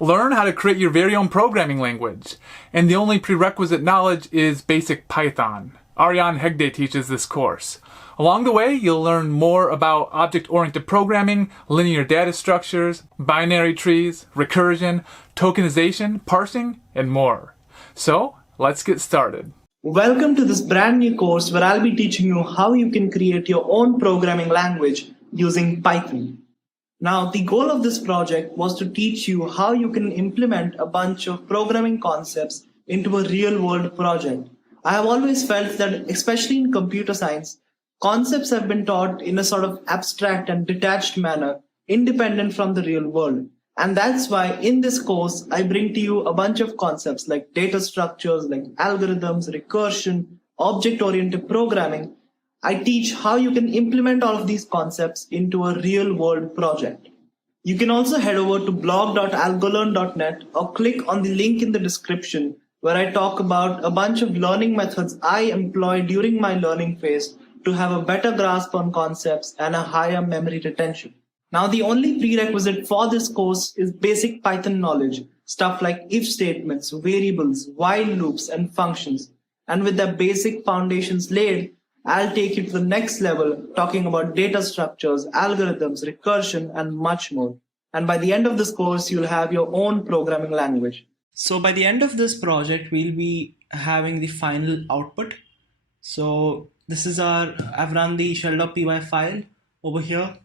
Learn how to create your very own programming language. And the only prerequisite knowledge is basic Python. Ariane Hegde teaches this course. Along the way, you'll learn more about object-oriented programming, linear data structures, binary trees, recursion, tokenization, parsing, and more. So, let's get started. Welcome to this brand new course where I'll be teaching you how you can create your own programming language using Python. Now, the goal of this project was to teach you how you can implement a bunch of programming concepts into a real-world project. I have always felt that, especially in computer science, concepts have been taught in a sort of abstract and detached manner, independent from the real world. And that's why in this course, I bring to you a bunch of concepts like data structures, like algorithms, recursion, object-oriented programming. I teach how you can implement all of these concepts into a real-world project. You can also head over to blog.algolearn.net or click on the link in the description where I talk about a bunch of learning methods I employ during my learning phase to have a better grasp on concepts and a higher memory retention. Now, the only prerequisite for this course is basic Python knowledge, stuff like if statements, variables, while loops, and functions. And with the basic foundations laid, I'll take you to the next level, talking about data structures, algorithms, recursion, and much more. And by the end of this course, you'll have your own programming language. So by the end of this project, we'll be having the final output. So this is I've run the shell.py file over here,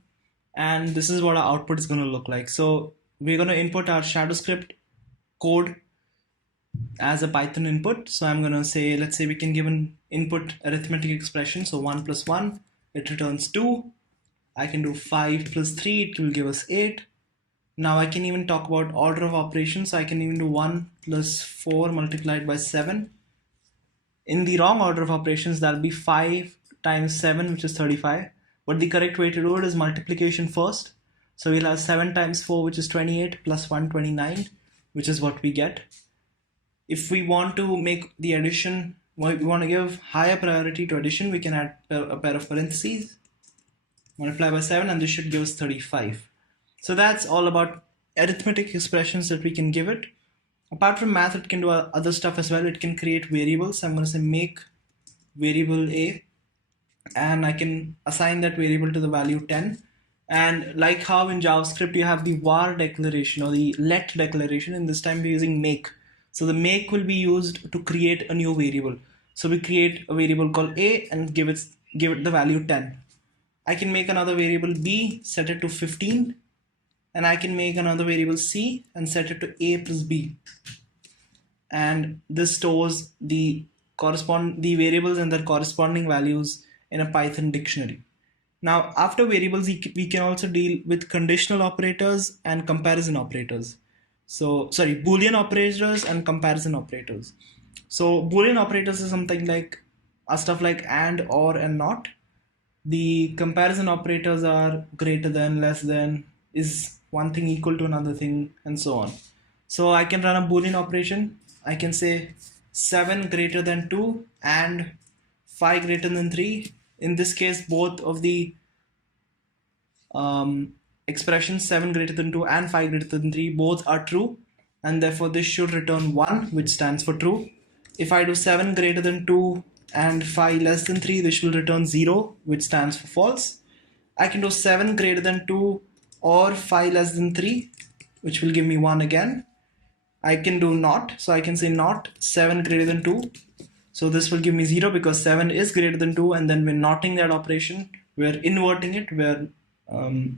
and this is what our output is going to look like. So we're going to input our ShadowScript code as a Python input. So I'm going to say, let's say we can give an input arithmetic expression. So 1 plus 1, it returns 2. I can do 5 plus 3, it will give us 8. Now I can even talk about order of operations. So I can even do 1 plus 4 multiplied by 7. In the wrong order of operations, that'll be 5 times 7, which is 35. But the correct way to do it is multiplication first. So we'll have 7 times 4, which is 28, plus 1, 29, which is what we get. If we want to make the addition, we want to give higher priority to addition, we can add a pair of parentheses, multiply by 7, and this should give us 35. So that's all about arithmetic expressions that we can give it. Apart from math, it can do other stuff as well. It can create variables. I'm going to say make variable A, and I can assign that variable to the value 10. And like how in JavaScript you have the var declaration or the let declaration, in this time we're using make. So the make will be used to create a new variable. So we create a variable called A and give it the value 10. I can make another variable B, set it to 15. And I can make another variable C and set it to A plus B. And this stores the variables and their corresponding values in a Python dictionary. Now, after variables, we can also deal with conditional operators and comparison operators. So, Boolean operators and comparison operators. So Boolean operators is something like stuff like and, or, and not. The comparison operators are greater than, less than, is one thing equal to another thing, and so on. So I can run a Boolean operation. I can say 7 greater than 2 and 5 greater than 3. In this case, both of the expressions 7 greater than 2 and 5 greater than 3 both are true, and therefore this should return 1, which stands for true. If I do 7 greater than 2 and 5 less than 3, this will return 0, which stands for false. I can do 7 greater than 2 or 5 less than 3, which will give me 1 again. I can do not, so I can say not 7 greater than 2. So this will give me 0 because 7 is greater than 2, and then we're notting that operation, we're inverting it, we're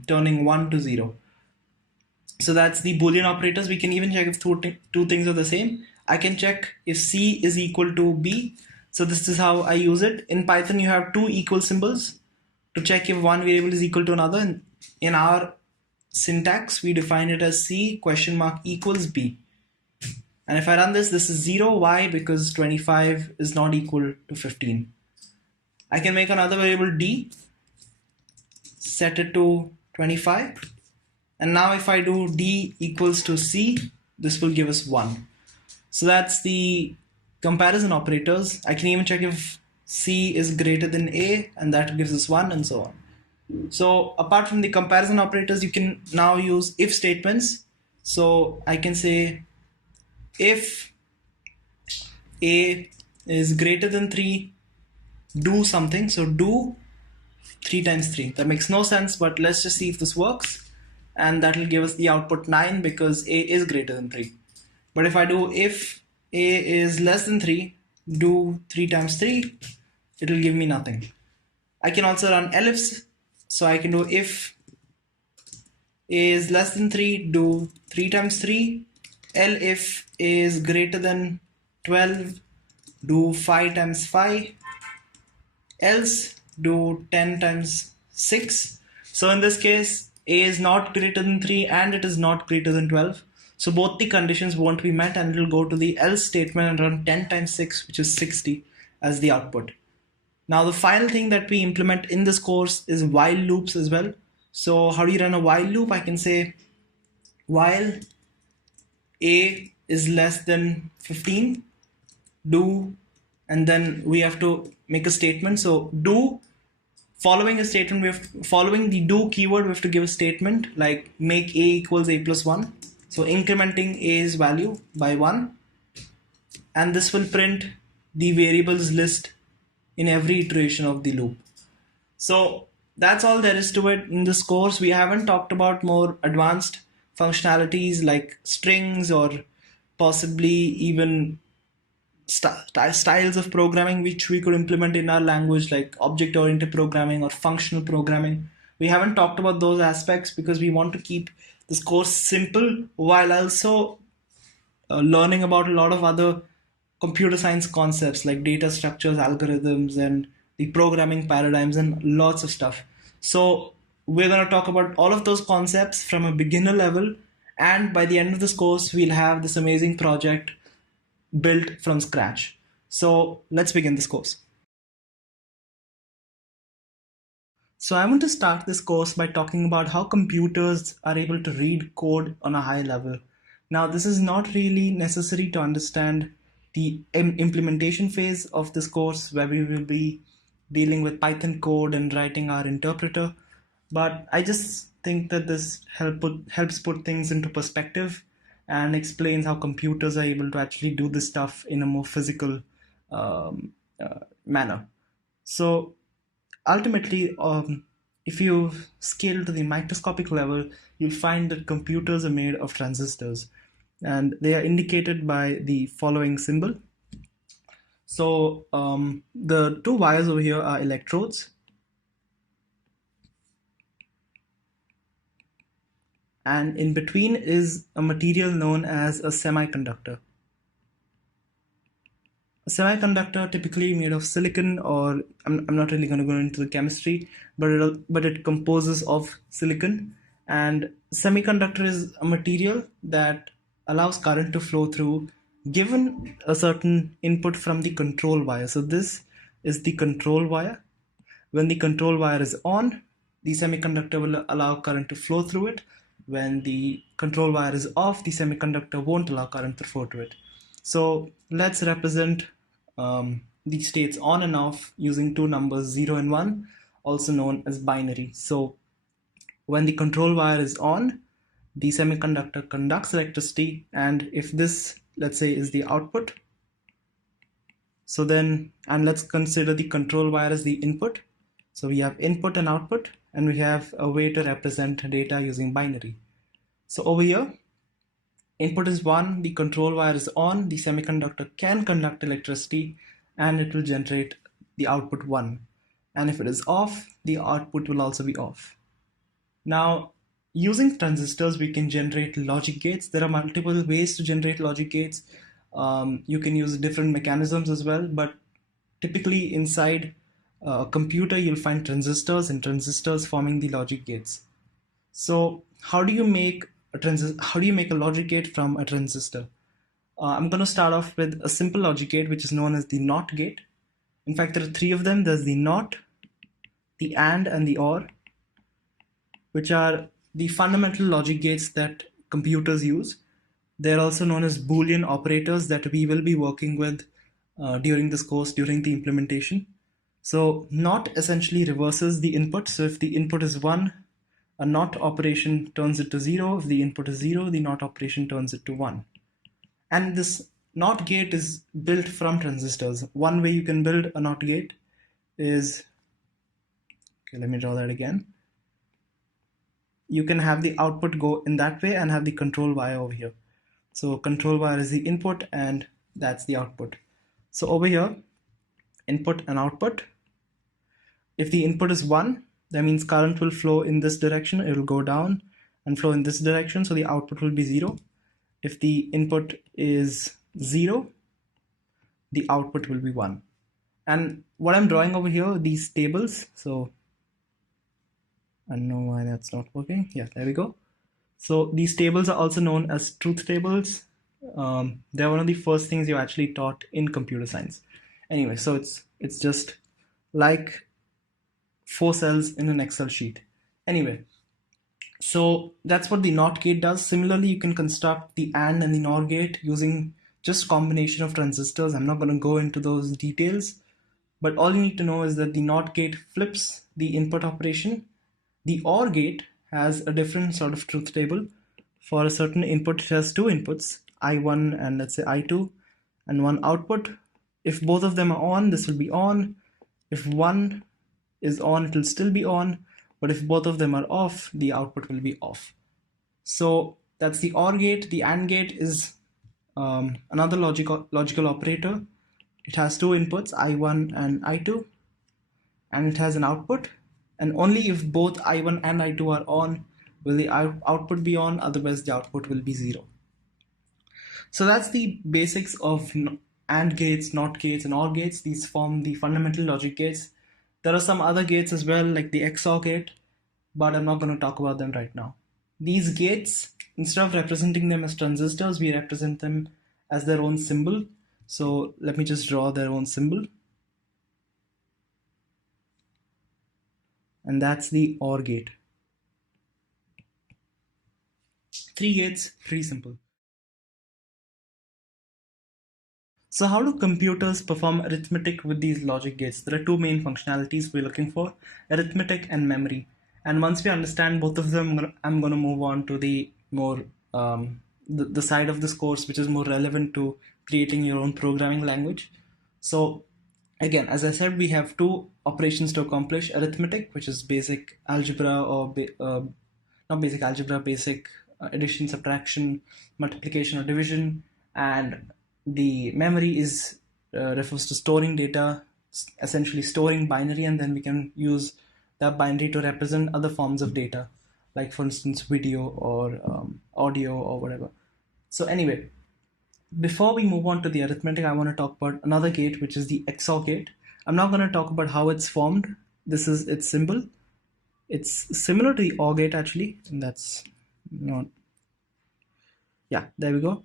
turning 1 to 0. So that's the Boolean operators. We can even check if two things are the same. I can check if C is equal to B. So this is how I use it. In Python, you have two equal symbols to check if one variable is equal to another. And in our syntax, we define it as C question mark equals B. And if I run this, this is 0. Why? Because 25 is not equal to 15. I can make another variable D, set it to 25. And now if I do D equals to C, this will give us 1. So that's the comparison operators. I can even check if C is greater than A, and that gives us 1, and so on. So apart from the comparison operators, you can now use if statements. So I can say if A is greater than 3, do something. So do 3 times 3. That makes no sense, but let's just see if this works. And that will give us the output 9 because A is greater than 3. But if I do if A is less than 3, do 3 times 3, it will give me nothing. I can also run elifs. So I can do if A is less than 3, do 3 times 3. Elif A is greater than 12, do 5 times 5. Else do 10 times 6. So in this case, A is not greater than 3 and it is not greater than 12. So both the conditions won't be met, and it will go to the else statement and run 10 times 6, which is 60 as the output. Now the final thing that we implement in this course is while loops as well. So how do you run a while loop? I can say while A is less than 15, do, and then we have to make a statement. So do, following a statement, following the do keyword, we have to give a statement like make A equals A plus 1. So incrementing A's value by 1, and this will print the variables list in every iteration of the loop. So that's all there is to it in this course. We haven't talked about more advanced functionalities like strings or possibly even styles of programming which we could implement in our language, like object-oriented programming or functional programming. We haven't talked about those aspects because we want to keep this course simple while also learning about a lot of other computer science concepts like data structures, algorithms, and the programming paradigms, and lots of stuff. So we're going to talk about all of those concepts from a beginner level, and by the end of this course we'll have this amazing project built from scratch. So let's begin this course. So I want to start this course by talking about how computers are able to read code on a high level. Now, this is not really necessary to understand the implementation phase of this course, where we will be dealing with Python code and writing our interpreter. But I just think that this helps put things into perspective and explains how computers are able to actually do this stuff in a more physical manner. So ultimately, if you scale to the microscopic level, you'll find that computers are made of transistors, and they are indicated by the following symbol. So the two wires over here are electrodes, and in between is a material known as a semiconductor. A semiconductor typically made of silicon, or I'm not really going to go into the chemistry, but it composes of silicon. And semiconductor is a material that allows current to flow through given a certain input from the control wire. So this is the control wire. When the control wire is on, the semiconductor will allow current to flow through it. When the control wire is off, the semiconductor won't allow current to flow through it. So let's represent the states on and off using two numbers, 0 and 1, also known as binary. So when the control wire is on, the semiconductor conducts electricity, and if this, let's say, is the output, so then, and let's consider the control wire as the input. So we have input and output, and we have a way to represent data using binary. So over here, input is 1, the control wire is on, the semiconductor can conduct electricity, and it will generate the output 1. And if it is off, the output will also be off. Now, using transistors, we can generate logic gates. There are multiple ways to generate logic gates. You can use different mechanisms as well, but typically inside a computer, you'll find transistors, and transistors forming the logic gates. So how do you make a logic gate from a transistor? I'm going to start off with a simple logic gate, which is known as the NOT gate. In fact, there are 3 of them. There's the NOT, the AND, and the OR, which are the fundamental logic gates that computers use. They're also known as Boolean operators that we will be working with during this course, during the implementation. So NOT essentially reverses the input. So if the input is 1, A NOT operation turns it to 0. If the input is 0, the NOT operation turns it to 1. And this NOT gate is built from transistors. One way you can build a NOT gate is, okay, let me draw that again. You can have the output go in that way and have the control wire over here. So control wire is the input and that's the output. So over here, input and output. If the input is 1, that means current will flow in this direction. It will go down and flow in this direction. So the output will be 0. If the input is 0, the output will be 1. And what I'm drawing over here, these tables. So I don't know why that's not working. Yeah, there we go. So these tables are also known as truth tables. They're one of the first things you actually taught in computer science. Anyway, so it's just like 4 cells in an Excel sheet. Anyway, so that's what the NOT gate does. Similarly, you can construct the AND and the NOR gate using just combination of transistors. I'm not going to go into those details, but all you need to know is that the NOT gate flips the input operation. The OR gate has a different sort of truth table. For a certain input, it has 2 inputs, I1 and let's say I2, and 1 output. If both of them are on, this will be on. If one is on, it will still be on. But if both of them are off, the output will be off. So that's the OR gate. The AND gate is another logical operator. It has 2 inputs, I1 and I2, and it has an output. And only if both I1 and I2 are on will the output be on, otherwise the output will be 0. So that's the basics of AND gates, NOT gates, and OR gates. These form the fundamental logic gates. There are some other gates as well, like the XOR gate, but I'm not going to talk about them right now. These gates, instead of representing them as transistors, we represent them as their own symbol. So let me just draw their own symbol. And that's the OR gate. 3 gates, pretty simple. So how do computers perform arithmetic with these logic gates? There are 2 main functionalities we're looking for, arithmetic and memory. And once we understand both of them, I'm going to move on to the more the side of this course which is more relevant to creating your own programming language. So again, as I said, we have 2 operations to accomplish: arithmetic, which is basic algebra, or not basic algebra, basic addition, subtraction, multiplication or division, and the memory is refers to storing data, essentially storing binary, and then we can use that binary to represent other forms of data, like for instance video or audio or whatever. So anyway, before we move on to the arithmetic, I want to talk about another gate, which is the XOR gate. I'm not going to talk about how it's formed. This is its symbol. It's similar to the OR gate actually, and that's not, yeah, there we go.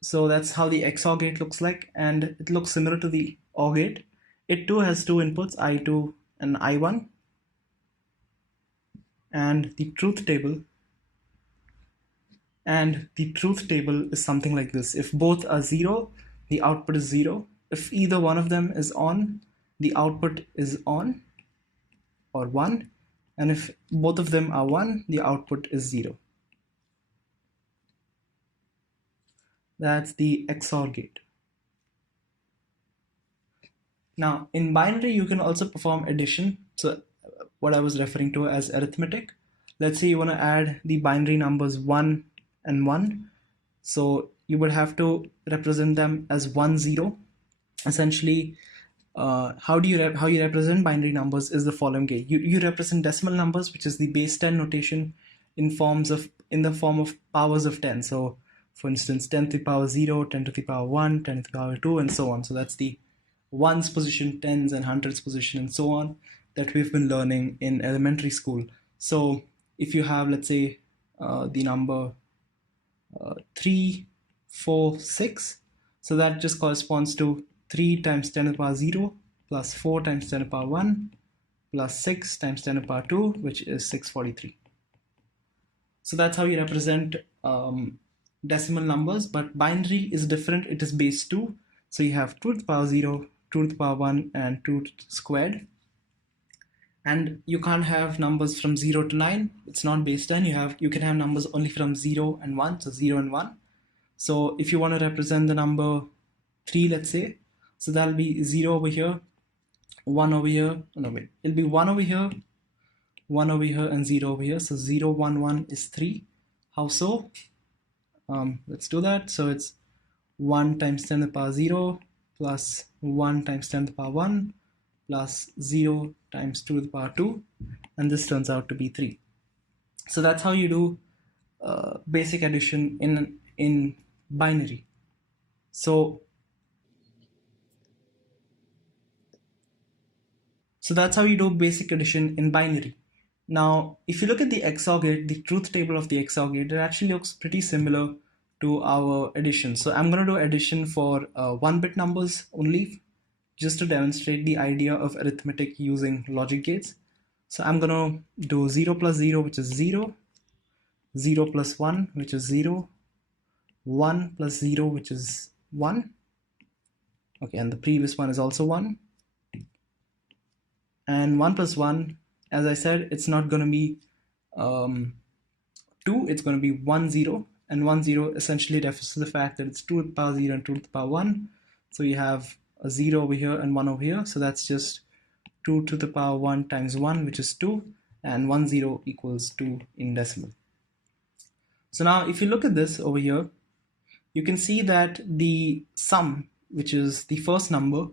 So that's how the XOR gate looks like, and it looks similar to the OR gate. It too has 2 inputs, I2 and I1, and the truth table. And the truth table is something like this. If both are 0, the output is 0. If either one of them is on, the output is on or 1. And if both of them are 1, the output is 0. That's the XOR gate. Now, in binary, you can also perform addition. So what I was referring to as arithmetic. Let's say you want to add the binary numbers 1 and 1. So you would have to represent them as 1, 0. Essentially, how you represent binary numbers is the following way. You represent decimal numbers, which is the base 10 notation, in the form of powers of 10. So for instance, 10 to the power 0, 10 to the power 1, 10 to the power 2, and so on. So that's the ones position, tens and hundreds position, and so on, that we've been learning in elementary school. So if you have, let's say, the number 3, 4, 6, so that just corresponds to 3 times 10 to the power 0 plus 4 times 10 to the power 1 plus 6 times 10 to the power 2, which is 643. So that's how you represent decimal numbers, but binary is different. It is base 2. So you have 2 to the power 0, 2 to the power 1, and 2 squared. and you can't have numbers from 0 to 9. It's not base 10. You can have numbers only from 0 and 1, so 0 and 1. So if you want to represent the number 3, let's say, so that'll be 0 over here, 1 over here, no wait, it'll be 1 over here, 1 over here, and 0 over here. So 0, 1, 1 is 3. How so? Let's do that. So it's 1 times 10 to the power 0 plus 1 times 10 to the power 1 plus 0 times 2 to the power 2, and this turns out to be 3. So that's how you do basic addition in binary. So that's how you do basic addition in binary. Now, if you look at the XOR gate, the truth table of the XOR gate, it actually looks pretty similar to our addition. So I'm going to do addition for 1-bit numbers only, just to demonstrate the idea of arithmetic using logic gates. So I'm going to do 0 plus 0, which is 0, 0 plus 1, which is 0, 1 plus 0, which is 1. Okay, and the previous one is also 1. And 1 plus 1, as I said, it's not going to be 2, it's going to be 1, 0. And 1, 0 essentially refers to the fact that it's 2 to the power 0 and 2 to the power 1. So you have a 0 over here and 1 over here. So that's just 2 to the power 1 times 1, which is 2. And 1, 0 equals 2 in decimal. So now if you look at this over here, you can see that the sum, which is the first number,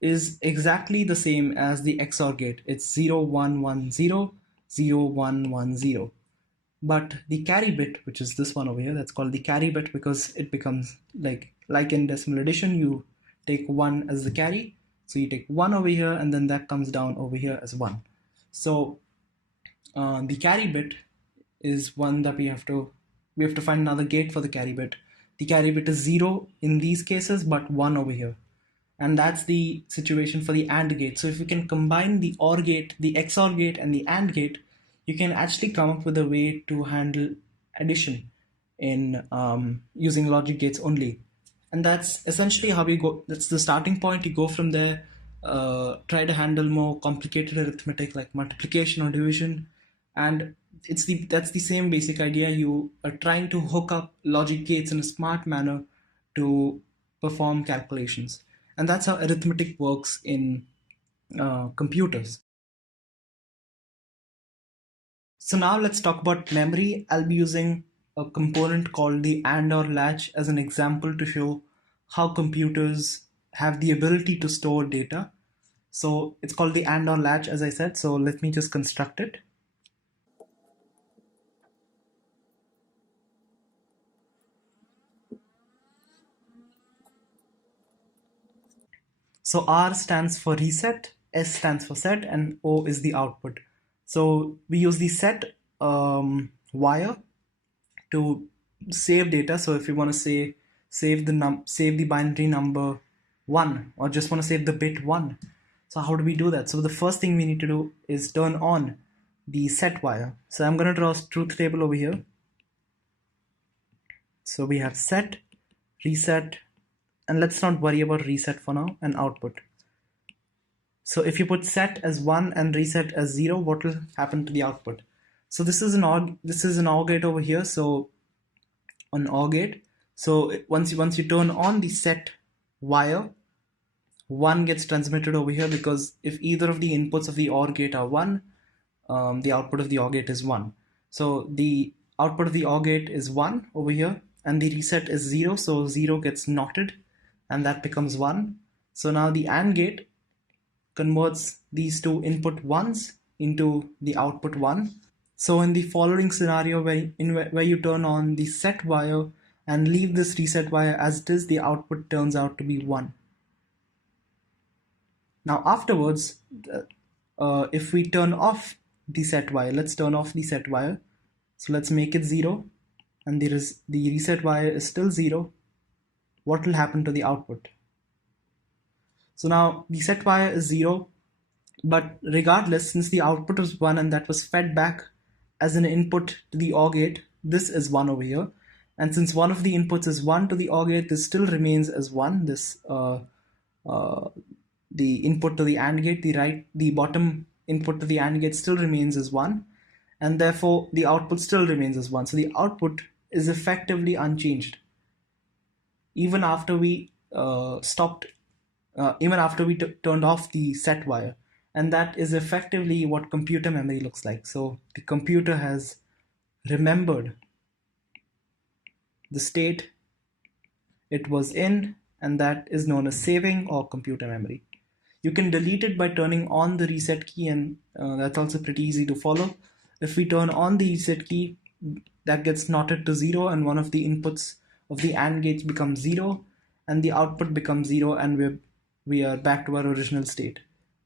is exactly the same as the XOR gate. It's 0, 1, 1, 0, 0, 1, 1, 0. But the carry bit, which is this one over here, that's called the carry bit because it becomes like in decimal addition, you take 1 as the carry. So you take 1 over here and then that comes down over here as 1. So the carry bit is one that we have to find another gate for the carry bit. The carry bit is 0 in these cases, but 1 over here. And that's the situation for the AND gate. So if you can combine the OR gate, the XOR gate, and the AND gate, you can actually come up with a way to handle addition in using logic gates only. And that's essentially how we go. That's the starting point. You go from there, try to handle more complicated arithmetic like multiplication or division. And that's the same basic idea. You are trying to hook up logic gates in a smart manner to perform calculations. And that's how arithmetic works in computers. So now let's talk about memory. I'll be using a component called the AND/OR latch as an example to show how computers have the ability to store data. So it's called the AND/OR latch, as I said. So let me just construct it. So R stands for reset, S stands for set, and O is the output. So we use the set wire to save data. So if you want to save the binary number 1, or just want to save the bit 1. So how do we do that? So the first thing we need to do is turn on the set wire. So I'm going to draw a truth table over here. So we have set, reset, and let's not worry about reset for now, and output. So if you put set as 1 and reset as 0, what will happen to the output? So this is an OR gate over here. So an OR gate. So once you turn on the set wire, 1 gets transmitted over here, because if either of the inputs of the OR gate are 1, the output of the OR gate is 1. So the output of the OR gate is 1 over here, and the reset is 0. So 0 gets knotted, and that becomes 1. So now the AND gate converts these two input 1s into the output 1. So in the following scenario where you turn on the set wire and leave this reset wire as it is, the output turns out to be 1. Now afterwards, if we turn off the set wire, let's turn off the set wire. So let's make it 0, and the reset wire is still 0. What will happen to the output? So now the set wire is 0, but regardless, since the output was 1 and that was fed back as an input to the OR gate, this is 1 over here. And since one of the inputs is 1 to the OR gate, this still remains as 1. This the input to the AND gate, the bottom input to the AND gate still remains as 1, and therefore the output still remains as 1. So the output is effectively unchanged even after we turned off the set wire. And that is effectively what computer memory looks like. So the computer has remembered the state it was in, and that is known as saving or computer memory. You can delete it by turning on the reset key, and that's also pretty easy to follow. If we turn on the reset key, that gets knotted to 0, and one of the inputs of the AND gates becomes 0, and the output becomes 0, and we are back to our original state.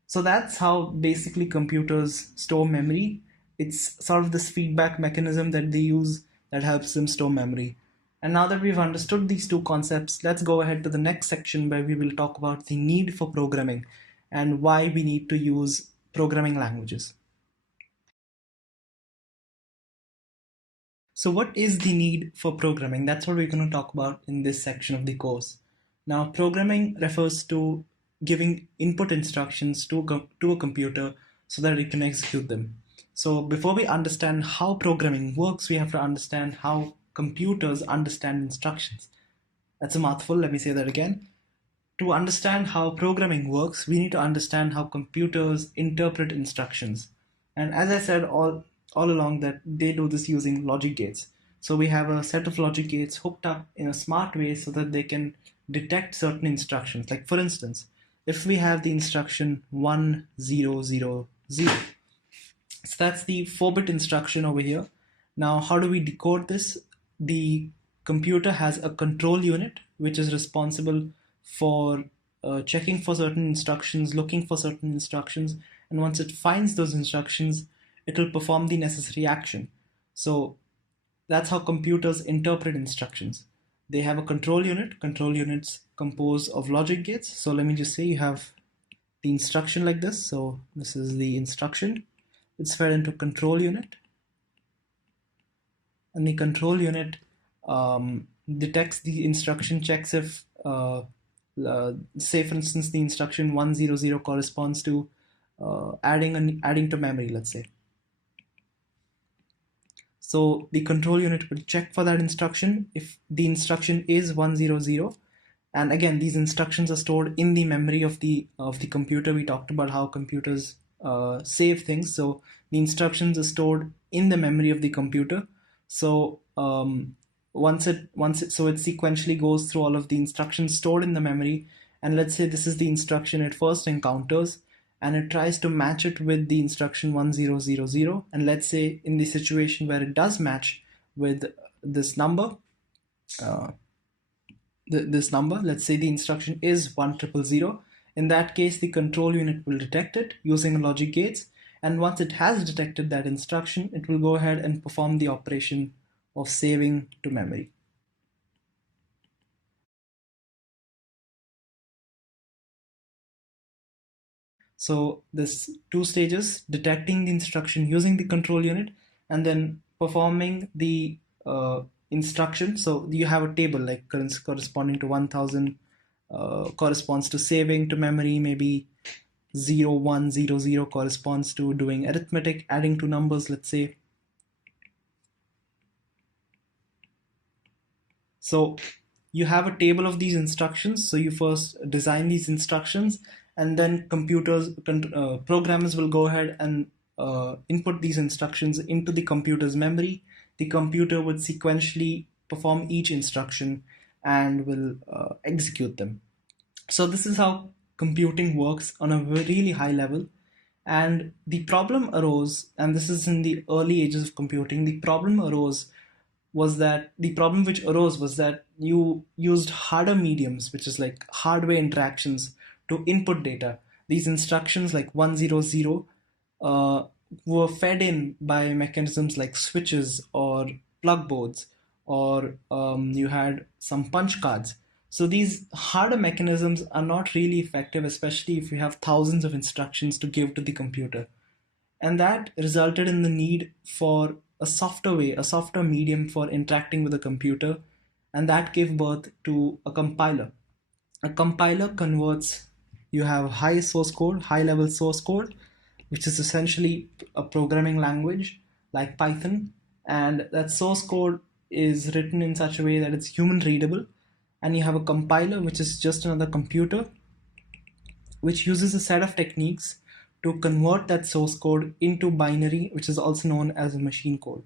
So that's how basically computers store memory. It's sort of this feedback mechanism that they use that helps them store memory. And now that we've understood these two concepts, let's go ahead to the next section where we will talk about the need for programming and why we need to use programming languages. So what is the need for programming? That's what we're going to talk about in this section of the course. Now, programming refers to giving input instructions to a computer so that it can execute them. So before we understand how programming works, we have to understand how computers understand instructions. That's a mouthful, let me say that again. To understand how programming works, we need to understand how computers interpret instructions. And as I said all along, that they do this using logic gates. So we have a set of logic gates hooked up in a smart way so that they can detect certain instructions. Like for instance, if we have the instruction 1000, so that's the 4-bit instruction over here. Now, how do we decode this? The computer has a control unit which is responsible for checking for certain instructions, looking for certain instructions, and once it finds those instructions, it will perform the necessary action. So that's how computers interpret instructions. They have a control unit. Control units compose of logic gates. So let me just say you have the instruction like this. So this is the instruction. It's fed into control unit. And the control unit detects the instruction, checks if, say for instance, the instruction 100 corresponds to adding to memory, let's say. So the control unit will check for that instruction. If the instruction is 100, and again, these instructions are stored in the memory of the computer. We talked about how computers save things. So the instructions are stored in the memory of the computer. So once it sequentially goes through all of the instructions stored in the memory, and let's say this is the instruction it first encounters, and it tries to match it with the instruction 1000, and let's say in the situation where it does match with this number, let's say the instruction is 1000. In that case, the control unit will detect it using logic gates, and once it has detected that instruction, it will go ahead and perform the operation of saving to memory. So there's two stages: detecting the instruction using the control unit, and then performing the instruction. So you have a table like corresponding to 1000 corresponds to saving to memory, maybe 0100 corresponds to doing arithmetic, adding two numbers, let's say. So you have a table of these instructions. So you first design these instructions, and then programmers will go ahead and input these instructions into the computer's memory. The computer would sequentially perform each instruction and will execute them. So this is how computing works on a really high level. And the problem arose, and this is in the early ages of computing, the problem which arose was that you used harder mediums, which is like hardware interactions, to input data. These instructions like 100 were fed in by mechanisms like switches or plug boards, or you had some punch cards. So these harder mechanisms are not really effective, especially if you have thousands of instructions to give to the computer. And that resulted in the need for a softer way, a softer medium for interacting with a computer, and that gave birth to a compiler. A compiler converts, you have high level source code, which is essentially a programming language like Python, and that source code is written in such a way that it's human readable. And you have a compiler, which is just another computer, which uses a set of techniques to convert that source code into binary, which is also known as a machine code.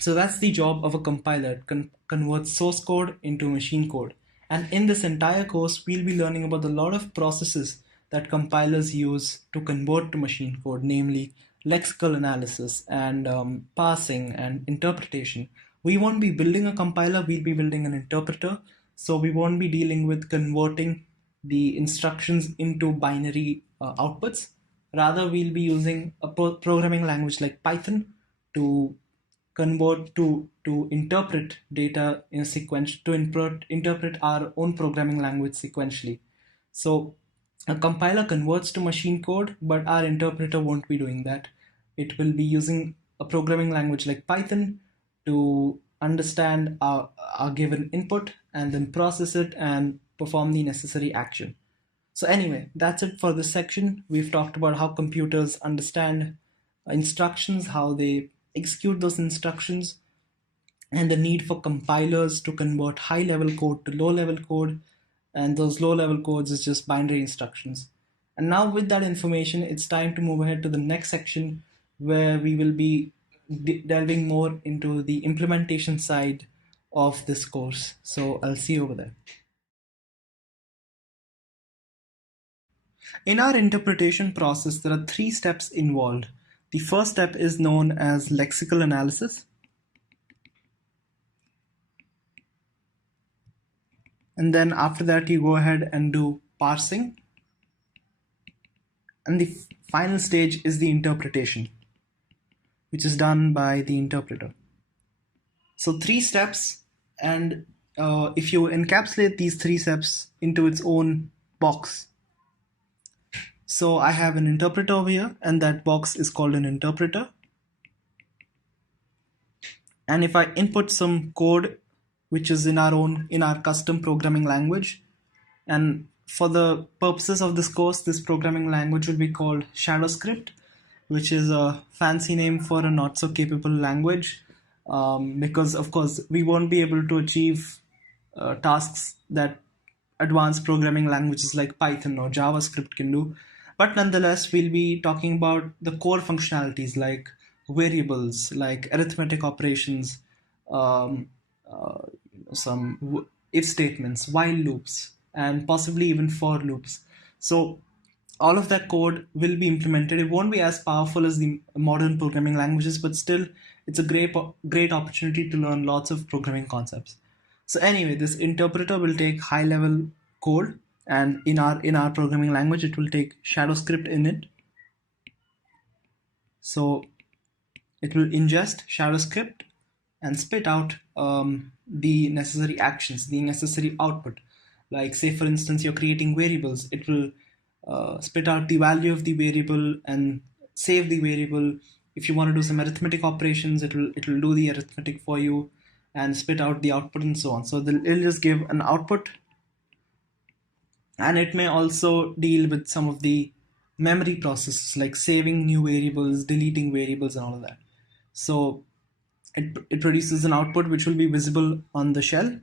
So that's the job of a compiler. It converts source code into machine code. And in this entire course, we'll be learning about a lot of processes that compilers use to convert to machine code, namely lexical analysis and parsing and interpretation. We won't be building a compiler, we'll be building an interpreter. So we won't be dealing with converting the instructions into binary outputs. Rather, we'll be using a programming language like Python to convert to interpret data in a sequence, to interpret our own programming language sequentially. So a compiler converts to machine code, but our interpreter won't be doing that. It will be using a programming language like Python to understand our given input and then process it and perform the necessary action. So anyway, that's it for this section. We've talked about how computers understand instructions, how they execute those instructions, and the need for compilers to convert high-level code to low-level code, and those low-level codes is just binary instructions. And now with that information, it's time to move ahead to the next section, where we will be delving more into the implementation side of this course. So I'll see you over there. In our interpretation process, there are 3 steps involved. The first step is known as lexical analysis. And then after that, you go ahead and do parsing. And the final stage is the interpretation, which is done by the interpreter. So 3 steps, and if you encapsulate these 3 steps into its own box. So I have an interpreter over here, and that box is called an interpreter. And if I input some code, which is in our custom programming language, and for the purposes of this course, this programming language will be called ShadowScript, which is a fancy name for a not so capable language, because of course we won't be able to achieve tasks that advanced programming languages like Python or JavaScript can do. But nonetheless, we'll be talking about the core functionalities like variables, like arithmetic operations, some if statements, while loops, and possibly even for loops. So all of that code will be implemented. It won't be as powerful as the modern programming languages, but still it's a great opportunity to learn lots of programming concepts. So anyway, this interpreter will take high level code, and in our programming language, it will take ShadowScript in it. So it will ingest ShadowScript and spit out the necessary actions, the necessary output. Like say for instance, you're creating variables, it will spit out the value of the variable and save the variable. If you want to do some arithmetic operations, it will do the arithmetic for you and spit out the output and so on. So it'll just give an output, and it may also deal with some of the memory processes like saving new variables, deleting variables, and all of that. So it produces an output which will be visible on the shell,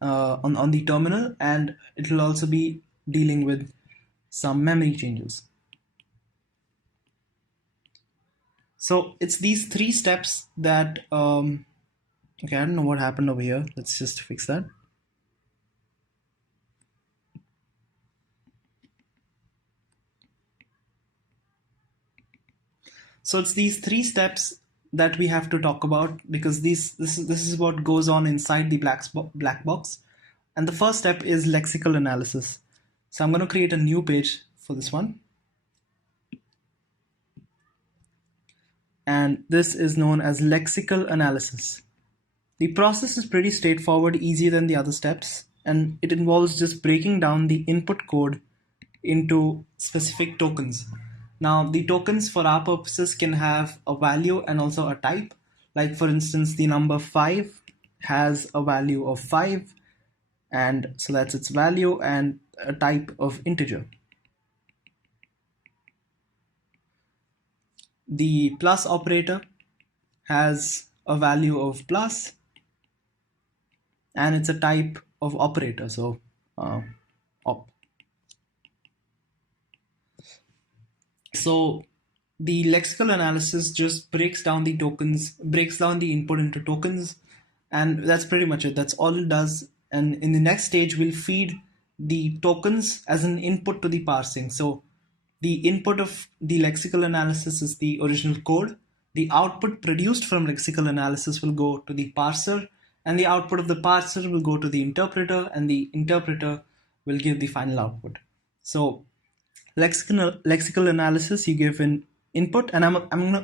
on the terminal, and it will also be dealing with some memory changes. So it's these 3 steps that okay, I don't know what happened over here. Let's just fix that. So it's these 3 steps that we have to talk about, because this is what goes on inside the black box. And the first step is lexical analysis. So I'm going to create a new page for this one. And this is known as lexical analysis. The process is pretty straightforward, easier than the other steps, and it involves just breaking down the input code into specific tokens. Now, the tokens for our purposes can have a value and also a type. Like for instance, the number 5 has a value of 5, and so that's its value and a type of integer. The plus operator has a value of plus and it's a type of operator, so op. So the lexical analysis just breaks down the tokens, breaks down the input into tokens, and that's pretty much it. That's all it does. And in the next stage, we'll feed the tokens as an input to the parsing. So the input of the lexical analysis is the original code. The output produced from lexical analysis will go to the parser, and the output of the parser will go to the interpreter, and the interpreter will give the final output. So lexical analysis, you give an input, and I'm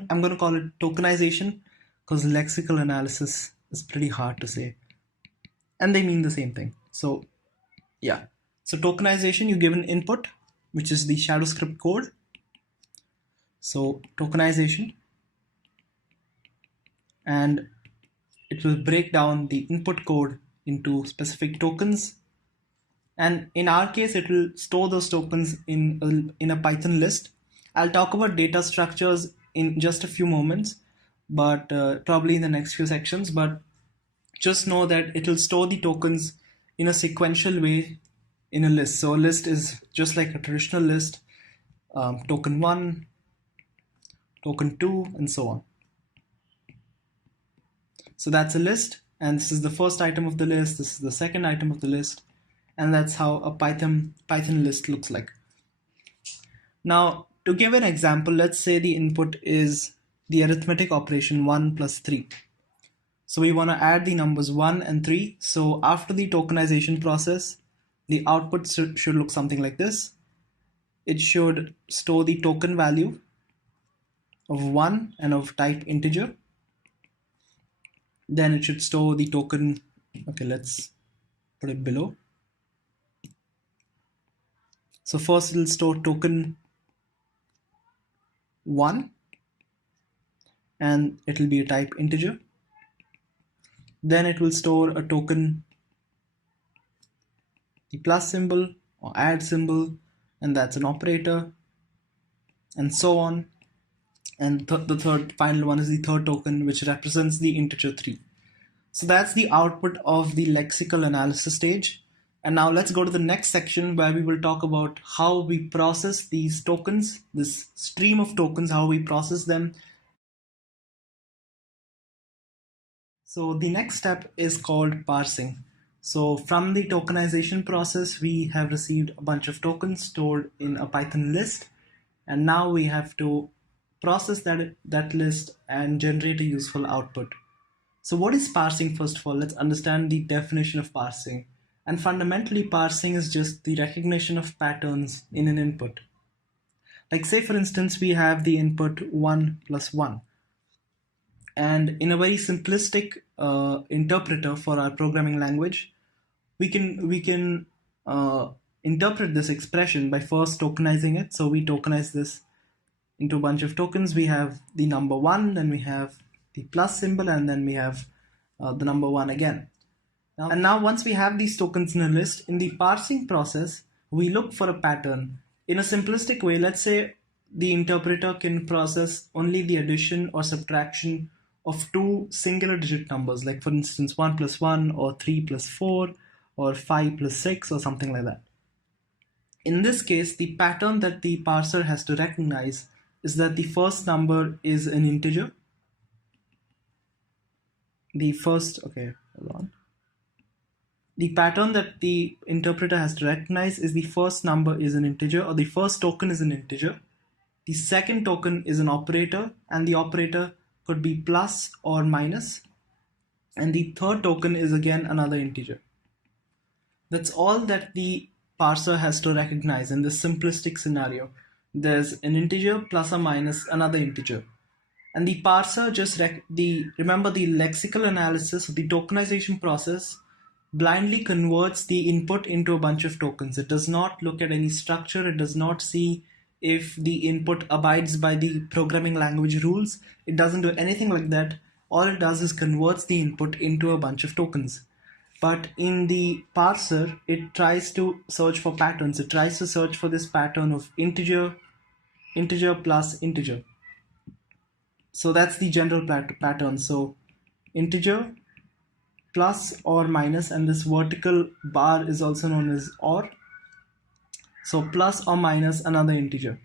gonna call it tokenization because lexical analysis is pretty hard to say, and they mean the same thing. So yeah, so tokenization, you give an input, which is the ShadowScript code. So tokenization, and it will break down the input code into specific tokens. And in our case, it will store those tokens in a Python list. I'll talk about data structures in just a few moments, but probably in the next few sections. But just know that it will store the tokens in a sequential way in a list. So a list is just like a traditional list, token 1, token 2, and so on. So that's a list, and this is the first item of the list, this is the second item of the list, and that's how a Python list looks like. Now, to give an example, let's say the input is the arithmetic operation 1 plus 3. So we want to add the numbers 1 and 3. So after the tokenization process, the output should look something like this. It should store the token value of 1 and of type integer. Then it should store the token, okay, let's put it below. So first it'll store token 1 and it'll be a type integer. Then it will store a token, the plus symbol or add symbol, and that's an operator, and so on. And the third final one is the third token, which represents the integer 3. So that's the output of the lexical analysis stage. And now let's go to the next section where we will talk about how we process these tokens, this stream of tokens, how we process them. So the next step is called parsing. So from the tokenization process, we have received a bunch of tokens stored in a Python list. And now we have to process that list and generate a useful output. So what is parsing? First of all, let's understand the definition of parsing. And fundamentally, parsing is just the recognition of patterns in an input. Like say, for instance, we have the input 1 plus 1. And in a very simplistic interpreter for our programming language, we can interpret this expression by first tokenizing it. So we tokenize this into a bunch of tokens. We have the number 1, then we have the plus symbol, and then we have the number 1 again. And now once we have these tokens in a list, in the parsing process, we look for a pattern. In a simplistic way, let's say the interpreter can process only the addition or subtraction of 2 singular digit numbers, like for instance 1 plus 1 or 3 plus 4 or 5 plus 6 or something like that. In this case, the pattern that the parser has to recognize is that the first number is an integer. The pattern that the interpreter has to recognize is the first number is an integer, or the first token is an integer. The second token is an operator, and the operator could be plus or minus. And the third token is again another integer. That's all that the parser has to recognize in this simplistic scenario. There's an integer plus or minus another integer. And the parser just remember the lexical analysis, the tokenization process blindly converts the input into a bunch of tokens. It does not look at any structure. It does not see if the input abides by the programming language rules. It doesn't do anything like that. All it does is converts the input into a bunch of tokens. But in the parser, it tries to search for patterns. It tries to search for this pattern of integer, integer plus integer. So that's the general pattern. So integer plus or minus, and this vertical bar is also known as OR. So plus or minus another integer.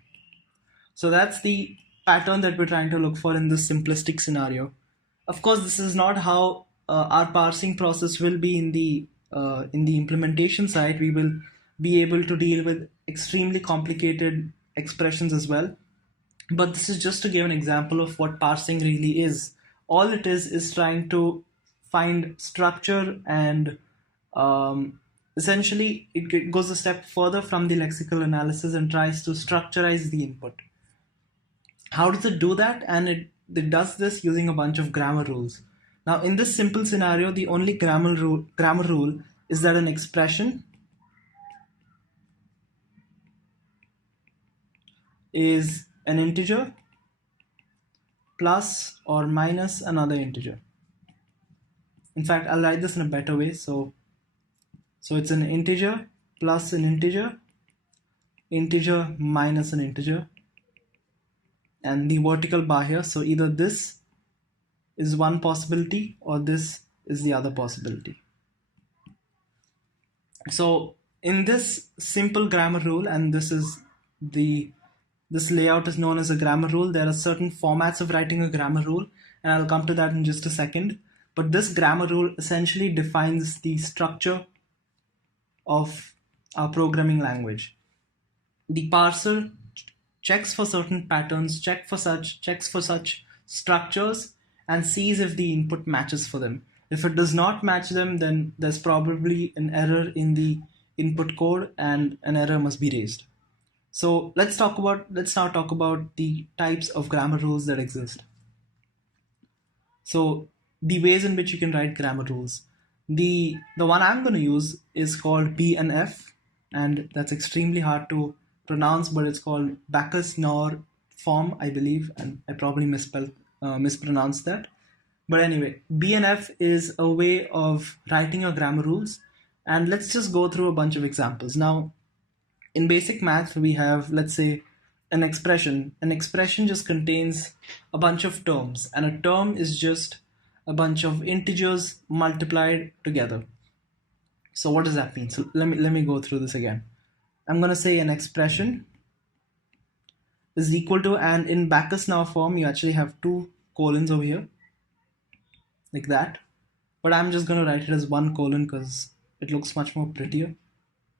So that's the pattern that we're trying to look for in this simplistic scenario. Of course, this is not how our parsing process will be in the implementation side. We will be able to deal with extremely complicated expressions as well. But this is just to give an example of what parsing really is. All it is trying to find structure, and essentially it goes a step further from the lexical analysis and tries to structurize the input. How does it do that? And it does this using a bunch of grammar rules. Now, in this simple scenario, the only grammar rule is that an expression is an integer plus or minus another integer. In fact, I'll write this in a better way. So it's an integer plus an integer, integer minus an integer, and the vertical bar here. So either this is one possibility or this is the other possibility. So in this simple grammar rule, and this layout is known as a grammar rule. There are certain formats of writing a grammar rule, and I'll come to that in just a second. But this grammar rule essentially defines the structure of our programming language. The parser checks for certain patterns, checks for such structures, and sees if the input matches for them. If it does not match them, then there's probably an error in the input code and an error must be raised. So let's now talk about the types of grammar rules that exist. So the ways in which you can write grammar rules. The one I'm going to use is called BNF, and that's extremely hard to pronounce, but it's called Backus-Naur form, I believe, and I probably mispronounced that. But anyway, BNF is a way of writing your grammar rules, and let's just go through a bunch of examples. Now, in basic math, we have, let's say, an expression. An expression just contains a bunch of terms, and a term is just a bunch of integers multiplied together. So what does that mean? So let me go through this again. I'm going to say an expression is equal to, and in Backus-Naur form, you actually have two colons over here, like that. But I'm just going to write it as one colon because it looks much more prettier.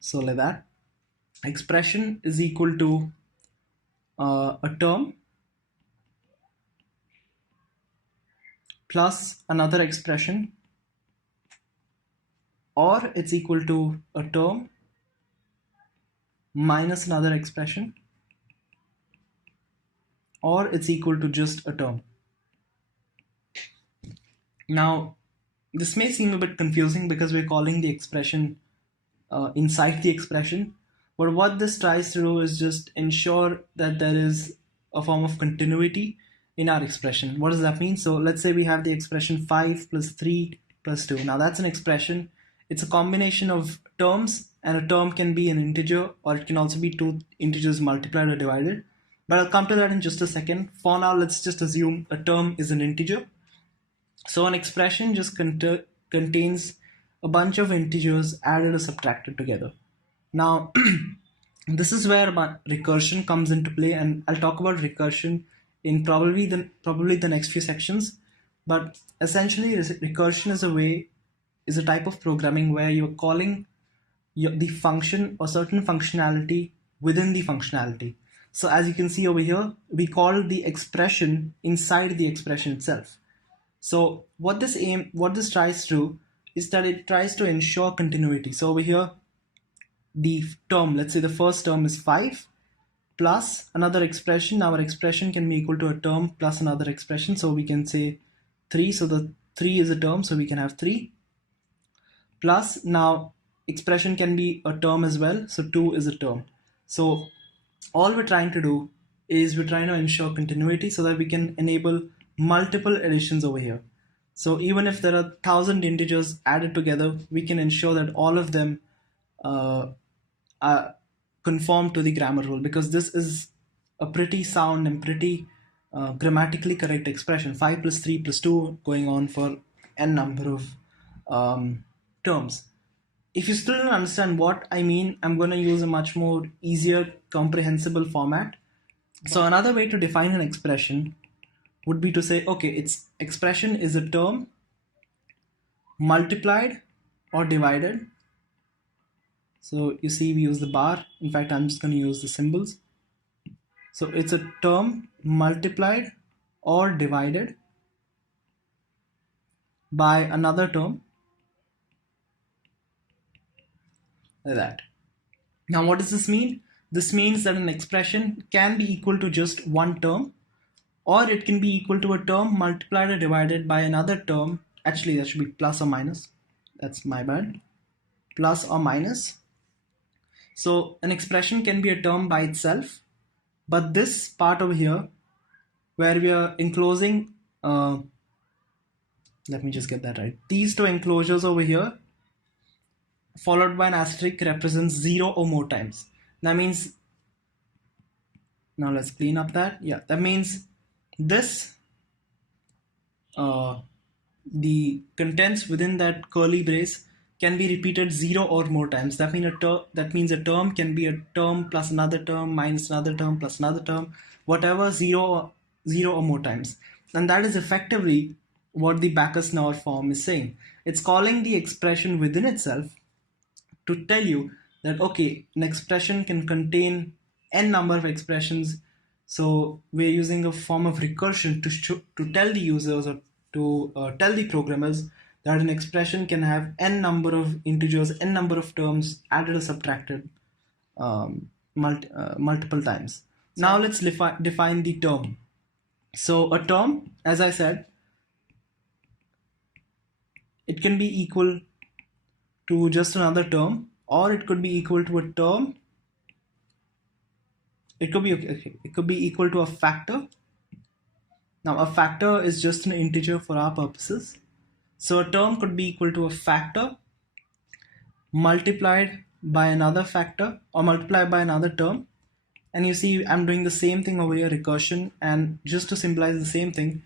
So like that. Expression is equal to a term plus another expression, or it's equal to a term minus another expression, or it's equal to just a term. Now, this may seem a bit confusing because we're calling the expression inside the expression, but what this tries to do is just ensure that there is a form of continuity in our expression. What does that mean? So let's say we have the expression 5 plus 3 plus 2. Now that's an expression. It's a combination of terms, and a term can be an integer, or it can also be two integers multiplied or divided. But I'll come to that in just a second. For now, let's just assume a term is an integer. So an expression just contains a bunch of integers added or subtracted together. Now, this is where recursion comes into play, and I'll talk about recursion in probably the next few sections. But essentially, recursion is a type of programming where you're calling the function or certain functionality within the functionality. So as you can see over here, we call the expression inside the expression itself. So what this tries to do is that it tries to ensure continuity. So over here, the term, let's say the first term is 5 plus another expression. Our expression can be equal to a term plus another expression. So we can say 3. So the 3 is a term, so we can have 3. Plus, now expression can be a term as well. So 2 is a term. So all we're trying to do is we're trying to ensure continuity so that we can enable multiple additions over here. So even if there are 1,000 integers added together, we can ensure that all of them conform to the grammar rule, because this is a pretty sound and pretty grammatically correct expression. 5 plus 3 plus 2 going on for n number of terms. If you still don't understand what I mean, I'm going to use a much more easier comprehensible format. So another way to define an expression would be to say, okay, its expression is a term multiplied or divided. So you see we use the bar. In fact, I'm just going to use the symbols. So it's a term multiplied or divided by another term, like that. Now what does this mean? This means that an expression can be equal to just one term, or it can be equal to a term multiplied or divided by another term. Actually, that should be plus or minus. That's my bad. Plus or minus. So an expression can be a term by itself, but this part over here, where we are enclosing, let me just get that right. These two enclosures over here, followed by an asterisk, represents 0 or more times. That means, now let's clean up that. Yeah, that means this, the contents within that curly brace can be repeated 0 or more times. That means a term can be a term plus another term minus another term plus another term, whatever, 0 or more times. And that is effectively what the Backus-Naur form is saying. It's calling the expression within itself to tell you that, okay, an expression can contain n number of expressions. So we're using a form of recursion to tell the users, or to tell the programmers, that an expression can have n number of integers, n number of terms added or subtracted multiple times. Now let's define the term. So a term, as I said, it can be equal to just another term, or it could be equal to a term. It could be equal to a factor. Now a factor is just an integer for our purposes. So a term could be equal to a factor multiplied by another factor, or multiplied by another term. And you see I'm doing the same thing over here, recursion. And just to symbolize the same thing,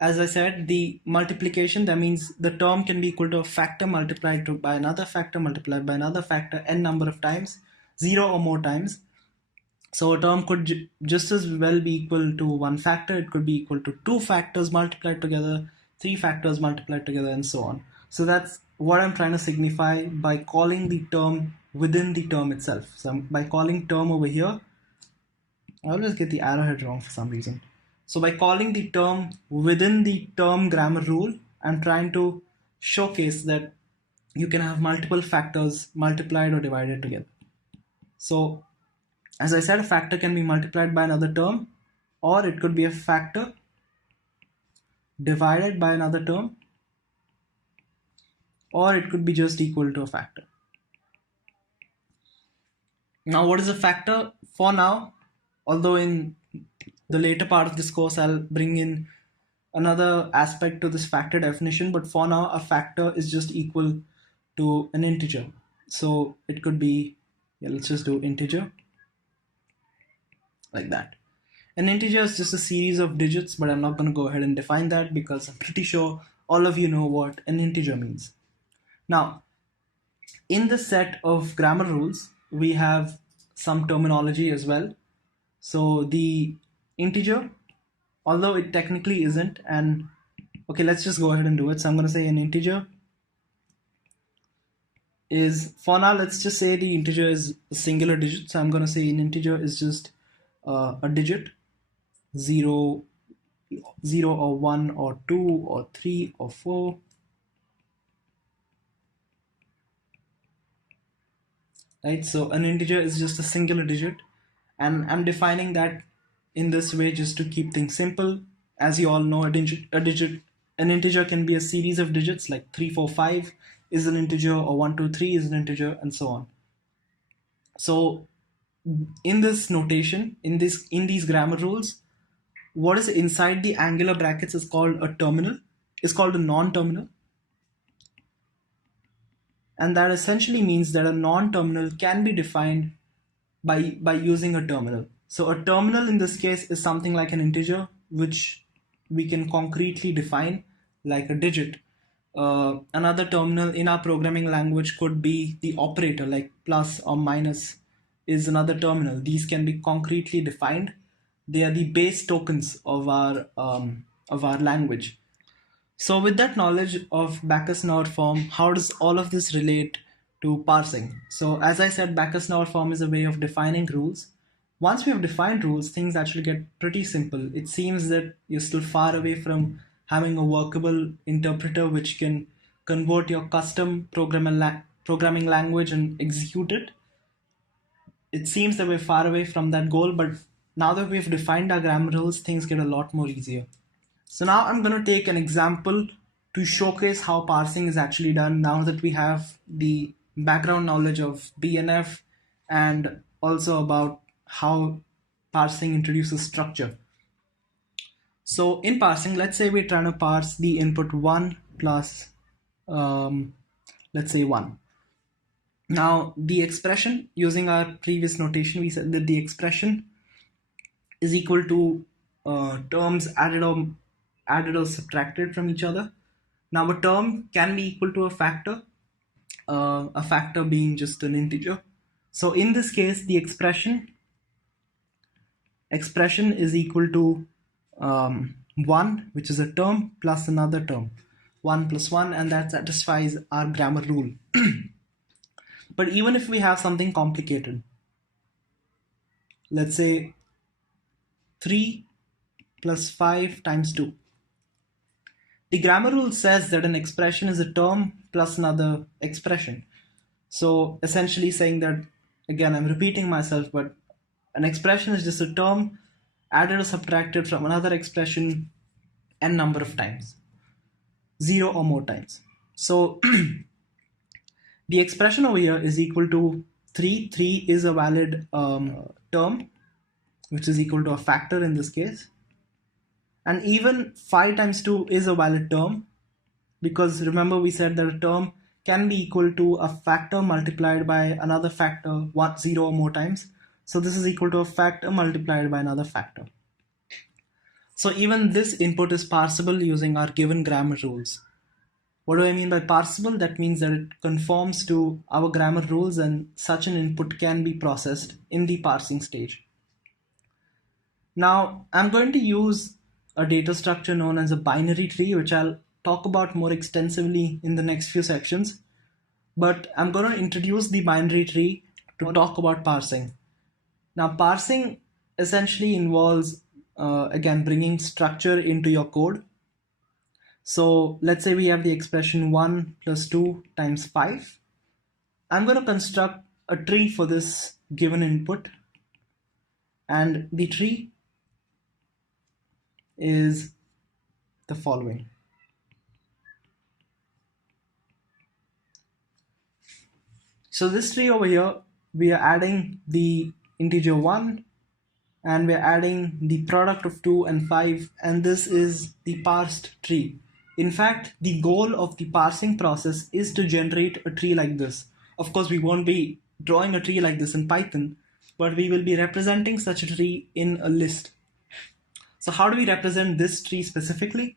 as I said, the multiplication, that means the term can be equal to a factor multiplied by another factor multiplied by another factor n number of times, 0 or more times. So a term could just as well be equal to one factor. It could be equal to 2 factors multiplied together, 3 factors multiplied together, and so on. So that's what I'm trying to signify by calling the term within the term itself. So by calling term over here, I always get the arrowhead wrong for some reason. So by calling the term within the term grammar rule, I'm trying to showcase that you can have multiple factors multiplied or divided together. So as I said, a factor can be multiplied by another term, or it could be a factor divided by another term, or it could be just equal to a factor. Now what is a factor? For now, although in the later part of this course I'll bring in another aspect to this factor definition, but for now a factor is just equal to an integer. So it could be, let's just do integer, like that. An integer is just a series of digits, but I'm not going to go ahead and define that because I'm pretty sure all of you know what an integer means. Now, in the set of grammar rules, we have some terminology as well. So the integer, although it technically isn't, and okay, let's just go ahead and do it. So I'm going to say an integer is, for now, let's just say the integer is a singular digit. So I'm going to say an integer is just a digit, 0 or 1 or 2 or 3 or 4. Right, so an integer is just a singular digit, and I'm defining that in this way just to keep things simple. As you all know, an integer can be a series of digits, like 3, 4, 5 is an integer, or 1, 2, 3 is an integer, and so on. So in this notation, in these grammar rules, what is inside the angular brackets is called a terminal. is called a non-terminal. And that essentially means that a non-terminal can be defined by using a terminal. So a terminal in this case is something like an integer, which we can concretely define like a digit. Another terminal in our programming language could be the operator, like plus or minus is another terminal. These can be concretely defined. They are the base tokens of our language. So with that knowledge of Backus-Naur form, how does all of this relate to parsing? So as I said, Backus-Naur form is a way of defining rules. Once we have defined rules, things actually get pretty simple. It seems that you're still far away from having a workable interpreter which can convert your custom programming language and execute it. It seems that we're far away from that goal, but now that we've defined our grammar rules, things get a lot more easier. So now I'm going to take an example to showcase how parsing is actually done now that we have the background knowledge of BNF and also about how parsing introduces structure. So in parsing, let's say we're trying to parse the input 1 plus, let's say 1. Now the expression, using our previous notation, we said that the expression is equal to terms added or subtracted from each other. Now a term can be equal to a factor being just an integer. So in this case, the expression is equal to 1, which is a term, plus another term, 1 plus 1, and that satisfies our grammar rule. But even if we have something complicated, let's say 3 plus 5 times 2. The grammar rule says that an expression is a term plus another expression. So essentially saying that, again, I'm repeating myself, but an expression is just a term added or subtracted from another expression n number of times, 0 or more times. So the expression over here is equal to 3. 3 is a valid term, which is equal to a factor in this case. And even 5 times 2 is a valid term, because remember we said that a term can be equal to a factor multiplied by another factor 0 or more times. So this is equal to a factor multiplied by another factor. So even this input is parsable using our given grammar rules. What do I mean by parsable? That means that it conforms to our grammar rules, and such an input can be processed in the parsing stage. Now I'm going to use a data structure known as a binary tree, which I'll talk about more extensively in the next few sections. But I'm going to introduce the binary tree to talk about parsing. Now parsing essentially involves, again, bringing structure into your code. So let's say we have the expression 1 plus 2 times 5. I'm going to construct a tree for this given input, and the tree is the following. So this tree over here, we are adding the integer 1 and we're adding the product of 2 and 5, and this is the parsed tree. In fact, the goal of the parsing process is to generate a tree like this. Of course, we won't be drawing a tree like this in Python, but we will be representing such a tree in a list. So how do we represent this tree specifically?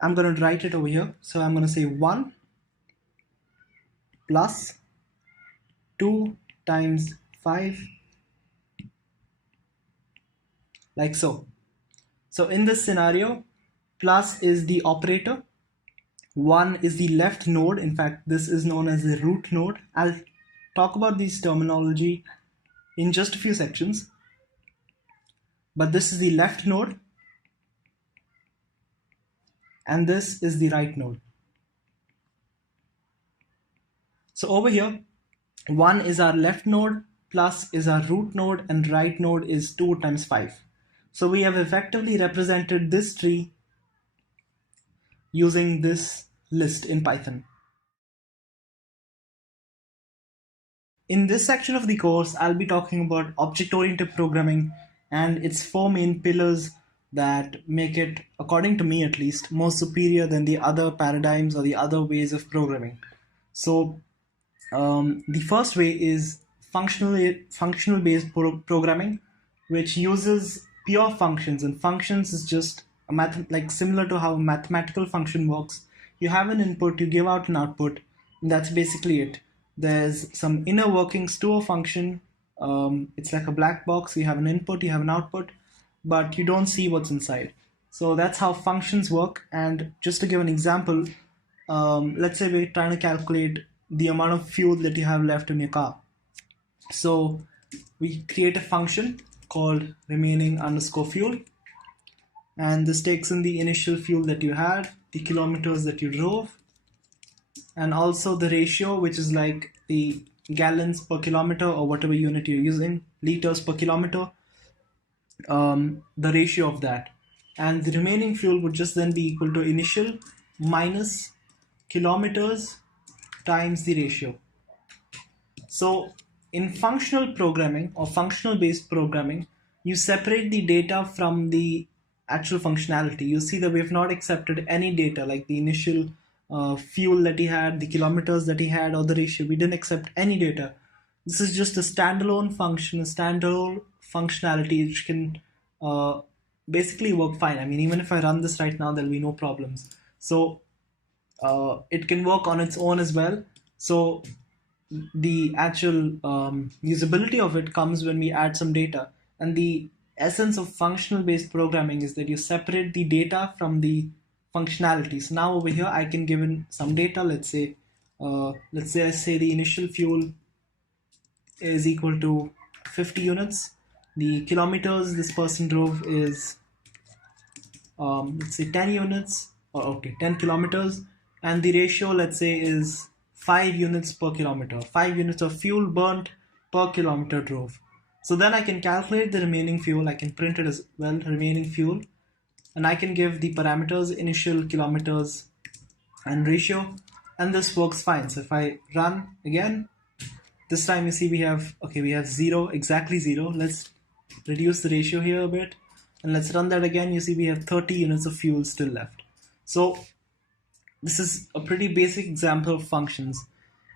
I'm going to write it over here. So I'm going to say 1 plus 2 times 5, like so. So in this scenario, plus is the operator, 1 is the left node. In fact, this is known as the root node. I'll talk about this terminology in just a few sections. But this is the left node, and this is the right node. So over here, 1 is our left node, plus is our root node, and right node is 2 times 5. So we have effectively represented this tree using this list in Python. In this section of the course, I'll be talking about object-oriented programming and its 4 main pillars, that make it, according to me at least, more superior than the other paradigms or the other ways of programming. So the first way is functional based programming, which uses pure functions, and functions is just a like similar to how a mathematical function works. You have an input, you give out an output, and that's basically it. There's some inner workings to a function. It's like a black box. You have an input, you have an output, but you don't see what's inside. So that's how functions work. And just to give an example, let's say we're trying to calculate the amount of fuel that you have left in your car. So we create a function called remaining underscore fuel, and this takes in the initial fuel that you had, the kilometers that you drove, and also the ratio, which is like the gallons per kilometer or whatever unit you're using, liters per kilometer, the ratio of that. And the remaining fuel would just then be equal to initial minus kilometers times the ratio. So in functional programming or functional based programming, you separate the data from the actual functionality. You see that we have not accepted any data like the initial fuel that he had, the kilometers that he had, or the ratio. We didn't accept any data. This is just a standalone function, a standalone functionality which can basically work fine. I mean, even if I run this right now, there'll be no problems. So it can work on its own as well. So the actual usability of it comes when we add some data. And the essence of functional based programming is that you separate the data from the functionality. So now over here I can give in some data. Let's say I say the initial fuel is equal to 50 units. The kilometers this person drove is let's say 10 units, or okay, 10 kilometers, and the ratio, let's say, is 5 units per kilometer, 5 units of fuel burnt per kilometer drove. So then I can calculate the remaining fuel. I can print it as well, remaining fuel, and I can give the parameters initial, kilometers, and ratio, and this works fine. So if I run again, this time you see we have 0, exactly 0. Let's reduce the ratio here a bit, and let's run that again. You see we have 30 units of fuel still left. So this is a pretty basic example of functions,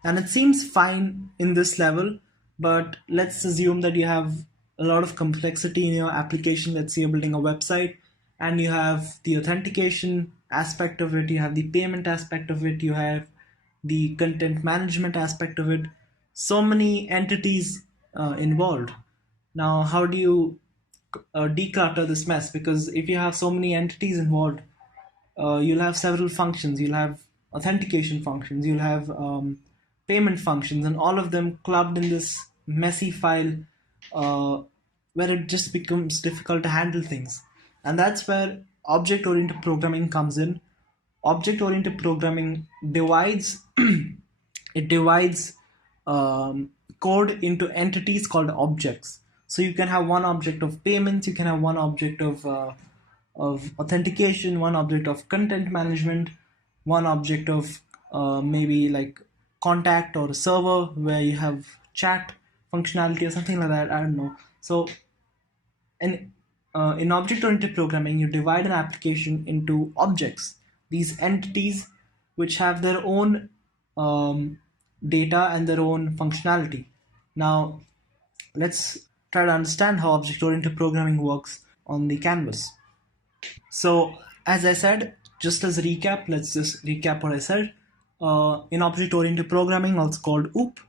and it seems fine in this level, but let's assume that you have a lot of complexity in your application. Let's say you're building a website and you have the authentication aspect of it, you have the payment aspect of it, you have the content management aspect of it, so many entities involved. Now, how do you declutter this mess? Because if you have so many entities involved, you'll have several functions. You'll have authentication functions, you'll have payment functions, and all of them clubbed in this messy file where it just becomes difficult to handle things. And that's where object-oriented programming comes in. Object-oriented programming divides it divides code into entities called objects. So you can have one object of payments, you can have one object of authentication, one object of content management, one object of maybe like contact or a server where you have chat functionality or something like that. I don't know. So in object-oriented programming, you divide an application into objects, these entities which have their own data and their own functionality. Now, let's try to understand how object-oriented programming works on the canvas. So, as I said, just as a recap, let's just recap what I said. In object-oriented programming, also called OOP,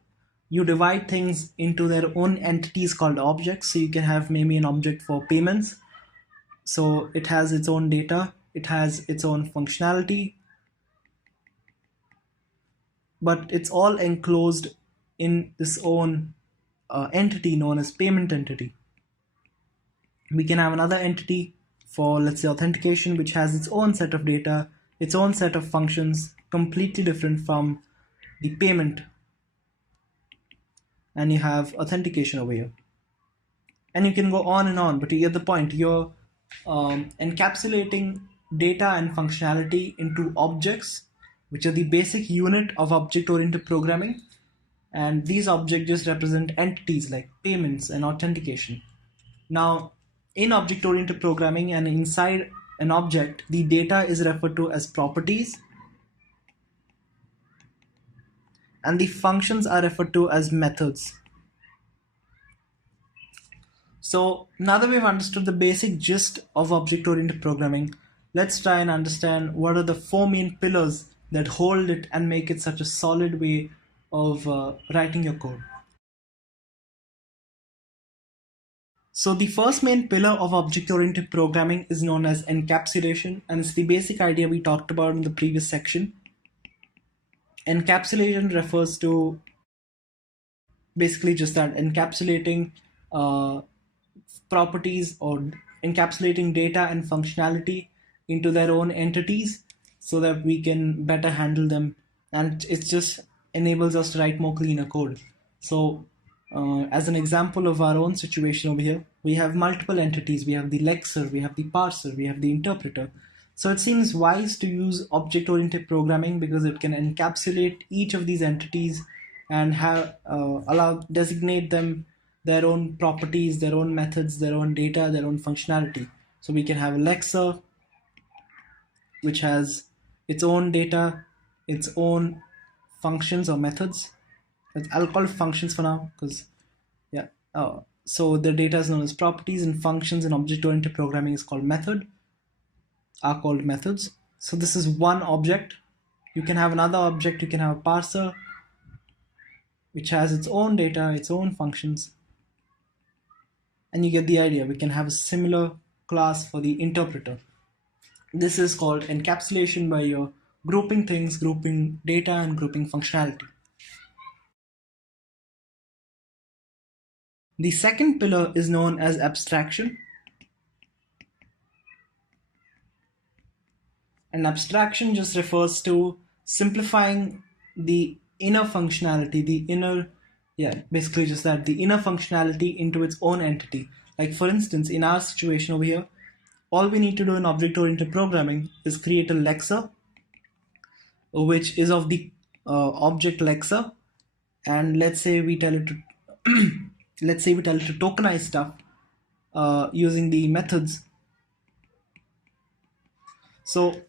you divide things into their own entities called objects. So you can have maybe an object for payments. So it has its own data, it has its own functionality, but it's all enclosed in this own entity known as payment entity. We can have another entity for, let's say, authentication, which has its own set of data, its own set of functions, completely different from the payment. And you have authentication over here. And you can go on, but you get the point. You're encapsulating data and functionality into objects, which are the basic unit of object-oriented programming. And these objects just represent entities like payments and authentication. Now, In object-oriented programming and inside an object, the data is referred to as properties and the functions are referred to as methods. So now that we've understood the basic gist of object-oriented programming, let's try and understand what are the four main pillars that hold it and make it such a solid way of writing your code. So the first main pillar of object-oriented programming is known as encapsulation, and it's the basic idea we talked about in the previous section. Encapsulation refers to basically just that, encapsulating properties or encapsulating data and functionality into their own entities so that we can better handle them, and it just enables us to write more cleaner code. So as an example of our own situation over here, we have multiple entities. We have the lexer, we have the parser, we have the interpreter. So it seems wise to use object-oriented programming because it can encapsulate each of these entities and have designate them their own properties, their own methods, their own data, their own functionality. So we can have a lexer which has its own data, its own functions or methods. I'll call it functions for now because yeah. So the data is known as properties, and functions in object-oriented programming is called are called methods. So this is one object. You can have another object. You can have a parser which has its own data, its own functions, and you get the idea. We can have a similar class for the interpreter. This is called encapsulation, by your grouping things, grouping data, and grouping functionality. The second pillar is known as abstraction. And abstraction just refers to simplifying the inner functionality, basically just that, the inner functionality into its own entity. Like for instance, in our situation over here, all we need to do in object-oriented programming is create a lexer, which is of the object lexer, and let's say we tell it to tokenize stuff using the methods. So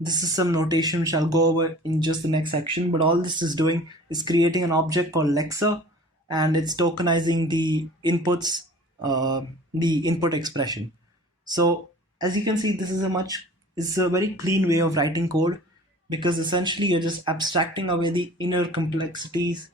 this is some notation which I'll go over in just the next section, but all this is doing is creating an object called lexer, and it's tokenizing the inputs, the input expression. So as you can see, this is a very clean way of writing code, because essentially you're just abstracting away the inner complexities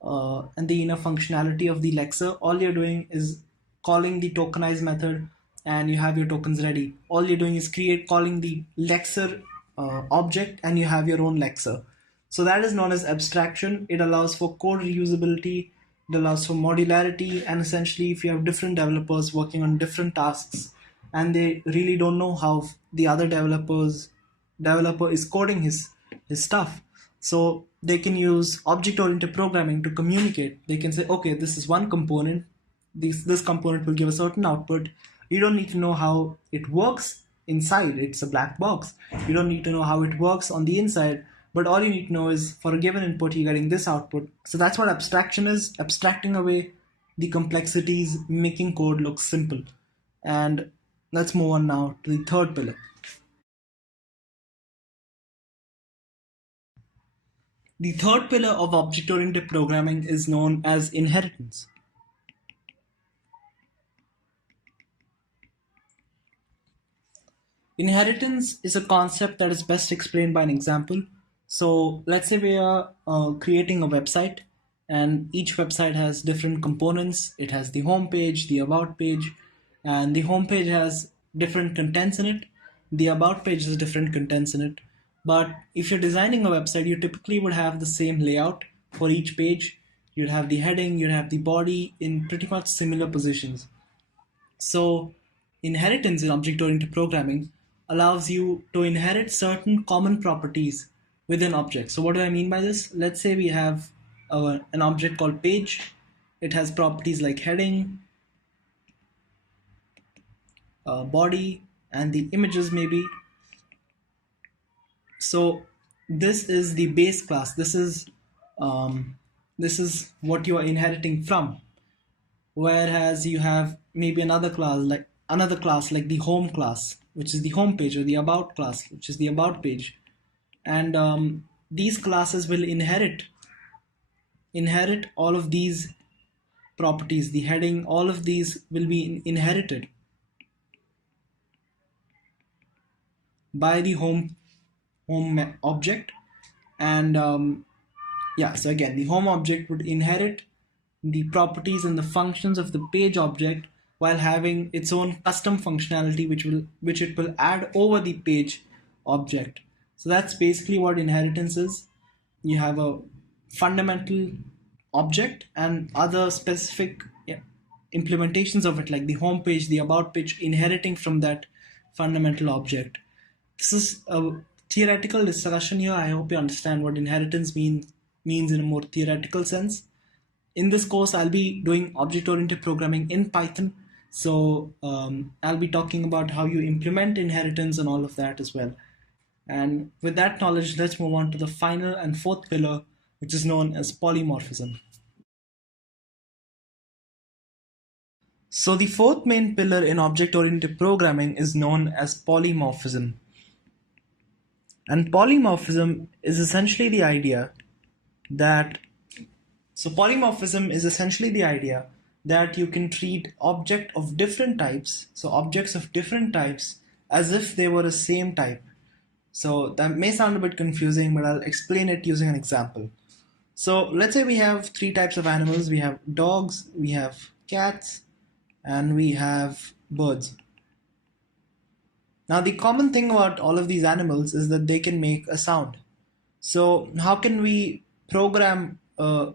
and the inner functionality of the lexer. All you're doing is calling the tokenize method and you have your tokens ready. All you're doing is calling the lexer object and you have your own lexer. So that is known as abstraction. It allows for code reusability, it allows for modularity, and essentially if you have different developers working on different tasks and they really don't know how the other developer is coding his stuff, so they can use object-oriented programming to communicate. They can say, okay, this is one component, this component will give a certain output. You don't need to know how it works inside, it's a black box. You don't need to know how it works on the inside, but all you need to know is for a given input you're getting this output. So that's what abstraction is, abstracting away the complexities, making code look simple. And let's move on now to the third pillar. The third pillar of object-oriented programming is known as inheritance. Inheritance is a concept that is best explained by an example. So let's say we are creating a website, and each website has different components. It has the home page, the about page, and the home page has different contents in it. The about page has different contents in it. But if you're designing a website, you typically would have the same layout for each page. You'd have the heading, you'd have the body in pretty much similar positions. So inheritance in object-oriented programming allows you to inherit certain common properties within objects. So what do I mean by this? Let's say we have an object called page. It has properties like heading, body, and the images maybe. So this is the base class. This is what you are inheriting from. Whereas you have maybe another class like the home class, which is the home page, or the about class, which is the about page. And these classes will inherit all of these properties, the heading, all of these will be inherited by the home object. And yeah, so again, the home object would inherit the properties and the functions of the page object while having its own custom functionality which it will add over the page object. So that's basically what inheritance is. You have a fundamental object and other specific implementations of it, like the home page, the about page, inheriting from that fundamental object. This is a theoretical discussion here. I hope you understand what inheritance means in a more theoretical sense. In this course, I'll be doing object-oriented programming in Python. So I'll be talking about how you implement inheritance and all of that as well. And with that knowledge, let's move on to the final and fourth pillar, which is known as polymorphism. So the fourth main pillar in object-oriented programming is known as polymorphism. And polymorphism is essentially the idea that you can treat objects of different types as if they were the same type. So that may sound a bit confusing, but I'll explain it using an example. So let's say we have three types of animals. We have dogs, we have cats, and we have birds. Now the common thing about all of these animals is that they can make a sound. So how can we program a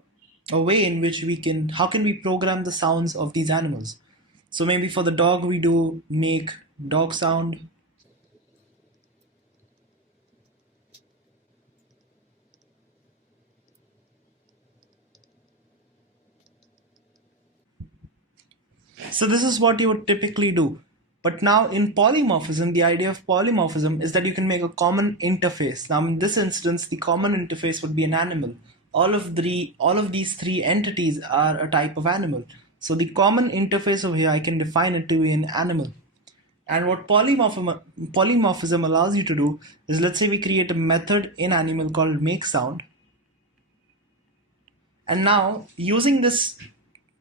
way in which how can we program the sounds of these animals? So maybe for the dog we do make dog sound. So this is what you would typically do. But now in polymorphism, the idea of polymorphism is that you can make a common interface. Now in this instance, the common interface would be an animal. All of these three entities are a type of animal. So the common interface over here, I can define it to be an animal. And what polymorphism allows you to do is, let's say we create a method in animal called makeSound. And now using this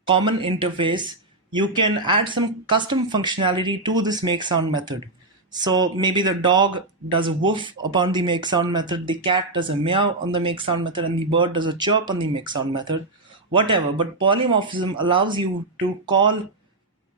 common interface, you can add some custom functionality to this makeSound method. So maybe the dog does a woof upon the makeSound method, the cat does a meow on the makeSound method, and the bird does a chirp on the makeSound method, whatever. But polymorphism allows you to call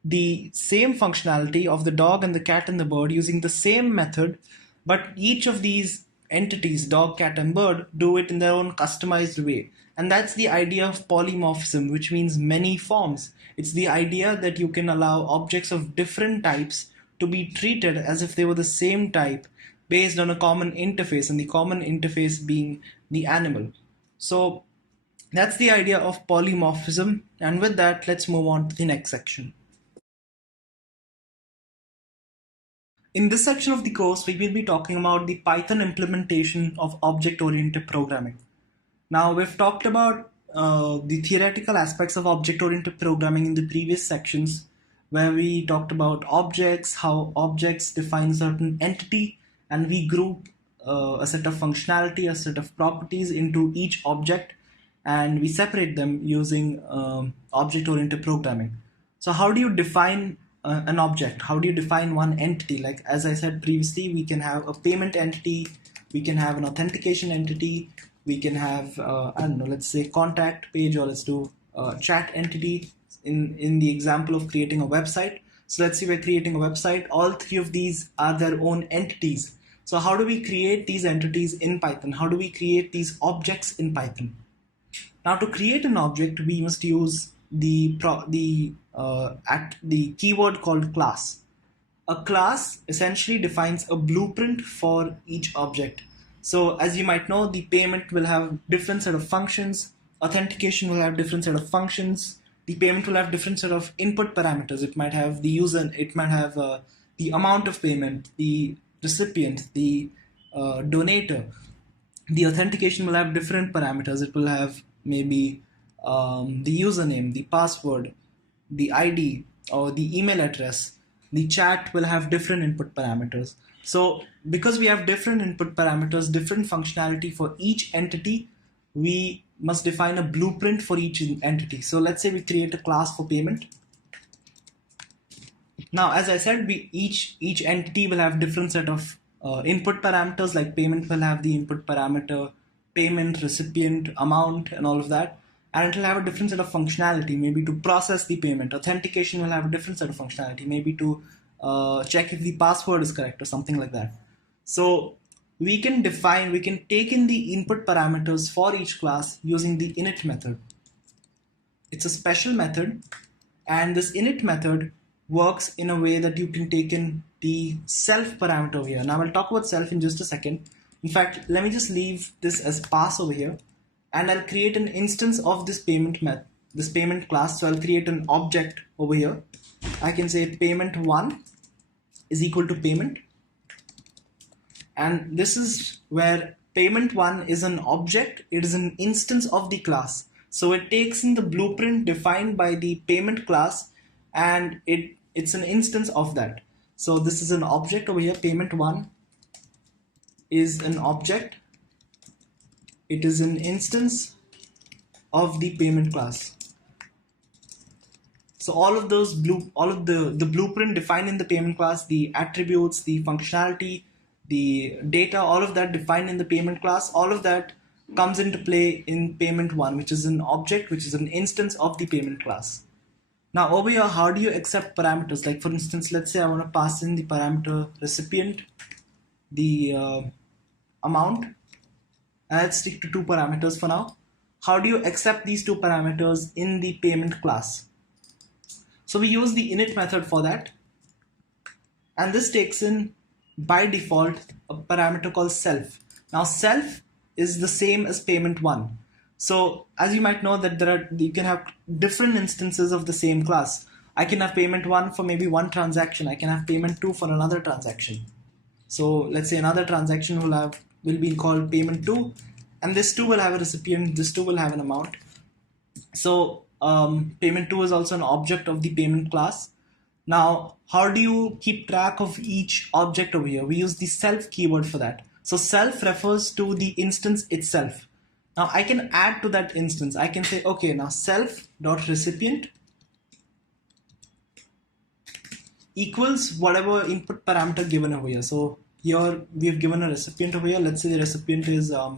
the same functionality of the dog and the cat and the bird using the same method, but each of these entities, dog, cat, and bird, do it in their own customized way. And that's the idea of polymorphism, which means many forms. It's the idea that you can allow objects of different types to be treated as if they were the same type based on a common interface, and the common interface being the animal. So that's the idea of polymorphism. And with that, let's move on to the next section. In this section of the course, we will be talking about the Python implementation of object-oriented programming. Now, we've talked about the theoretical aspects of object-oriented programming in the previous sections, where we talked about objects, how objects define a certain entity, and we group a set of functionality, a set of properties into each object, and we separate them using object-oriented programming. So how do you define an object? How do you define one entity? Like, as I said previously, we can have a payment entity, we can have an authentication entity, we can have, I don't know, let's say contact page, or let's do chat entity in the example of creating a website. So let's say we're creating a website. All three of these are their own entities. So how do we create these entities in Python? How do we create these objects in Python? Now, to create an object, we must use the keyword called class. A class essentially defines a blueprint for each object. So as you might know, the payment will have different set of functions, authentication will have different set of functions, the payment will have different set of input parameters. It might have the user, it might have the amount of payment, the recipient, the donator. The authentication will have different parameters. It will have maybe the username, the password, the ID, or the email address, the chat will have different input parameters. So because we have different input parameters, different functionality for each entity, we must define a blueprint for each entity. So let's say we create a class for payment. Now, as I said, each entity will have different set of input parameters. Like payment will have the input parameter payment, recipient, amount, and all of that. And it will have a different set of functionality, maybe to process the payment. Authentication will have a different set of functionality, maybe to check if the password is correct or something like that. So we can take in the input parameters for each class using the init method. It's a special method, and this init method works in a way that you can take in the self parameter over here. Now I'll talk about self in just a second. In fact, let me just leave this as pass over here, and I'll create an instance of this payment class. So I'll create an object over here. I can say payment1 is equal to payment, and this is where payment1 is an object. It is an instance of the class. So it takes in the blueprint defined by the payment class, and it's an instance of that. So this is an object over here. Payment1 is an object. It is an instance of the payment class. So all of the blueprint defined in the payment class, the attributes, the functionality, the data, all of that defined in the payment class, all of that comes into play in payment1, which is an object, which is an instance of the payment class. Now over here, how do you accept parameters? Like for instance, let's say I want to pass in the parameter recipient, the amount, and let's stick to 2 parameters for now. How do you accept these 2 parameters in the payment class? So we use the init method for that, and this takes in by default a parameter called self. Now self is the same as payment1. So as you might know that you can have different instances of the same class. I can have payment1 for maybe one transaction. I can have payment2 for another transaction. So let's say another transaction will be called payment2, and this 2 will have a recipient, this 2 will have an amount. So payment2 is also an object of the payment class. Now, how do you keep track of each object over here? We use the self keyword for that. So self refers to the instance itself. Now I can add to that instance. I can say, okay, now self.recipient equals whatever input parameter given over here. So here we've given a recipient over here. Let's say the recipient is, I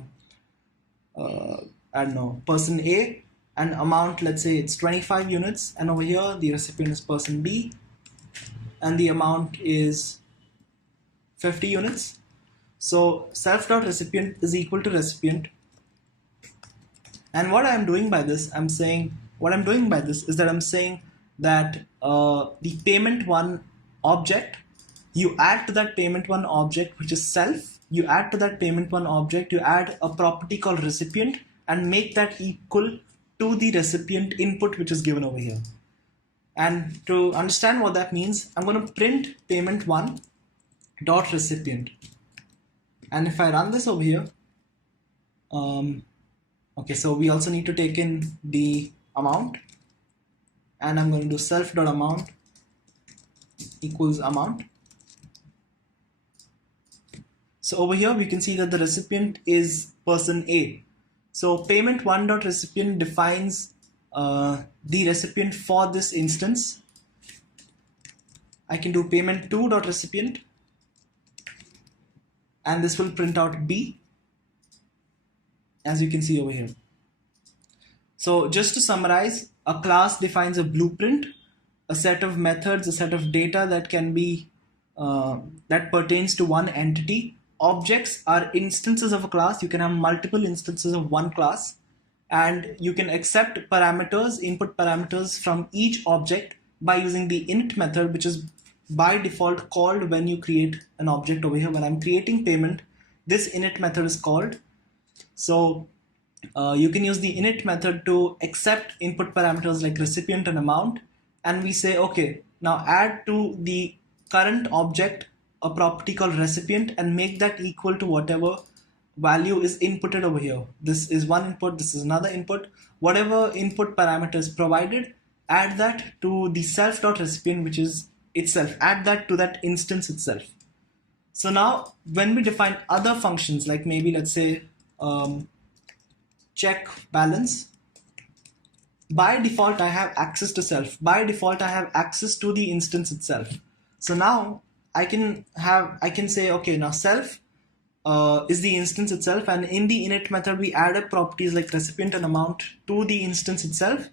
don't know, person A, and amount, let's say it's 25 units. And over here, the recipient is person B, and the amount is 50 units. So self.recipient is equal to recipient. And what I'm doing by this, is that I'm saying that the payment1 object, you add to that payment1 object, which is self, you add to that payment1 object, you add a property called recipient, and make that equal to the recipient input, which is given over here. And to understand what that means, I'm going to print payment1 dot recipient. And if I run this over here, okay, so we also need to take in the amount, and I'm going to do self.amount equals amount. So over here we can see that the recipient is person A. So payment1.recipient defines the recipient for this instance. I can do payment2.recipient, and this will print out B, as you can see over here. So just to summarize, a class defines a blueprint, a set of methods, a set of data that can be that pertains to one entity. Objects are instances of a class. You can have multiple instances of one class, and you can accept parameters, input parameters from each object by using the init method, which is by default called when you create an object over here. When I'm creating payment, this init method is called. So you can use the init method to accept input parameters like recipient and amount, and we say, okay, now add to the current object a property called recipient and make that equal to whatever value is inputted over here. This is one input, this is another input, whatever input parameter is provided, add that to the self.recipient, which is itself, add that to that instance itself. So now when we define other functions, like maybe let's say check balance, by default I have access to self. By default I have access to the instance itself. So now I can say, okay, now self is the instance itself, and in the init method we added properties like recipient and amount to the instance itself.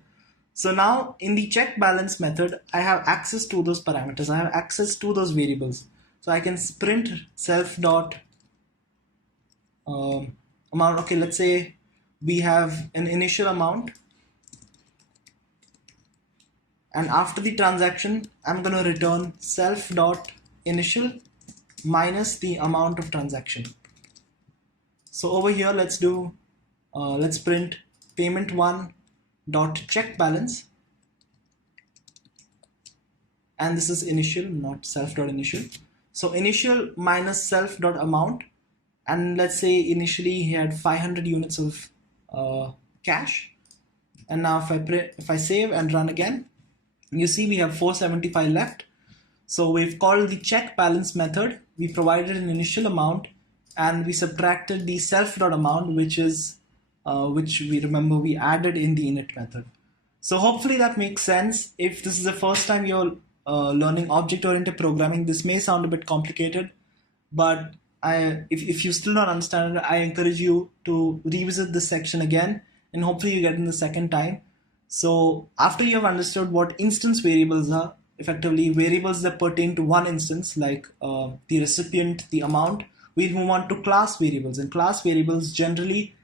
So now in the check balance method I have access to those parameters, I have access to those variables. So I can print self dot amount. Okay, let's say we have an initial amount, and after the transaction I'm going to return self dot initial minus the amount of transaction. So over here let's print payment1 dot check balance, and this is initial, not self dot initial. So initial minus self dot amount, and let's say initially he had 500 units of cash, and now if I save and run again, you see we have 475 left. So we've called the check balance method, we provided an initial amount, and we subtracted the self.amount, which we remember we added in the init method. So hopefully that makes sense. If this is the first time you're learning object-oriented programming, this may sound a bit complicated, but if you still don't understand it, I encourage you to revisit this section again, and hopefully you get it the second time. So after you have understood what instance variables are, effectively variables that pertain to one instance, like the recipient, the amount, we move on to class variables. And class variables generally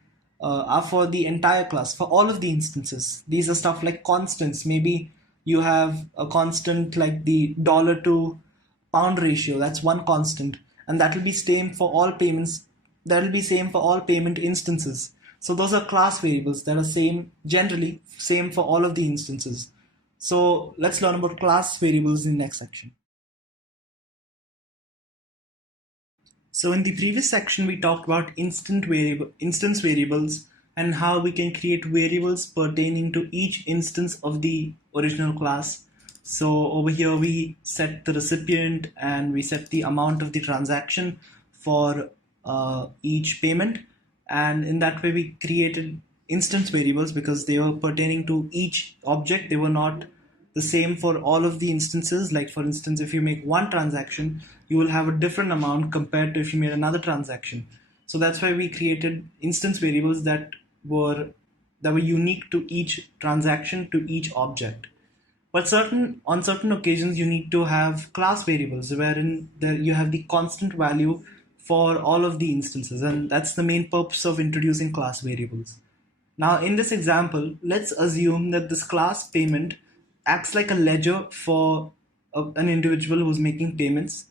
are for the entire class, for all of the instances. These are stuff like constants. Maybe you have a constant like the dollar to pound ratio, that's one constant, and that will be same for all payments, that will be same for all payment instances. So those are class variables that are generally same for all of the instances. So let's learn about class variables in the next section. So in the previous section, we talked about instance variables and how we can create variables pertaining to each instance of the original class. So over here, we set the recipient and we set the amount of the transaction for each payment. And in that way, we created instance variables because they were pertaining to each object. They were not the same for all of the instances. Like for instance, if you make one transaction, you will have a different amount compared to if you made another transaction. So that's why we created instance variables that were unique to each transaction, to each object. But on certain occasions, you need to have class variables wherein you have the constant value for all of the instances, and that's the main purpose of introducing class variables. Now in this example, let's assume that this class payment acts like a ledger for an individual who's making payments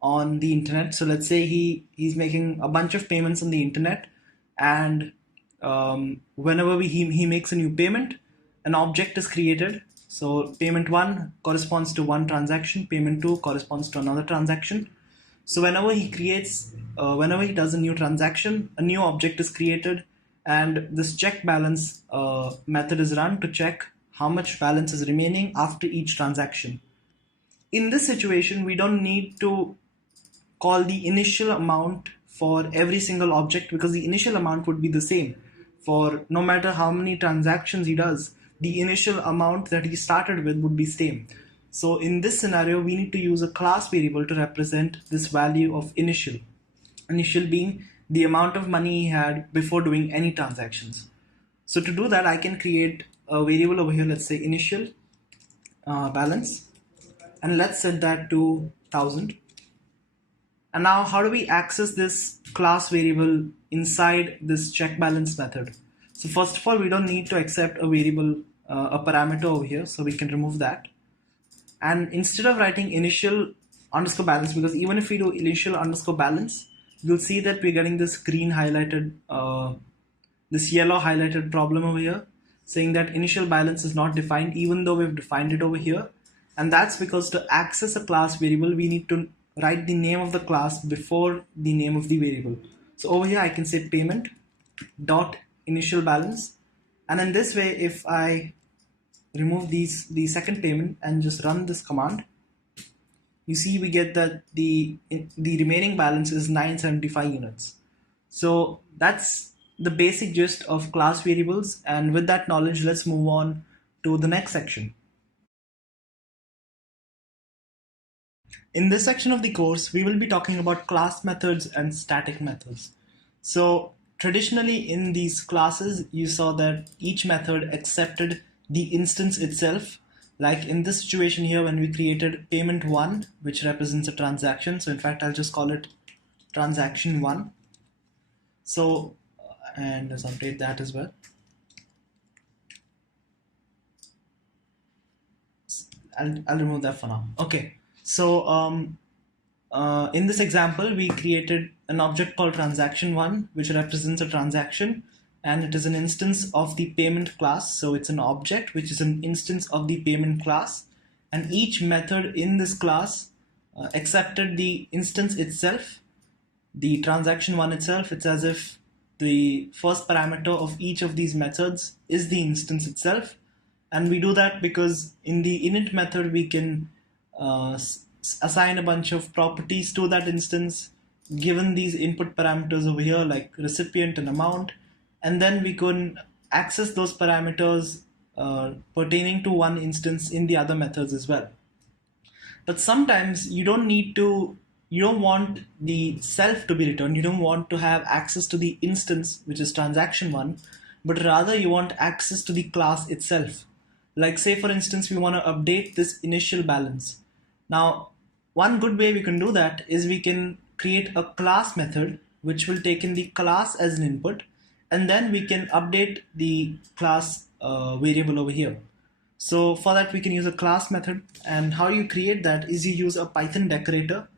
on the internet. So let's say he's making a bunch of payments on the internet, and whenever he makes a new payment, an object is created. So payment 1 corresponds to one transaction, payment 2 corresponds to another transaction. So whenever he does a new transaction, a new object is created, and this check balance method is run to check how much balance is remaining after each transaction. In this situation, we don't need to call the initial amount for every single object, because the initial amount would be the same for no matter how many transactions he does. The initial amount that he started with would be same. So in this scenario, we need to use a class variable to represent this value of initial. Initial being the amount of money he had before doing any transactions. So to do that, I can create a variable over here. Let's say initial balance, and let's set that to 1000. And now how do we access this class variable inside this check balance method? So first of all, we don't need to accept a variable, a parameter over here, so we can remove that. And instead of writing initial underscore balance, because even if we do initial underscore balance, you'll see that we're getting this green highlighted, this yellow highlighted problem over here, saying that initial balance is not defined, even though we've defined it over here. And that's because to access a class variable, we need to write the name of the class before the name of the variable. So over here, I can say payment dot initial balance. And in this way, if I remove the second payment and just run this command, you see we get that the remaining balance is 975 units. So that's the basic gist of class variables, and with that knowledge, let's move on to the next section. In this section of the course, we will be talking about class methods and static methods. So traditionally in these classes, you saw that each method accepted the instance itself. Like in this situation here, when we created payment 1, which represents a transaction. So in fact, I'll just call it transaction 1. So, and let's update that as well. I'll remove that for now. Okay. So in this example, we created an object called transaction1, which represents a transaction, and it is an instance of the payment class. So it's an object which is an instance of the payment class, and each method in this class accepted the instance itself, the transaction1 itself. It's as if the first parameter of each of these methods is the instance itself. And we do that because in the init method, we can assign a bunch of properties to that instance, given these input parameters over here, like recipient and amount, and then we can access those parameters pertaining to one instance in the other methods as well. But sometimes you don't want the self to be returned. You don't want to have access to the instance, which is transaction1, but rather you want access to the class itself. Like say, for instance, we want to update this initial balance. Now, one good way we can do that is we can create a class method which will take in the class as an input, and then we can update the class variable over here. So for that, we can use a class method, and how you create that is you use a Python decorator.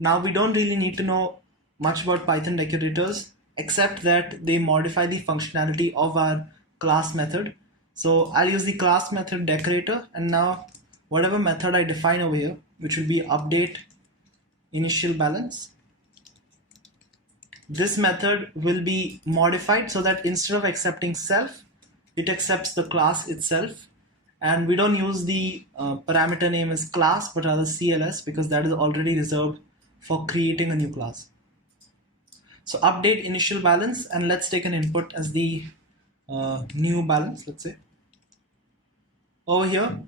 Now, we don't really need to know much about Python decorators, except that they modify the functionality of our class method. So I'll use the class method decorator, and now whatever method I define over here, which will be update initial balance, this method will be modified so that instead of accepting self, it accepts the class itself. And we don't use the parameter name as class, but rather CLS, because that is already reserved for creating a new class. So update initial balance, and let's take an input as the new balance, let's say. Over here,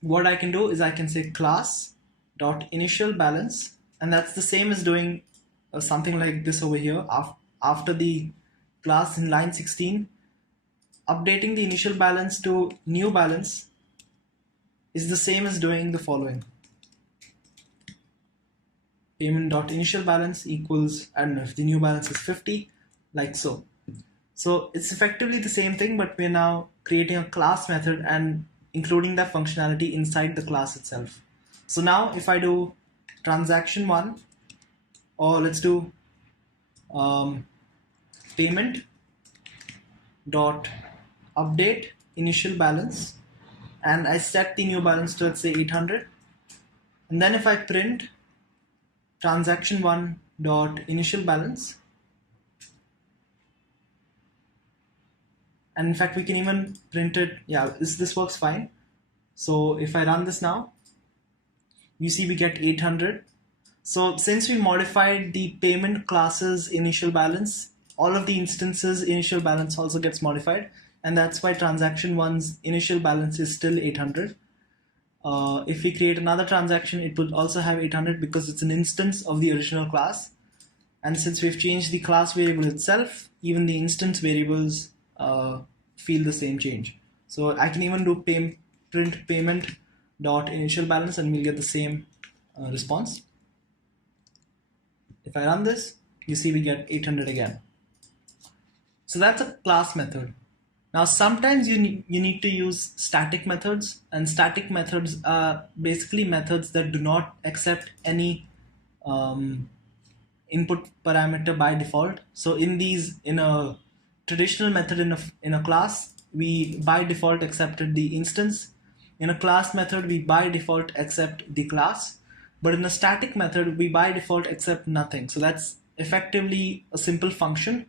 what I can do is I can say class dot initial balance, and that's the same as doing something like this over here. After the class in line 16, updating the initial balance to new balance is the same as doing the following. Payment dot initial balance equals, I don't know, if the new balance is 50, like so. So it's effectively the same thing, but we're now creating a class method and including that functionality inside the class itself. So now if I do transaction1, or let's do payment dot update initial balance, and I set the new balance to, let's say, 800, and then if I print transaction1 dot initial balance, and in fact we can even print it, yeah, this works fine. So if I run this now, you see we get 800. So since we modified the payment class's initial balance, all of the instances initial balance also gets modified, and that's why transaction1's initial balance is still 800. If we create another transaction, it will also have 800 because it's an instance of the original class. And since we've changed the class variable itself, even the instance variables feel the same change. So I can even do print payment dot initial balance, and we'll get the same response. If I run this, you see we get 800 again. So that's a class method. Now sometimes you need to use static methods, and static methods are basically methods that do not accept any input parameter by default. So in a traditional method in a class, we by default accepted the instance. In a class method, we by default accept the class. But in a static method, we by default accept nothing. So that's effectively a simple function,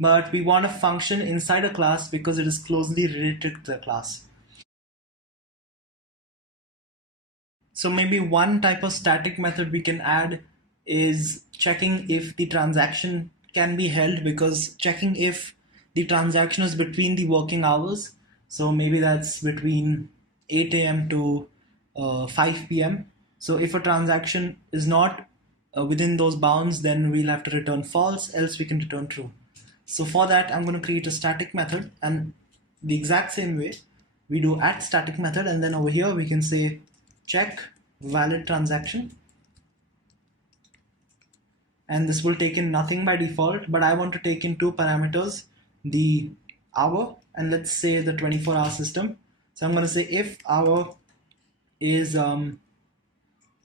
but we want a function inside a class because it is closely related to the class. So maybe one type of static method we can add is checking if the transaction can be held, because checking if the transaction is between the working hours. So maybe that's between 8 a.m. to 5 p.m. So if a transaction is not within those bounds, then we'll have to return false, else we can return true. So for that, I'm going to create a static method, and the exact same way we do at static method, and then over here we can say check valid transaction, and this will take in nothing by default, but I want to take in two parameters, the hour and let's say the 24-hour system. So I'm going to say if hour is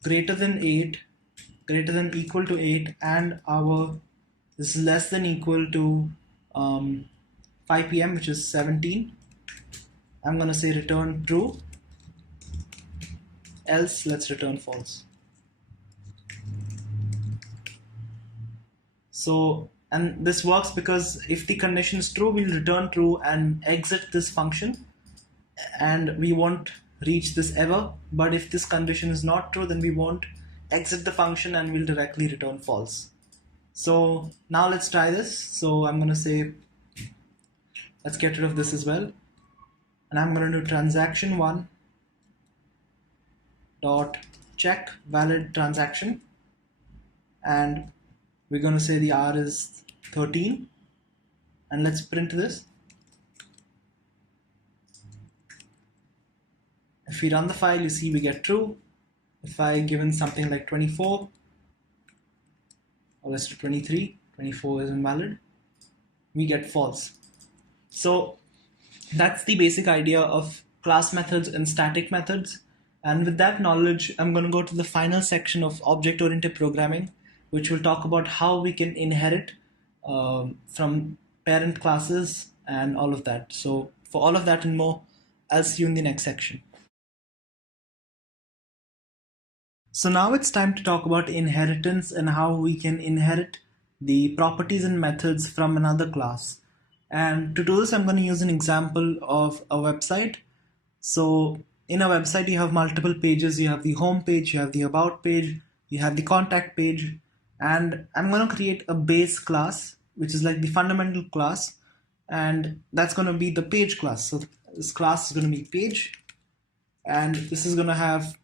greater than equal to 8 and hour is less than equal to 5 p.m. which is 17, I'm going to say return true, else let's return false. So, and this works because if the condition is true, we'll return true and exit this function, and we won't reach this ever. But if this condition is not true, then we won't exit the function and we'll directly return false. So now let's try this. So I'm going to say, let's get rid of this as well. And I'm going to do transaction1 dot check valid transaction, and we're going to say the hour is 13, and let's print this. If we run the file, you see we get true. If I given something like 24, or let's do 23, 24 is invalid, we get false. So that's the basic idea of class methods and static methods. And with that knowledge, I'm going to go to the final section of object-oriented programming, which will talk about how we can inherit from parent classes and all of that. So for all of that and more, I'll see you in the next section. So now it's time to talk about inheritance and how we can inherit the properties and methods from another class. And to do this, I'm going to use an example of a website. So in a website, you have multiple pages. You have the home page, you have the about page, you have the contact page, and I'm going to create a base class, which is like the fundamental class, and that's going to be the page class. So this class is going to be page, and this is going to have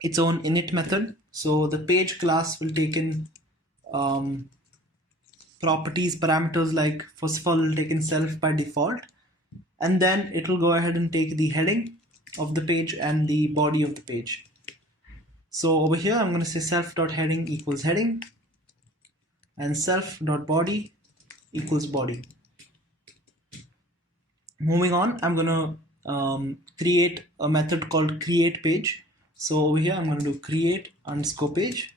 its own init method. So the page class will take in properties, parameters, like first of all, it'll take in self by default, and then it will go ahead and take the heading of the page and the body of the page. So over here, I'm going to say self.heading equals heading, and self.body equals body. Moving on, I'm going to create a method called create page. So over here, I'm going to do create underscore page,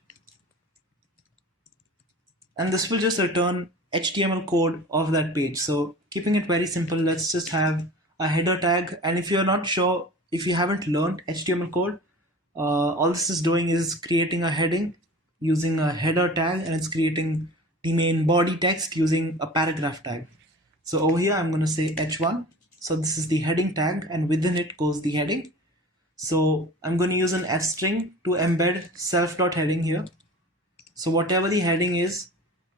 and this will just return HTML code of that page. So keeping it very simple, let's just have a header tag. And if you're not sure, if you haven't learned HTML code, all this is doing is creating a heading using a header tag, and it's creating the main body text using a paragraph tag. So over here, I'm going to say h1. So this is the heading tag, and within it goes the heading. So I'm going to use an f string to embed self.heading here. So whatever the heading is,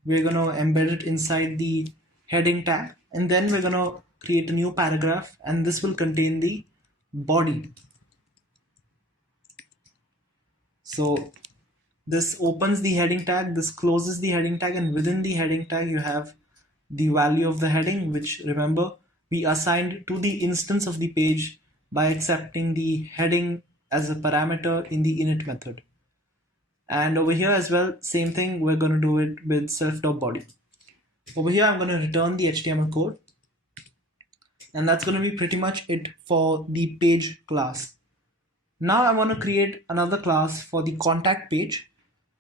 we're going to embed it inside the heading tag, and then we're going to create a new paragraph, and this will contain the body. So this opens the heading tag, this closes the heading tag, and within the heading tag you have the value of the heading, which, remember, we assigned to the instance of the page by accepting the heading as a parameter in the init method. And over here as well, same thing, we're going to do it with self.body. Over here, I'm going to return the HTML code, and that's going to be pretty much it for the page class. Now I want to create another class for the contact page,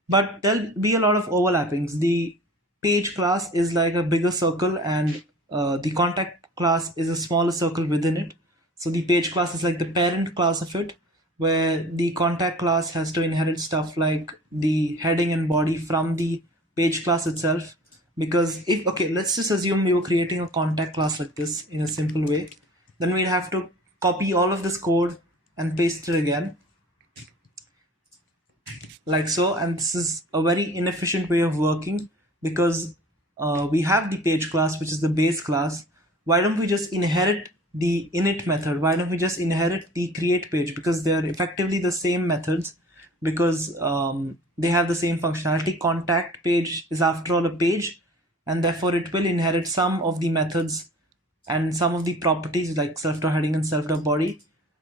but there'll be a lot of overlappings. The page class is like a bigger circle, and the contact class is a smaller circle within it. So the page class is like the parent class of it, where the contact class has to inherit stuff like the heading and body from the page class itself. Because if, okay, let's just assume we were creating a contact class like this in a simple way, then we'd have to copy all of this code and paste it again. like so, and this is a very inefficient way of working because we have the page class, which is the base class. Why don't we just inherit the init method? Why don't we just inherit the create page? Because they are effectively the same methods, because they have the same functionality. Contact page is after all a page, and therefore it will inherit some of the methods and some of the properties like self.heading and self.body,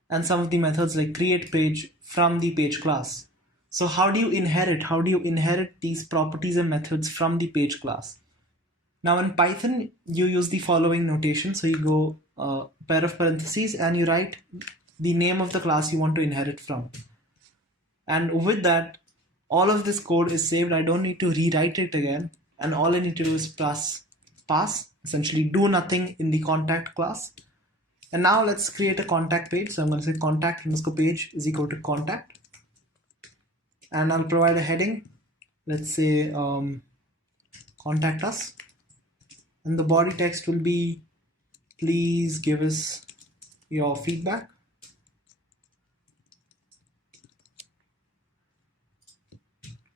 and some of the methods like create page from the page class. So how do you inherit? How do you inherit these properties and methods from the page class? Now in Python, you use the following notation. So you go pair of parentheses and you write the name of the class you want to inherit from. And with that, all of this code is saved. I don't need to rewrite it again. And all I need to do is pass, essentially do nothing in the contact class. And now let's create a contact page. So I'm going to say contact underscore page is equal to contact. And I'll provide a heading. Let's say contact us. And the body text will be, please give us your feedback.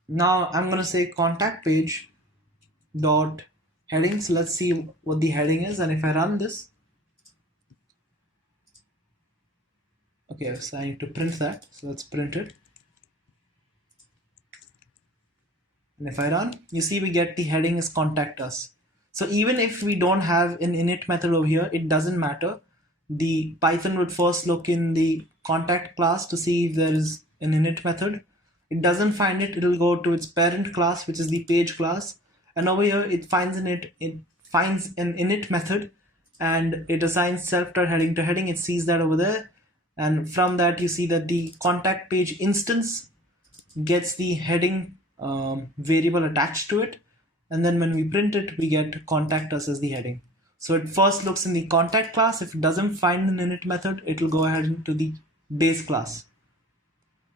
Now I'm going to say contact page dot heading. So let's see what the heading is. And if I run this, okay, so I need to print that. So let's print it. And if I run, you see we get the heading is contact us. So even if we don't have an init method over here, it doesn't matter. The Python would first look in the contact class to see if there is an init method. It doesn't find it, it'll go to its parent class, which is the page class. And over here, it finds an init method, and it assigns self.heading to heading. It sees that over there. And from that, you see that the contact page instance gets the heading variable attached to it. And then when we print it, we get contact us as the heading. So it first looks in the contact class. If it doesn't find an init method, it will go ahead into the base class.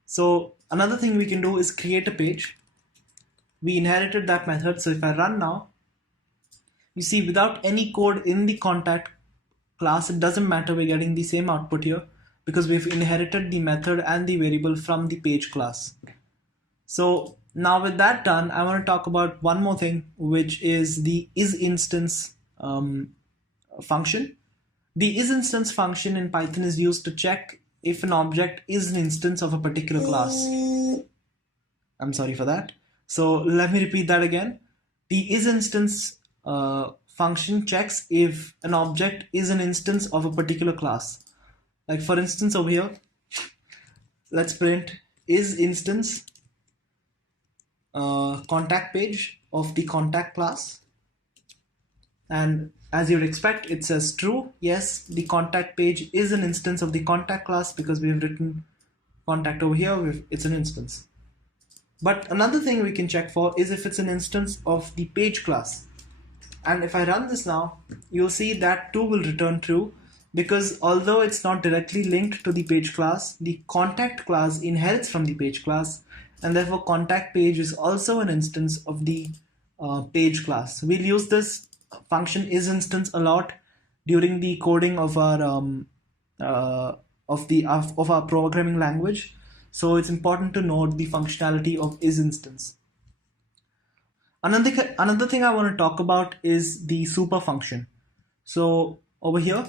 So another thing we can do is create a page. We inherited that method. So if I run now, you see without any code in the contact class, it doesn't matter, we're getting the same output here because we've inherited the method and the variable from the page class. So now with that done, I want to talk about one more thing, which is the isInstance function. The isInstance function in Python is used to check if an object is an instance of a particular class. I'm sorry for that. So let me repeat that again. The isInstance function checks if an object is an instance of a particular class. Like for instance over here, let's print isInstance contact page of the contact class, and as you'd expect, it says true. Yes, the contact page is an instance of the contact class because we have written contact over here, it's an instance. But another thing we can check for is if it's an instance of the page class. And if I run this now, you'll see that too will return true, because although it's not directly linked to the page class, the contact class inherits from the page class, and therefore contact page is also an instance of the page class. We'll use this function isInstance a lot during the coding of our our programming language. So it's important to note the functionality of isInstance. Another thing I want to talk about is the super function. So over here,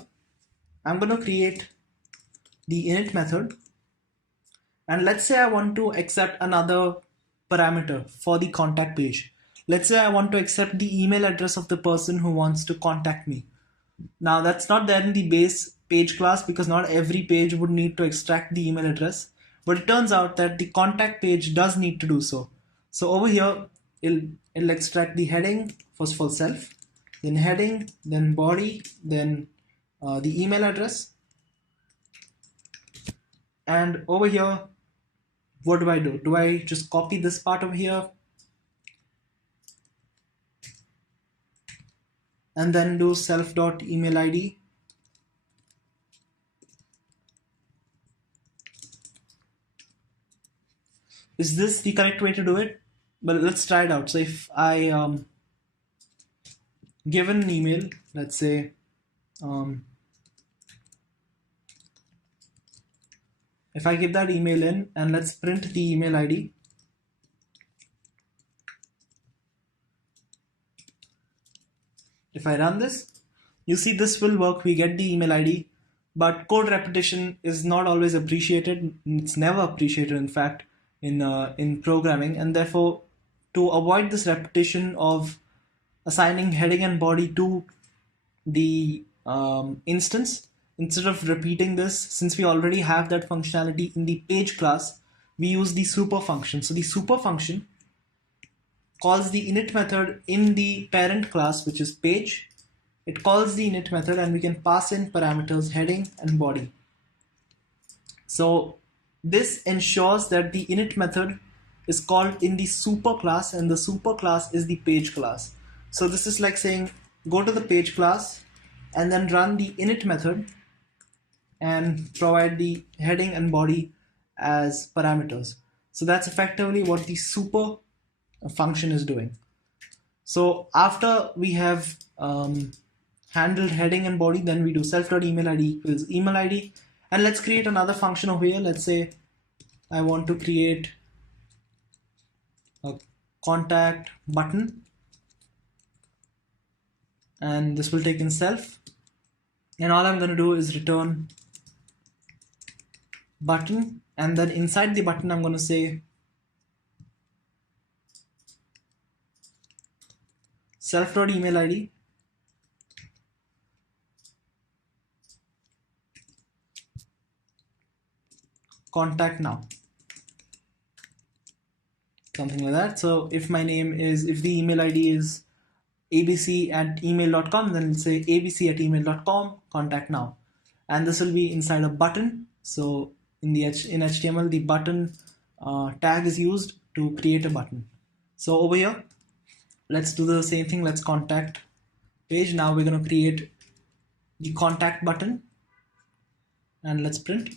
I'm going to create the init method. And let's say I want to accept another parameter for the contact page. Let's say I want to accept the email address of the person who wants to contact me. Now that's not there in the base page class because not every page would need to extract the email address. But it turns out that the contact page does need to do so. So over here, it'll extract the heading, first of all self, then heading, then body, then the email address. And over here, what do I do? Do I just copy this part over here and then do self.emailid? Is this the correct way to do it? But let's try it out. So if I give an email, let's say if I give that email in and let's print the email ID, If I run this, you see this will work. We get the email ID, but code repetition is not always appreciated. It's never appreciated, in fact, in programming, and therefore, to avoid this repetition of assigning heading and body to the instance, instead of repeating this, since we already have that functionality in the page class, we use the super function. So the super function calls the init method in the parent class, which is page. It calls the init method, and we can pass in parameters heading and body. So this ensures that the init method is called in the super class, and the super class is the page class. So this is like saying go to the page class and then run the init method and provide the heading and body as parameters. So that's effectively what the super function is doing. So after we have handled heading and body, then we do self.emailid equals email ID, and let's create another function over here. Let's say I want to create a contact button, and this will take in self, and all I'm going to do is return button, and then inside the button I'm going to say self.emailid contact now, something like that. So if my name is, if the email ID is abc@email.com, then let's say abc@email.com contact now, and this will be inside a button. So in HTML, the button tag is used to create a button. So over here, let's do the same thing. Let's contact page. Now we're going to create the contact button, and let's print.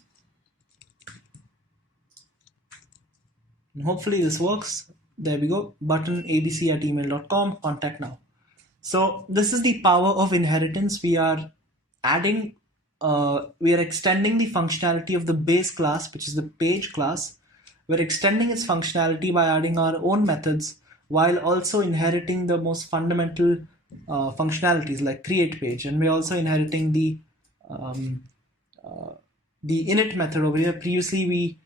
And hopefully this works. There we go. Button abc@email.com contact now. So this is the power of inheritance. We are adding, we are extending the functionality of the base class, which is the page class. We're extending its functionality by adding our own methods, while also inheriting the most fundamental functionalities like create page, and we're also inheriting the init method over here. Previously we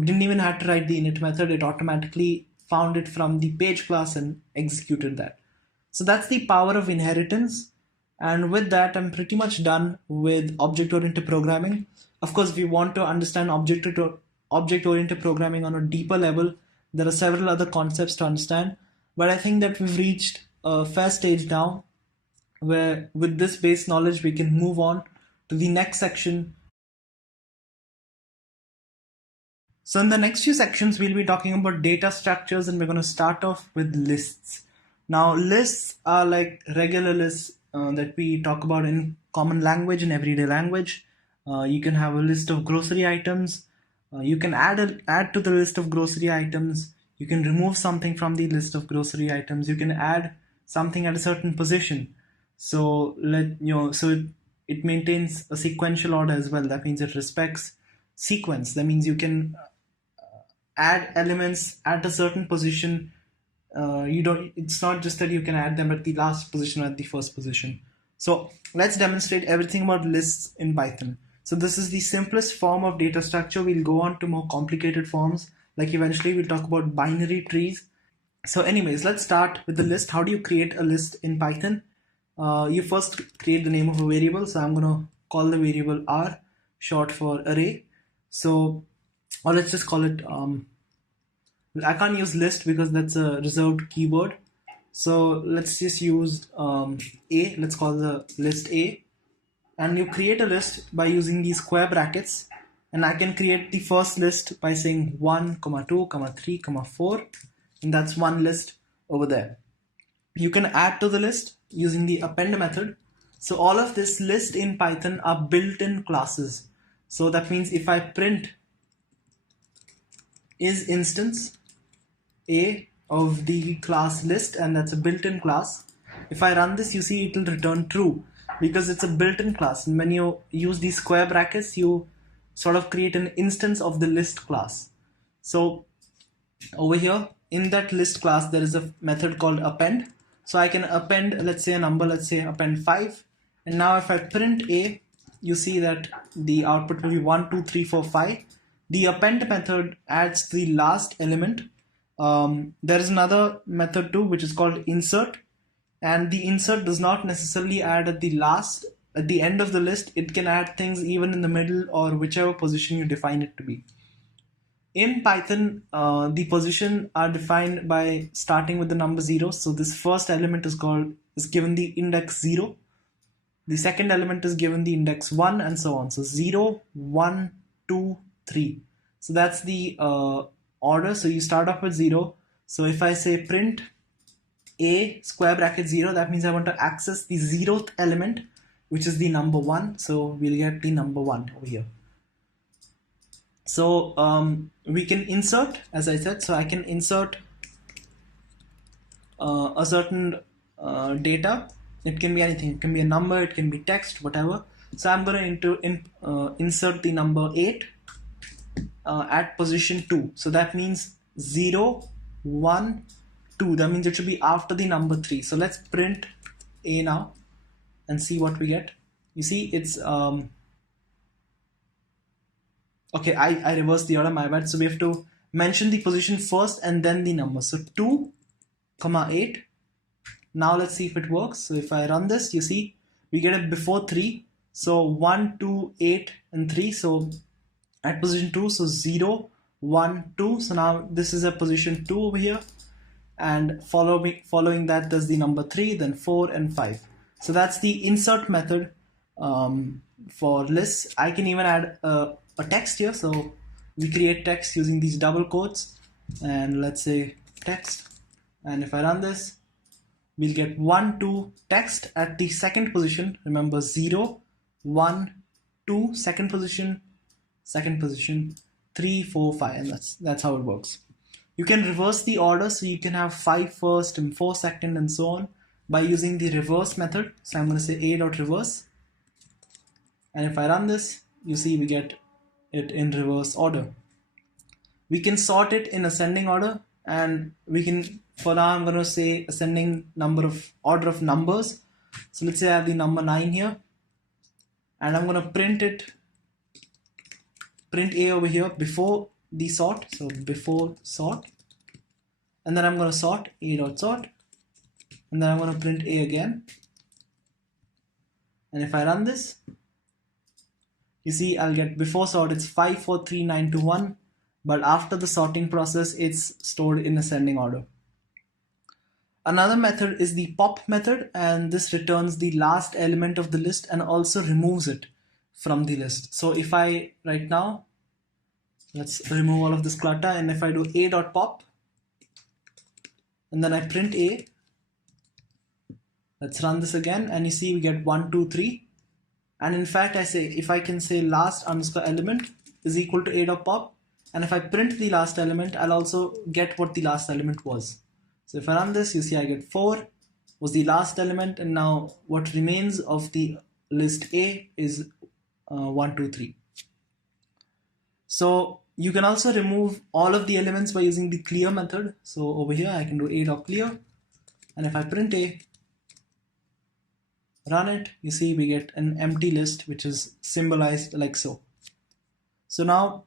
didn't even have to write the init method. It automatically found it from the page class and executed that. So that's the power of inheritance. And with that, I'm pretty much done with object-oriented programming. Of course, if you want to understand object-oriented programming on a deeper level, there are several other concepts to understand. But I think that we've reached a fair stage now where with this base knowledge, we can move on to the next section. So in the next few sections, we'll be talking about data structures, and we're going to start off with lists. Now, lists are like regular lists that we talk about in common language, in everyday language. You can have a list of grocery items. You can add to the list of grocery items. You can remove something from the list of grocery items. You can add something at a certain position. So it maintains a sequential order as well. That means it respects sequence. That means you can add elements at a certain position. It's not just that you can add them at the last position or at the first position. So let's demonstrate everything about lists in Python. So this is the simplest form of data structure. We'll go on to more complicated forms, like eventually we'll talk about binary trees. So anyways, let's start with the list. How do you create a list in Python? You first create the name of a variable. So I'm going to call the variable R, short for array. So, or let's just call it, I can't use list because that's a reserved keyword. So let's just use A. Let's call the list A. And you create a list by using these square brackets. And I can create the first list by saying 1, 2, 3, 4. And that's one list over there. You can add to the list using the append method. So all of this list in Python are built-in classes. So that means if I print is instance A of the class list, and that's a built-in class. If I run this, you see it will return true because it's a built-in class. And when you use these square brackets, you sort of create an instance of the list class. So over here in that list class, there is a method called append. So I can append, let's say a number, let's say append 5. And now if I print A, you see that the output will be 1, 2, 3, 4, 5. The append method adds the last element. There is another method too, which is called insert. And the insert does not necessarily add at the end of the list. It can add things even in the middle or whichever position you define it to be. In Python, the position are defined by starting with the number 0. So this first element is given the index 0. The second element is given the index 1 and so on. So 0, 1, 2, 3. So that's the order. So you start off with 0. So if I say print A square bracket 0, that means I want to access the 0th element, which is the number 1. So we'll get the number 1 over here. So we can insert, as I said, so I can insert a certain data. It can be anything. It can be a number, it can be text, whatever. So I'm going to insert the number 8 at position 2. So that means 0, 1, 2. That means it should be after the number 3. So let's print A now and see what we get. You see it's okay, I reversed the order, my bad. So we have to mention the position first and then the number. So 2, 8. Now let's see if it works. So if I run this, you see we get it before 3. So 1, 2, 8 and 3. So at position 2, so 0, 1, 2. So now this is a position 2 over here. And following that, there's the number 3, then 4 and 5. So that's the insert method for lists. I can even add a text here. So we create text using these double quotes, and let's say text. And if I run this, we'll get 1, 2 text at the second position. Remember 0, 1, 2, second position, 3, 4, 5, and that's how it works. You can reverse the order, so you can have 5 first and 4 second and so on by using the reverse method. So I'm going to say a.reverse, and if I run this, you see we get it in reverse order. We can sort it in ascending order, and we can, for now I'm going to say ascending order of numbers. So let's say I have the number 9 here, and I'm going to print A over here before the sort. So before sort, and then I'm going to sort a.sort, and then I'm going to print A again. And if I run this, you see I'll get before sort it's 5, 4, 3, 9, 2, 1, but after the sorting process it's stored in ascending order. Another method is the pop method, and this returns the last element of the list and also removes it from the list. So if I right now, let's remove all of this clutter, and if I do a.pop and then I print A, let's run this again, and you see we get 1, 2, 3. And in fact, I say, if I can say last underscore element is equal to a.pop, and if I print the last element, I'll also get what the last element was. So if I run this, you see I get 4 was the last element, and now what remains of the list A is 1, 2, 3. So you can also remove all of the elements by using the clear method. So over here, I can do a.clear, and if I print A, run it, you see we get an empty list, which is symbolized like so. So now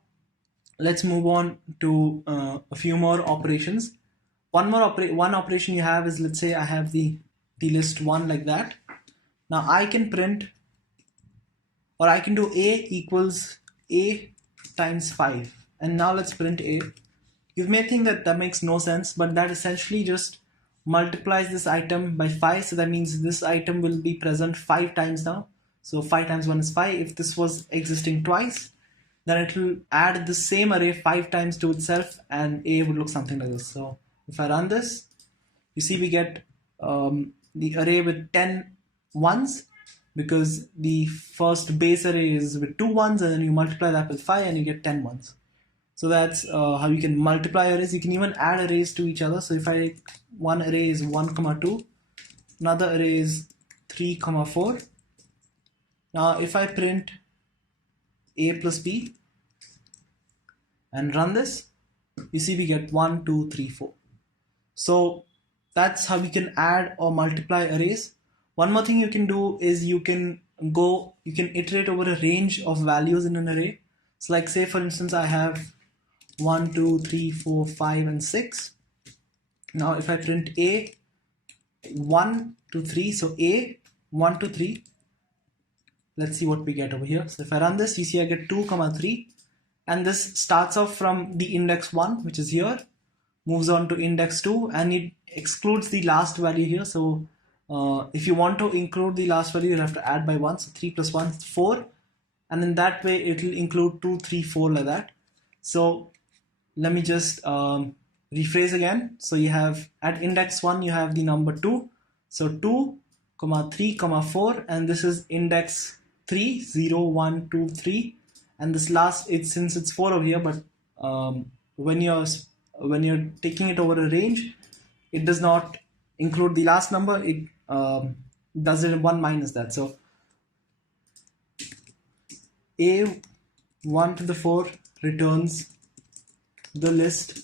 let's move on to a few more operations. One operation you have is, let's say I have the list 1 like that. Now I can print, or I can do A equals A times 5, and now let's print A. You may think that makes no sense, but that essentially just multiplies this item by 5. So that means this item will be present 5 times now. So 5 times 1 is 5. If this was existing twice, then it will add the same array 5 times to itself, and A would look something like this. So if I run this, you see we get the array with 10 ones, because the first base array is with 2 ones, and then you multiply that with 5 and you get 10 ones. So that's how you can multiply arrays. You can even add arrays to each other. So if one array is 1, 2, another array is 3, 4. Now if I print A plus B and run this, you see we get 1, 2, 3, 4. So that's how you can add or multiply arrays. One more thing you can do is you can iterate over a range of values in an array. So like say for instance I have 1, 2, 3, 4, 5 and 6. Now if I print a 1 to 3, so a 1 to 3, let's see what we get over here. So if I run this, you see I get 2, 3, and this starts off from the index 1, which is here, moves on to index 2, and it excludes the last value here. So if you want to include the last value, you have to add by 1. So 3 plus 1 is 4, and in that way it will include 2, 3, 4 like that. So let me just rephrase again. So you have at index 1 you have the number 2, so 2, 3, 4, and this is index 3, 0, 1, 2, 3, and this last, since it's 4 over here, but when you're taking it over a range, it does not include the last number. It does it 1 minus that. So a 1 to the 4 returns the list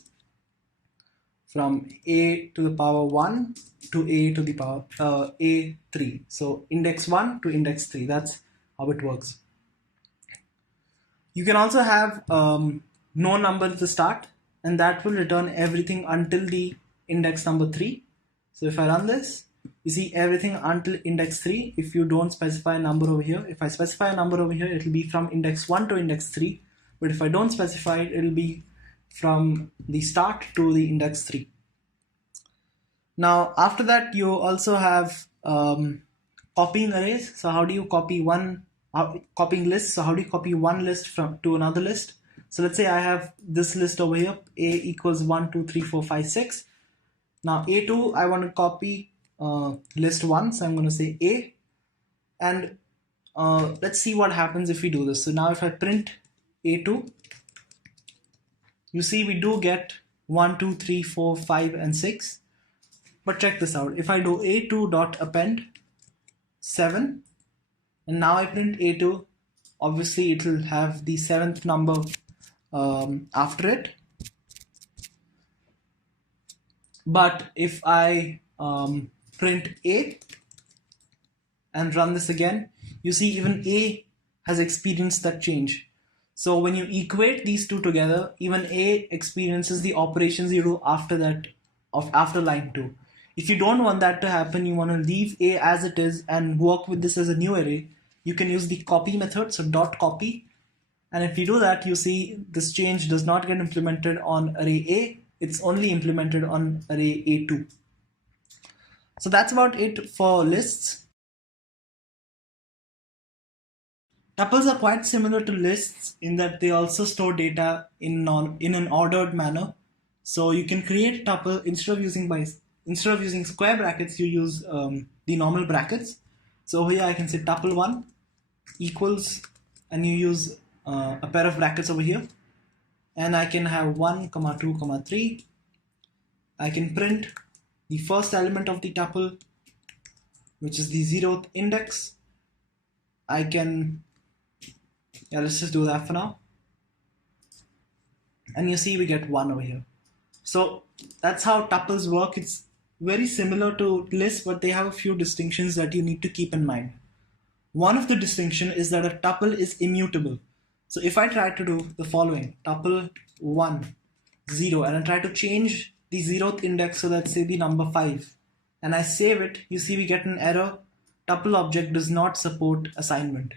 from a to the power 1 to a to the power a3. So index 1 to index 3. That's how it works. You can also have no number at the start, and that will return everything until the index number 3. So if I run this, you see everything until index 3 if you don't specify a number over here. If I specify a number over here, it will be from index 1 to index 3, but if I don't specify it, it will be from the start to the index 3. Now after that you also have copying arrays. So how do you copy copying lists? So how do you copy one list to another list? So let's say I have this list over here, a equals 1, 2, 3, 4, 5, 6. Now a2, I want to copy list 1, so I'm going to say a, and let's see what happens if we do this. So now if I print a2, you see we do get 1, 2, 3, 4, 5 and 6. But check this out. If I do a2 dot append 7, and now I print a2, obviously it will have the 7th number after it. But if I print a and run this again, you see even a has experienced that change. So when you equate these two together, even a experiences the operations you do after that, after line 2. If you don't want that to happen, you want to leave a as it is and work with this as a new array, you can use the copy method, so dot copy. And if you do that, you see this change does not get implemented on array A, it's only implemented on array A2. So that's about it for lists. Tuples are quite similar to lists in that they also store data in an ordered manner. So you can create a tuple instead of using square brackets, you use the normal brackets. So over here I can say tuple1 equals, and you use a pair of brackets over here, and I can have 1, 2, 3. I can print the first element of the tuple, which is the 0th index. I can, let's just do that for now. And you see we get 1 over here. So that's how tuples work. It's very similar to lists, but they have a few distinctions that you need to keep in mind. One of the distinction is that a tuple is immutable. So if I try to do the following, tuple 1, 0, and I try to change the 0th index, so let's say the number 5, and I save it, you see we get an error, tuple object does not support assignment.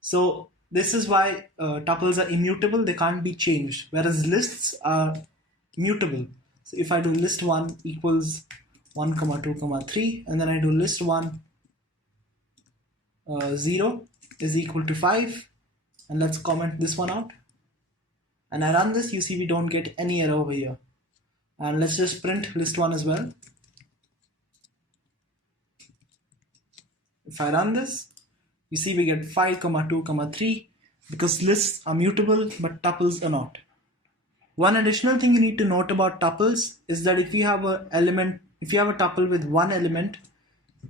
So this is why tuples are immutable, they can't be changed, whereas lists are mutable. So if I do list1 equals 1, 2, 3, and then I do list1 0 is equal to 5, and let's comment this one out, and I run this, you see we don't get any error over here. And let's just print list1 as well. If I run this, you see we get 5, 2, 3, because lists are mutable but tuples are not. One additional thing you need to note about tuples is that if you have a tuple with one element,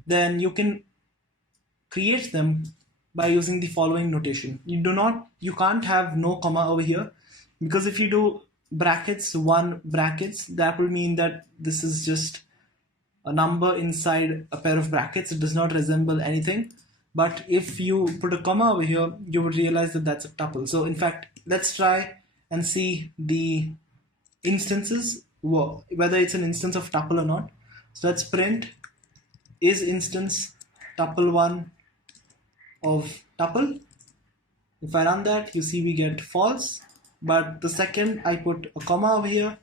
then you can create them by using the following notation. You can't have no comma over here, because if you do brackets, 1 brackets, that will mean that this is just a number inside a pair of brackets. It does not resemble anything. But if you put a comma over here, you would realize that that's a tuple. So in fact, let's try and see the instances, whether it's an instance of tuple or not. So let's print is instance tuple1 of tuple. If I run that, you see we get false. But the second I put a comma over here,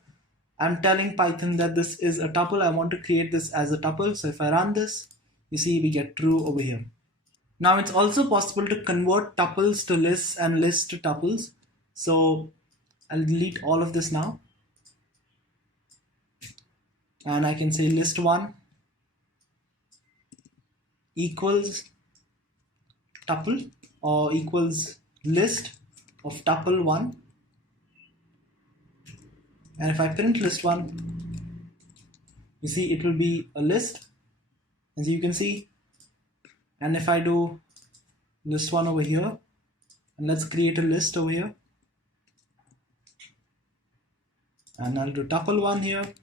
I'm telling Python that this is a tuple. I want to create this as a tuple. So if I run this, you see we get true over here. Now it's also possible to convert tuples to lists and lists to tuples. So I'll delete all of this now. And I can say list1 equals tuple or equals list of tuple1. And if I print list1, you see it will be a list, as you can see. And if I do list1 over here, and let's create a list over here, and I'll do tuple1 here,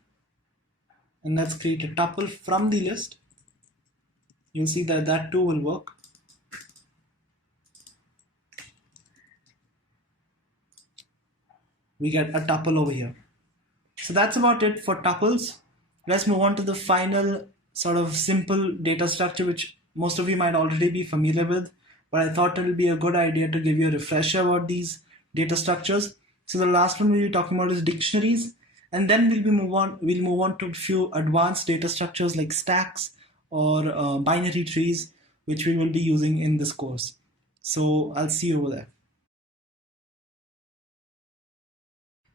and let's create a tuple from the list. You'll see that that too will work. We get a tuple over here. So that's about it for tuples. Let's move on to the final sort of simple data structure, which most of you might already be familiar with, but I thought it would be a good idea to give you a refresher about these data structures. So the last one we'll be talking about is dictionaries, and then we'll move on to a few advanced data structures like stacks or binary trees, which we will be using in this course. So I'll see you over there.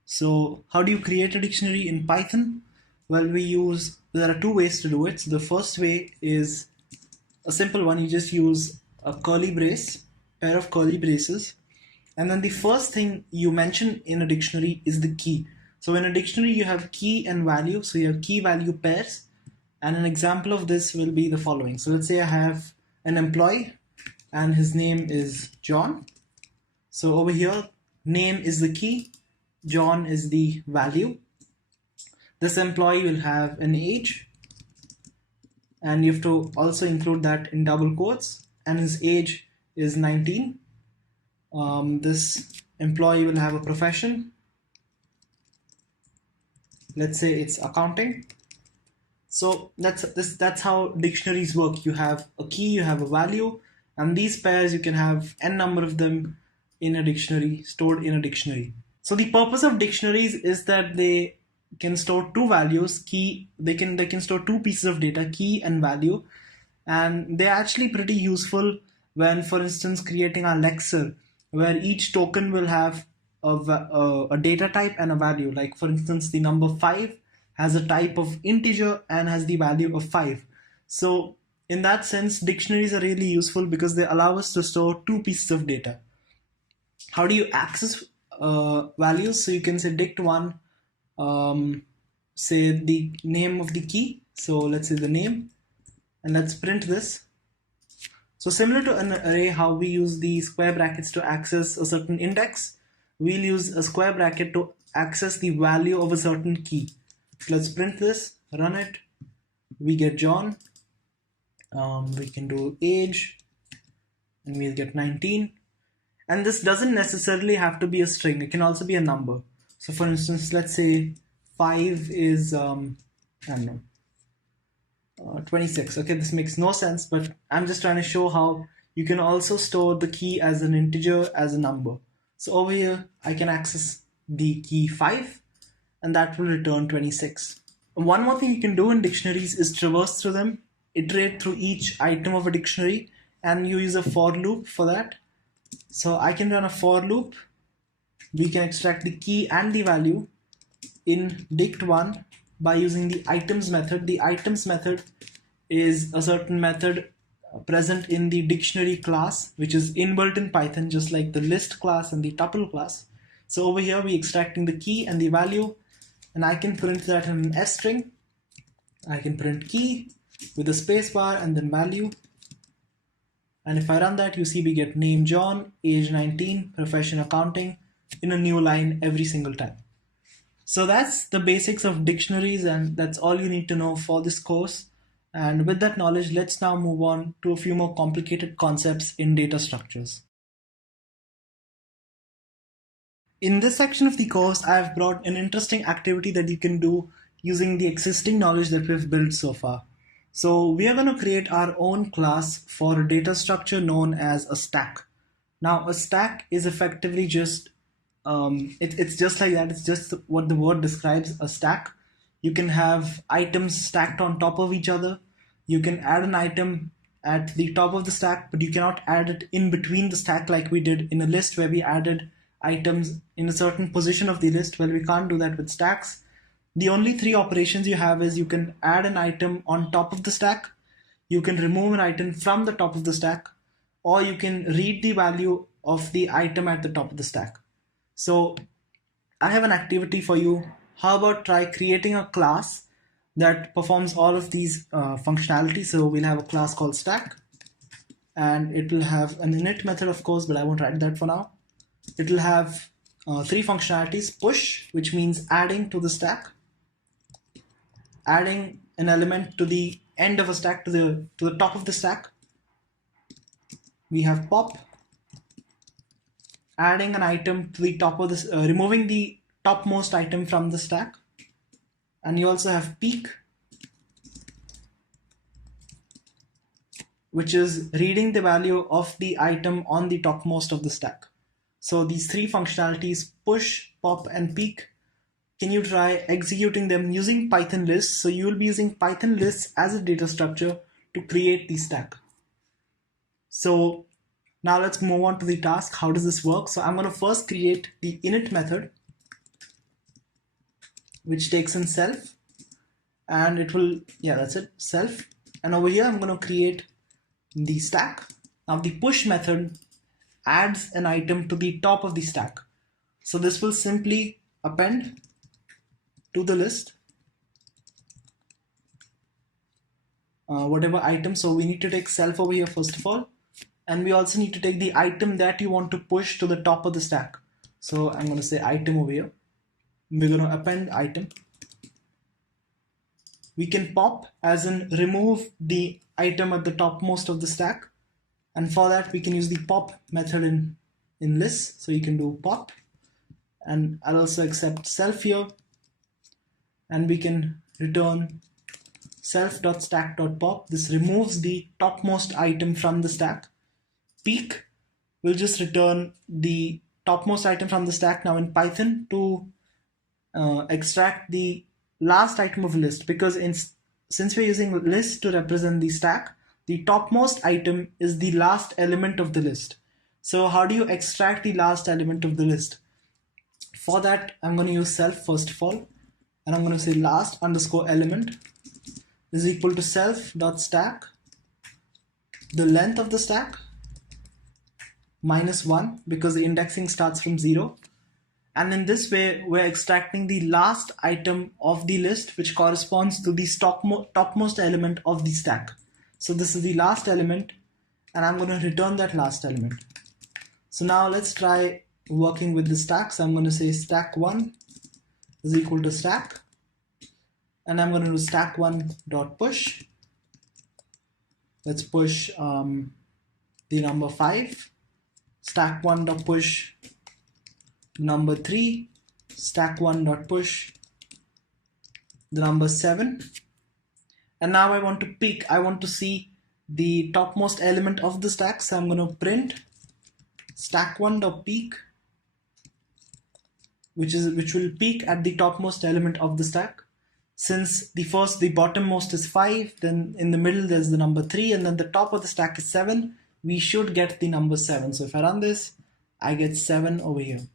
So how do you create a dictionary in Python? Well, there are two ways to do it. So the first way is a simple one. You just use a curly brace, pair of curly braces, and then the first thing you mention in a dictionary is the key. So in a dictionary you have key and value, so you have key value pairs, and an example of this will be the following. So let's say I have an employee and his name is John. So over here, name is the key, John is the value. This employee will have an age, and you have to also include that in double quotes, and his age is 19. This employee will have a profession. Let's say it's accounting. So that's how dictionaries work. You have a key, you have a value, and these pairs you can have n number of them in a dictionary, stored in a dictionary. So the purpose of dictionaries is that they can store two values, key, they can store two pieces of data, key and value, and they're actually pretty useful when, for instance, creating a lexer, where each token will have a data type and a value. Like for instance, the number 5 has a type of integer and has the value of 5. So in that sense, dictionaries are really useful because they allow us to store two pieces of data. How do you access values? So you can say dict1, say the name of the key. So let's say the name, and let's print this. So similar to an array, how we use the square brackets to access a certain index, we'll use a square bracket to access the value of a certain key. So let's print this, run it. We get John. We can do age, and we'll get 19. And this doesn't necessarily have to be a string. It can also be a number. So for instance, let's say 5 is, I don't know, 26. Okay, this makes no sense, but I'm just trying to show how you can also store the key as an integer, as a number. So over here, I can access the key 5, and that will return 26. One more thing you can do in dictionaries is traverse through them, iterate through each item of a dictionary, and you use a for loop for that. So I can run a for loop. We can extract the key and the value in dict1 by using the items method. The items method is a certain method present in the dictionary class, which is inbuilt in Python, just like the list class and the tuple class. So over here, we're extracting the key and the value, and I can print that in an S string. I can print key with a space bar and then value. And if I run that, you see we get name John, age 19, profession accounting in a new line every single time. So that's the basics of dictionaries, and that's all you need to know for this course. And with that knowledge, let's now move on to a few more complicated concepts in data structures. In this section of the course, I've brought an interesting activity that you can do using the existing knowledge that we've built so far. So we are going to create our own class for a data structure known as a stack. Now, a stack is effectively just, it's just like that. It's just what the word describes, a stack. You can have items stacked on top of each other. You can add an item at the top of the stack, but you cannot add it in between the stack like we did in a list where we added items in a certain position of the list. Well, we can't do that with stacks. The only three operations you have is you can add an item on top of the stack, you can remove an item from the top of the stack, or you can read the value of the item at the top of the stack. So I have an activity for you. How about try creating a class that performs all of these functionalities? So we'll have a class called stack, and it will have an init method, of course, but I won't write that for now. It will have three functionalities: push, which means adding to the stack, adding an element to the end of a stack, to the top of the stack. We have pop, adding an item to the top of this, removing the topmost item from the stack. And you also have peek, which is reading the value of the item on the topmost of the stack. So these three functionalities, push, pop, and peek, can you try executing them using Python lists? So you will be using Python lists as a data structure to create the stack. So now let's move on to the task. How does this work? So I'm going to first create the init method, which takes in self, and it will, that's it, self. And over here, I'm going to create the stack. Now the push method adds an item to the top of the stack. So this will simply append to the list whatever item. So we need to take self over here first of all, and we also need to take the item that you want to push to the top of the stack. So I'm going to say item over here. We're going to append item. We can pop, as in remove the item at the topmost of the stack, and for that we can use the pop method in list. So you can do pop, and I'll also accept self here, and we can return self.stack.pop. This removes the topmost item from the stack. Peek will just return the topmost item from the stack. Now in Python, to extract the last item of a list, because since we're using list to represent the stack, the topmost item is the last element of the list. So how do you extract the last element of the list? For that, I'm going to use self first of all, and I'm going to say last underscore element is equal to self.stack, the length of the stack, -1, because the indexing starts from 0. And in this way, we're extracting the last item of the list, which corresponds to the topmost element of the stack. So this is the last element, and I'm going to return that last element. So now let's try working with the stack. So I'm going to say stack1 is equal to stack, and I'm going to do stack1.push. Let's push the number 5. Stack1.push number 3. Stack1.push the number 7. And now I want to peek. I want to see the topmost element of the stack. So I'm going to print stack1.peek, which will peek at the topmost element of the stack. Since the bottommost is 5, then in the middle there's the number 3, and then the top of the stack is 7, we should get the number 7. So if I run this, I get 7 over here.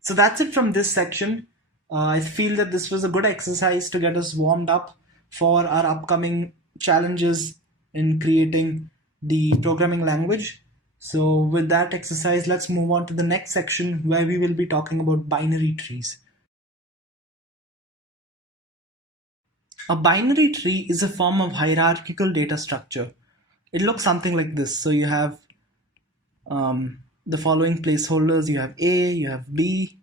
So that's it from this section. I feel that this was a good exercise to get us warmed up for our upcoming challenges in creating the programming language. So with that exercise, let's move on to the next section where we will be talking about binary trees. A binary tree is a form of hierarchical data structure. It looks something like this. So you have the following placeholders. You have A, you have B,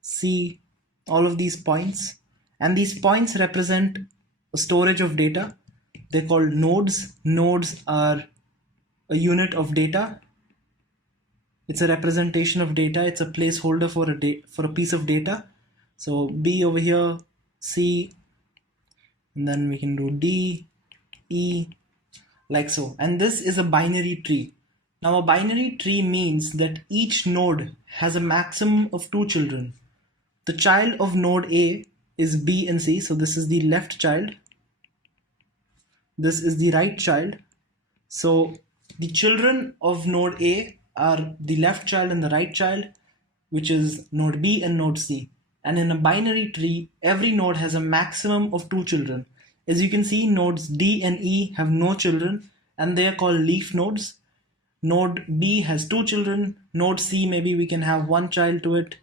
C, all of these points. And these points represent a storage of data. They're called nodes. Nodes are a unit of data. It's a representation of data. It's a placeholder for a piece of data. So B over here, C, and then we can do D, E, like so. And this is a binary tree. Now a binary tree means that each node has a maximum of 2 children. The child of node A is B and C. So this is the left child. This is the right child. So the children of node A are the left child and the right child, which is node B and node C. And in a binary tree, every node has a maximum of 2 children. As you can see, nodes D and E have no children, and they are called leaf nodes. Node B has 2 children. Node C, maybe we can have 1 child to it,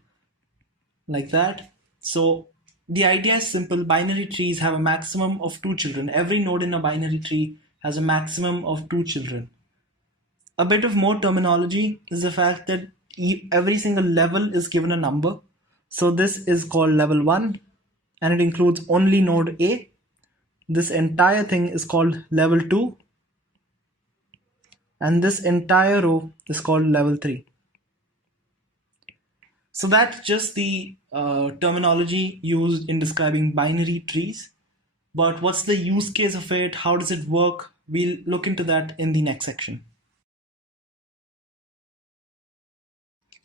like that. So the idea is simple. Binary trees have a maximum of 2 children. Every node in a binary tree has a maximum of 2 children. A bit of more terminology is the fact that every single level is given a number. So this is called level 1, and it includes only node A. This entire thing is called level 2, and this entire row is called level 3. So that's just the terminology used in describing binary trees. But what's the use case of it? How does it work? We'll look into that in the next section.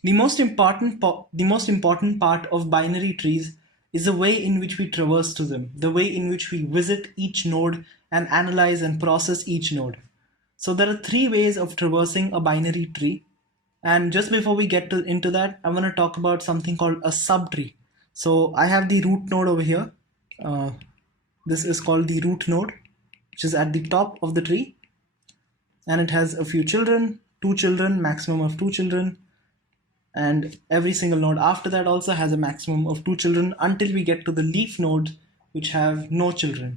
The most important part of binary trees is the way in which we traverse to them, the way in which we visit each node and analyze and process each node. So there are 3 ways of traversing a binary tree. And just before we get into that, I'm going to talk about something called a subtree. So I have the root node over here. This is called the root node, which is at the top of the tree. And it has a few children, 2 children, maximum of 2 children. And every single node after that also has a maximum of 2 children until we get to the leaf nodes, which have no children.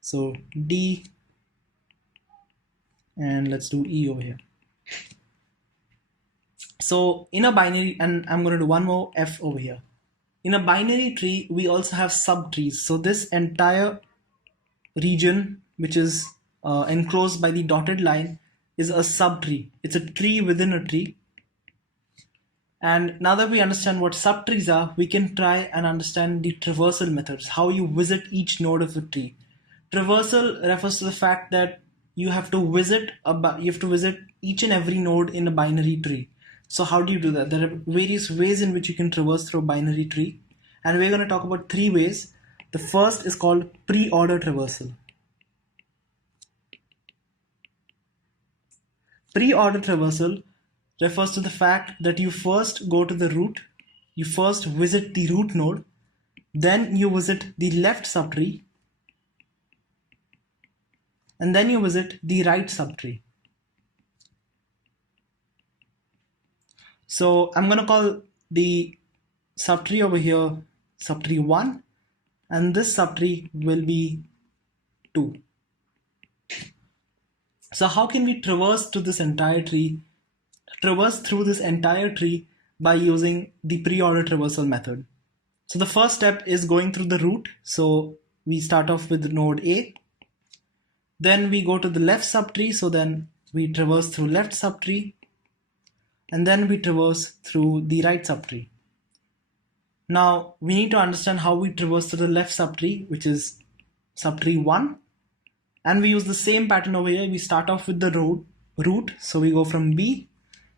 So D, and let's do E over here. So in a binary, and I'm going to do one more F over here. In a binary tree, we also have subtrees. So this entire region, which is enclosed by the dotted line, is a subtree. It's a tree within a tree. And now that we understand what subtrees are, we can try and understand the traversal methods, how you visit each node of the tree. Traversal refers to the fact that you have to visit each and every node in a binary tree. So how do you do that? There are various ways in which you can traverse through a binary tree, and we're going to talk about 3 ways. The first is called pre-order traversal. Pre-order traversal refers to the fact that you first go to the root, you first visit the root node, then you visit the left subtree, and then you visit the right subtree. So I'm going to call the subtree over here subtree 1, and this subtree will be 2. So how can we traverse through this entire tree by using the pre-order traversal method? So the first step is going through the root. So we start off with node A. Then we go to the left subtree. So then we traverse through left subtree. And then we traverse through the right subtree. Now we need to understand how we traverse through the left subtree, which is subtree 1. And we use the same pattern over here. We start off with the root. So we go from B.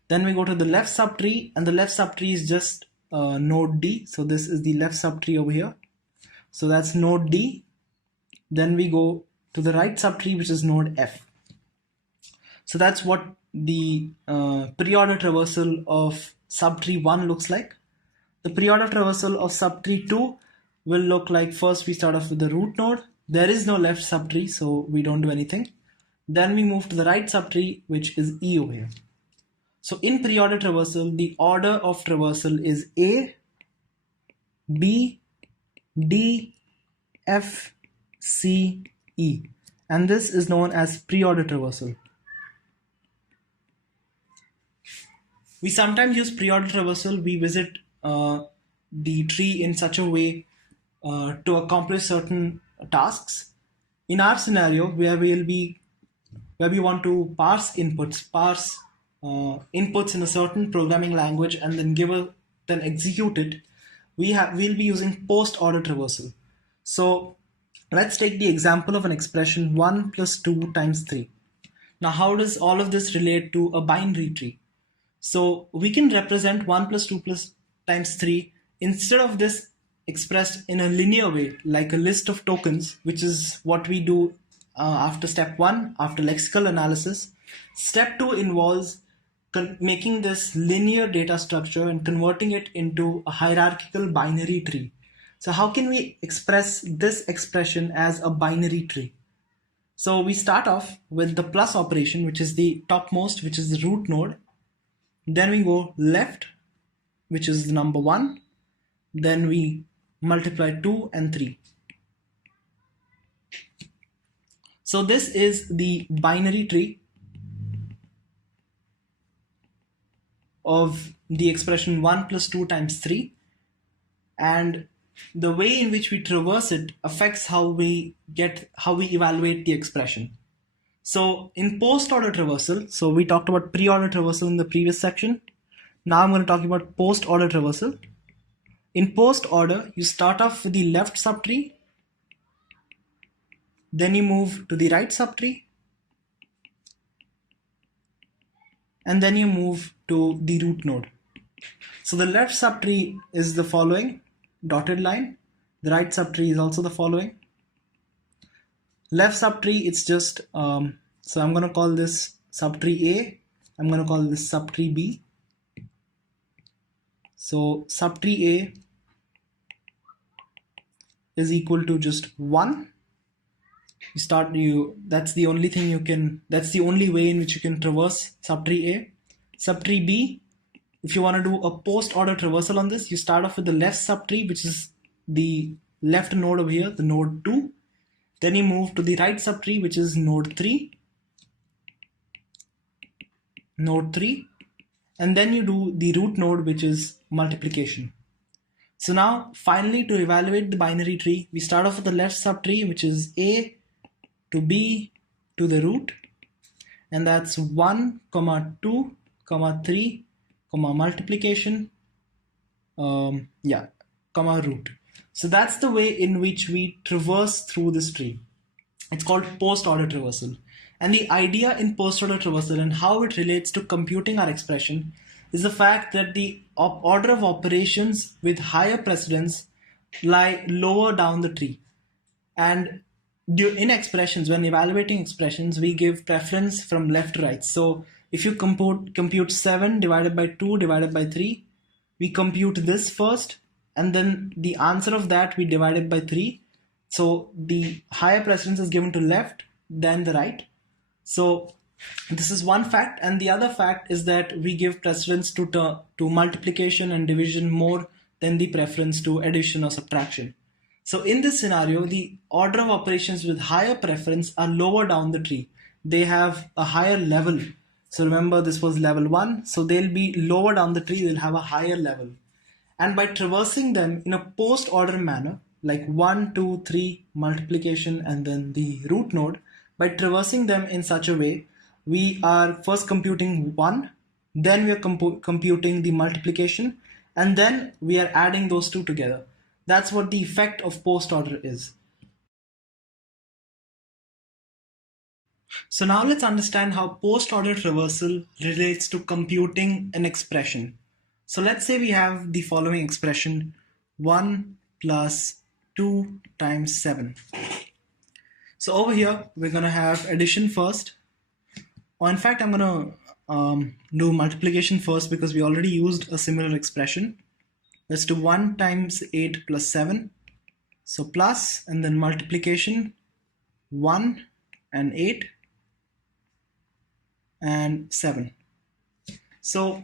Then we go to the left subtree, and the left subtree is just node D. So this is the left subtree over here. So that's node D. Then we go to the right subtree, which is node F. So that's what the pre-order traversal of subtree 1 looks like. The pre-order traversal of subtree 2 will look like, first we start off with the root node. There is no left subtree, so we don't do anything. Then we move to the right subtree, which is E over here. So in pre-order traversal, the order of traversal is A, B, D, F, C, E. And this is known as pre-order traversal. We sometimes use pre-order traversal. We visit the tree in such a way to accomplish certain tasks. in our scenario where we want to parse inputs in a certain programming language and then execute it, we'll be using post order traversal. So let's take the example of an expression 1 plus 2 times 3. Now, how does all of this relate to a binary tree? So we can represent 1 plus 2 plus times 3 instead of this expressed in a linear way, like a list of tokens, which is what we do after step 1, after lexical analysis. Step 2 involves making this linear data structure and converting it into a hierarchical binary tree. So how can we express this expression as a binary tree? So we start off with the plus operation, which is the topmost, which is the root node. Then we go left, which is the number 1. Then we multiply 2 and 3. So this is the binary tree of the expression 1 plus 2 times 3. And the way in which we traverse it affects how we evaluate the expression. So in post-order traversal, so we talked about pre-order traversal in the previous section. Now I'm going to talk about post-order traversal. In post-order, you start off with the left subtree, then you move to the right subtree, and then you move to the root node. So the left subtree is the following dotted line. The right subtree is also the following. Left subtree, it's just, so I'm going to call this subtree A. I'm going to call this subtree B. So subtree A is equal to just 1. That's the only way in which you can traverse subtree A. Subtree B, if you want to do a post-order traversal on this, you start off with the left subtree, which is the left node over here, the node 2. Then you move to the right subtree, which is node 3. And then you do the root node, which is multiplication. So now, finally, to evaluate the binary tree, we start off with the left subtree, which is A to B to the root. And that's 1, 2, 3, multiplication, root. So that's the way in which we traverse through this tree. It's called post-order traversal. And the idea in post-order traversal and how it relates to computing our expression is the fact that the order of operations with higher precedence lie lower down the tree. And in expressions, when evaluating expressions, we give preference from left to right. So if you compute 7 divided by 2 divided by 3, we compute this first, and then the answer of that we divide it by 3. So the higher precedence is given to left than the right. So this is one fact, and the other fact is that we give precedence to multiplication and division more than the preference to addition or subtraction. So in this scenario, the order of operations with higher preference are lower down the tree. They have a higher level. So remember, this was level 1, so they'll be lower down the tree, they'll have a higher level. And by traversing them in a post-order manner, like 1, 2, 3 multiplication and then the root node, by traversing them in such a way, we are first computing 1, then we are computing the multiplication, and then we are adding those two together. That's what the effect of post-order is. So now let's understand how post-order traversal relates to computing an expression. So let's say we have the following expression 1 plus 2 times 7. So over here, we're going to have addition first. Or in fact, I'm going to do multiplication first because we already used a similar expression. Let's do 1 times 8 plus 7. So plus and then multiplication 1 and 8 and 7. So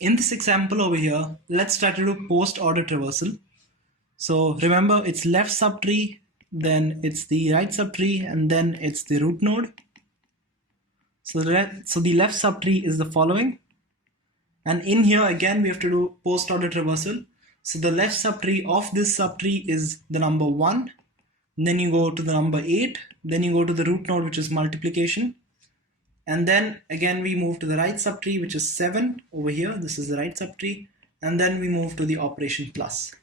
in this example over here, let's try to do post-order traversal. So remember, it's left subtree, then it's the right subtree, and then it's the root node. So the left subtree is the following. And in here again, we have to do post-order traversal. So the left subtree of this subtree is the number 1. then you go to the number 8, then you go to the root node, which is multiplication, and then again we move to the right subtree, which is 7 over here. This is the right subtree, and then we move to the operation plus.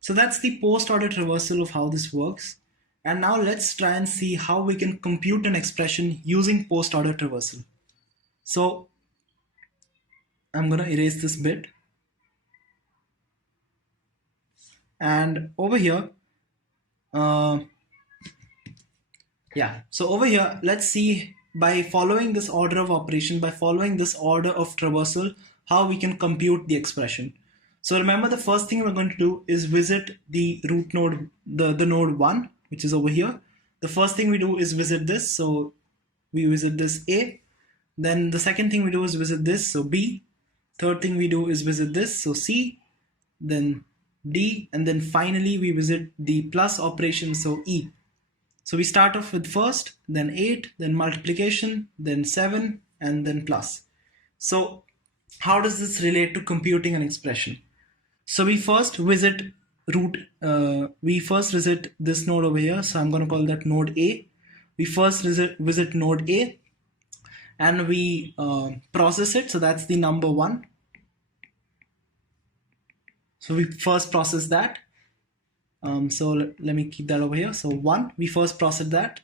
So that's the post-order traversal of how this works. And now let's try and see how we can compute an expression using post-order traversal. So I'm going to erase this bit. And over here, so over here, let's see, by following this order of operation, by following this order of traversal, how we can compute the expression. So remember, the first thing we're going to do is visit the root node, the node 1, which is over here. The first thing we do is visit this, so we visit this A. Then the second thing we do is visit this, so B. Third thing we do is visit this, so C. Then D, and then finally we visit the plus operation, so E. So we start off with first, then 8, then multiplication, then 7, and then plus. So how does this relate to computing an expression? So we first visit this node over here. So I'm going to call that node A. We first visit node A, and we process it. So that's the number 1. So we first process that. So let me keep that over here. So 1, we first process that.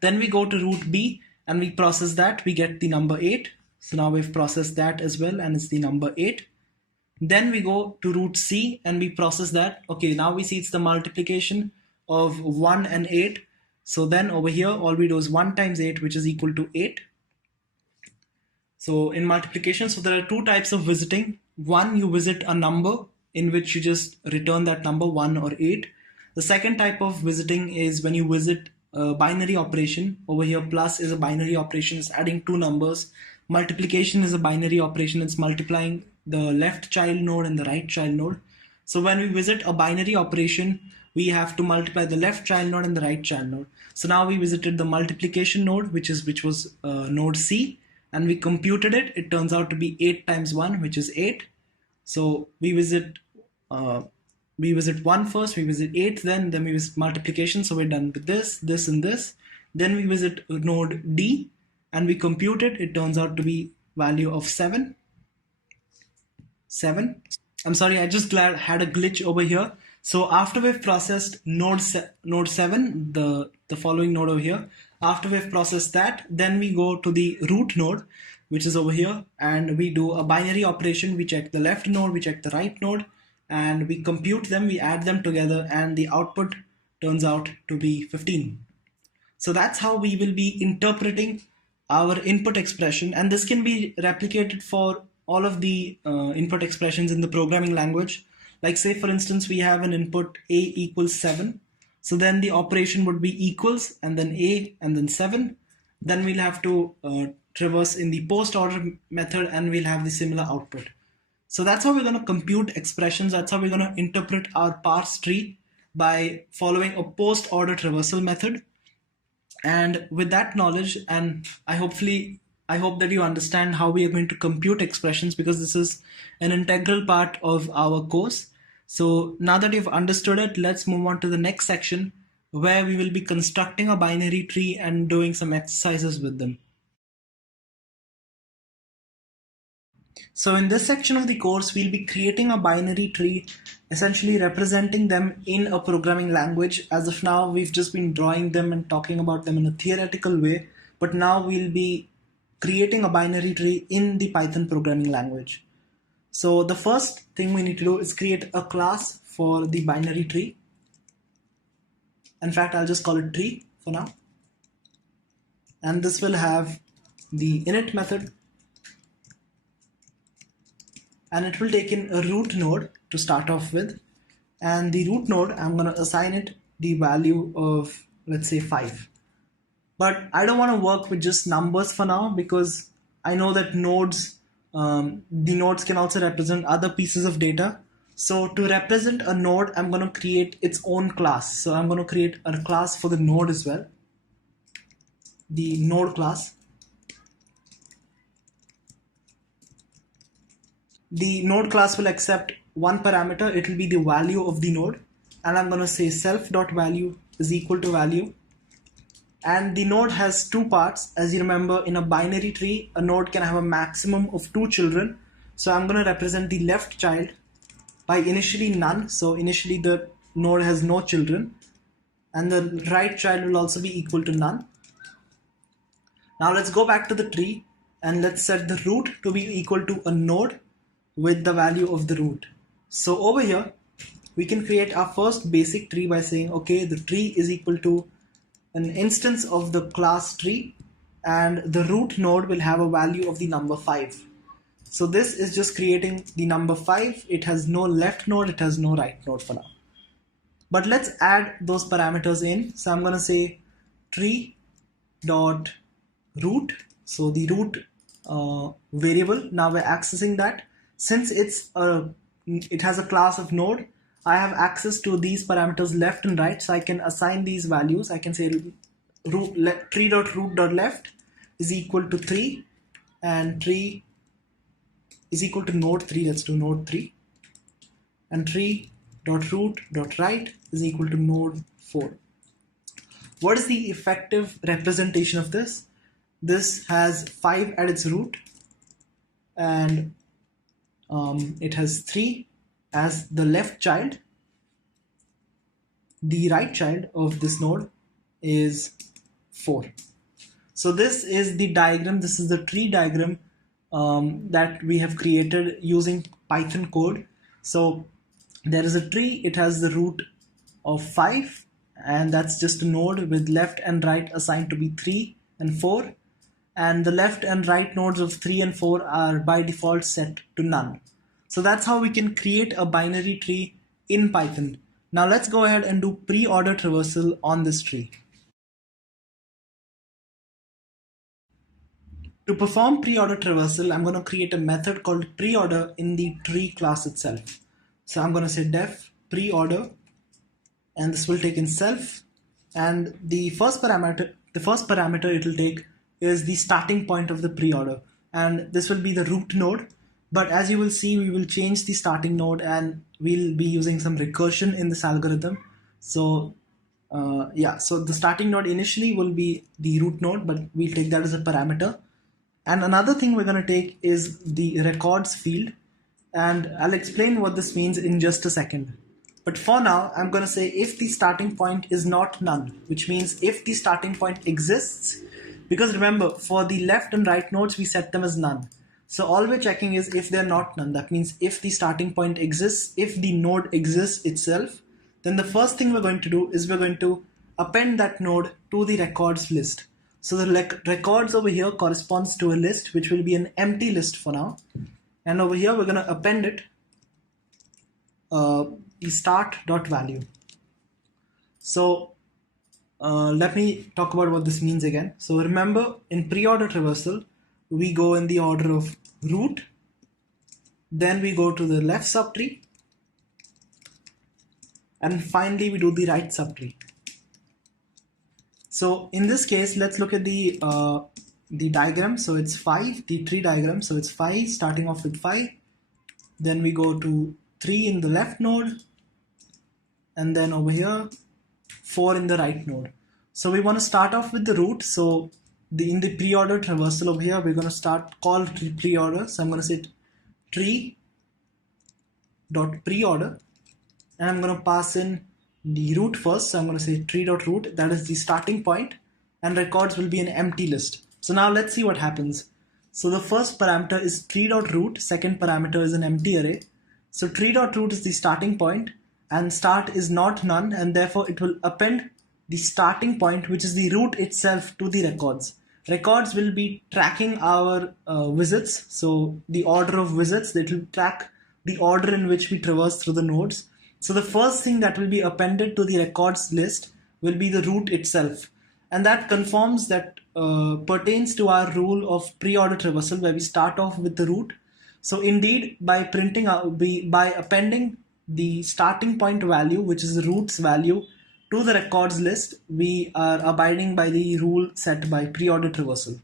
Then we go to root B and we process that. We get the number 8. So now we've processed that as well, and it's the number 8. Then we go to root C and we process that. Okay, now we see it's the multiplication of 1 and 8. So then over here, all we do is 1 times 8, which is equal to 8. So in multiplication, so there are 2 types of visiting. One, you visit a number in which you just return that number 1 or 8. The second type of visiting is when you visit a binary operation. Over here, plus is a binary operation, it's adding 2 numbers. Multiplication is a binary operation, it's multiplying the left child node and the right child node. So when we visit a binary operation, we have to multiply the left child node and the right child node. So now we visited the multiplication node, which was node C, and we computed it. It turns out to be 8 times 1, which is 8. So we visit 1 first, we visit 8, then we visit multiplication. So we're done with this, this, and this. Then we visit node D and we compute it. It turns out to be value of 7. I'm sorry, I just had a glitch over here. So after we've processed node 7, the following node over here, after we've processed that, then we go to the root node, which is over here, and we do a binary operation. We check the left node, we check the right node, and we compute them, we add them together, and the output turns out to be 15. So that's how we will be interpreting our input expression, and this can be replicated for all of the input expressions in the programming language. Like say for instance, we have an input A equals 7. So then the operation would be equals and then A and then 7. Then we'll have to traverse in the post order method and we'll have the similar output. So that's how we're going to compute expressions. That's how we're going to interpret our parse tree, by following a post order traversal method. And with that knowledge, and I hope that you understand how we are going to compute expressions, because this is an integral part of our course. So now that you've understood it, let's move on to the next section, where we will be constructing a binary tree and doing some exercises with them. So in this section of the course, we'll be creating a binary tree, essentially representing them in a programming language. As of now, we've just been drawing them and talking about them in a theoretical way, but now we'll be creating a binary tree in the Python programming language. So the first thing we need to do is create a class for the binary tree. In fact, I'll just call it tree for now. And this will have the init method, and it will take in a root node to start off with. And the root node, I'm going to assign it the value of, let's say, 5. But I don't want to work with just numbers for now, because I know that nodes, the nodes can also represent other pieces of data. So to represent a node, I'm going to create its own class. So I'm going to create a class for the node as well, the node class. The node class will accept one parameter. It will be the value of the node. And I'm going to say self.value is equal to value. And the node has two parts. As you remember, in a binary tree, a node can have a maximum of 2 children. So I'm going to represent the left child by initially none. So initially the node has no children, and the right child will also be equal to none. Now let's go back to the tree and let's set the root to be equal to a node with the value of the root. So over here, we can create our first basic tree by saying, okay, the tree is equal to an instance of the class tree, and the root node will have a value of the number 5. So this is just creating the number 5. It has no left node, it has no right node for now. But let's add those parameters in. So I'm going to say tree dot root. So the root variable, now we're accessing that. Since it has a class of node, I have access to these parameters left and right, so I can assign these values. I can say tree.root.left is equal to 3, and tree is equal to node 3. Let's do node 3. And tree.root.right is equal to node 4. What is the effective representation of this? This has 5 at its root, and it has 3 as the left child. The right child of this node is 4. So this is the diagram. This is the tree diagram that we have created using Python code. So there is a tree. It has the root of 5, and that's just a node with left and right assigned to be 3 and 4. And the left and right nodes of 3 and 4 are by default set to none. So that's how we can create a binary tree in Python. Now let's go ahead and do pre-order traversal on this tree. To perform pre-order traversal, I'm going to create a method called pre-order in the tree class itself. So I'm going to say def pre-order, and this will take in self, and the first parameter it will take is the starting point of the pre-order, and this will be the root node. But as you will see, we will change the starting node, and we'll be using some recursion in this algorithm. So so the starting node initially will be the root node, but we'll take that as a parameter. And another thing we're going to take is the records field, and I'll explain what this means in just a second. But for now, I'm going to say if the starting point is not none, which means if the starting point exists, because remember, for the left and right nodes, we set them as none. So all we're checking is if they're not none. That means if the starting point exists, if the node exists itself, then the first thing we're going to do is we're going to append that node to the records list. So the records over here corresponds to a list, which will be an empty list for now. And over here, we're going to append it the start.value. So let me talk about what this means again. So remember, in pre-order traversal, we go in the order of root, then we go to the left subtree, and finally we do the right subtree. So in this case, let's look at the diagram. So it's 5, the tree diagram. So it's 5, starting off with 5. Then we go to 3 in the left node, and then over here 4 in the right node. So we want to start off with the root. So in the pre-order traversal over here, we're going to call pre-order. So I'm going to say tree dot pre-order, and I'm going to pass in the root first. So I'm going to say tree dot root, that is the starting point, and records will be an empty list. So now let's see what happens. So the first parameter is tree dot root, second parameter is an empty array. So tree dot root is the starting point, and start is not none, and therefore it will append the starting point, which is the root itself, to the records. Records will be tracking our visits. So the order of visits, that will track the order in which we traverse through the nodes. So the first thing that will be appended to the records list will be the root itself. And that conforms, that pertains to our rule of pre-order traversal, where we start off with the root. So indeed, by appending the starting point value, which is the root's value, to the records list, we are abiding by the rule set by pre-order traversal.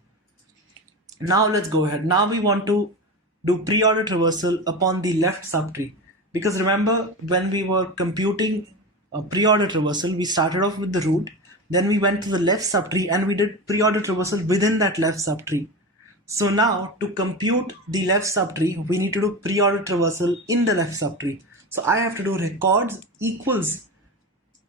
Now let's go ahead. Now we want to do pre-order traversal upon the left subtree, because remember, when we were computing pre-order traversal, we started off with the root, then we went to the left subtree and we did pre-order traversal within that left subtree. So now to compute the left subtree, we need to do pre-order traversal in the left subtree. So I have to do records equals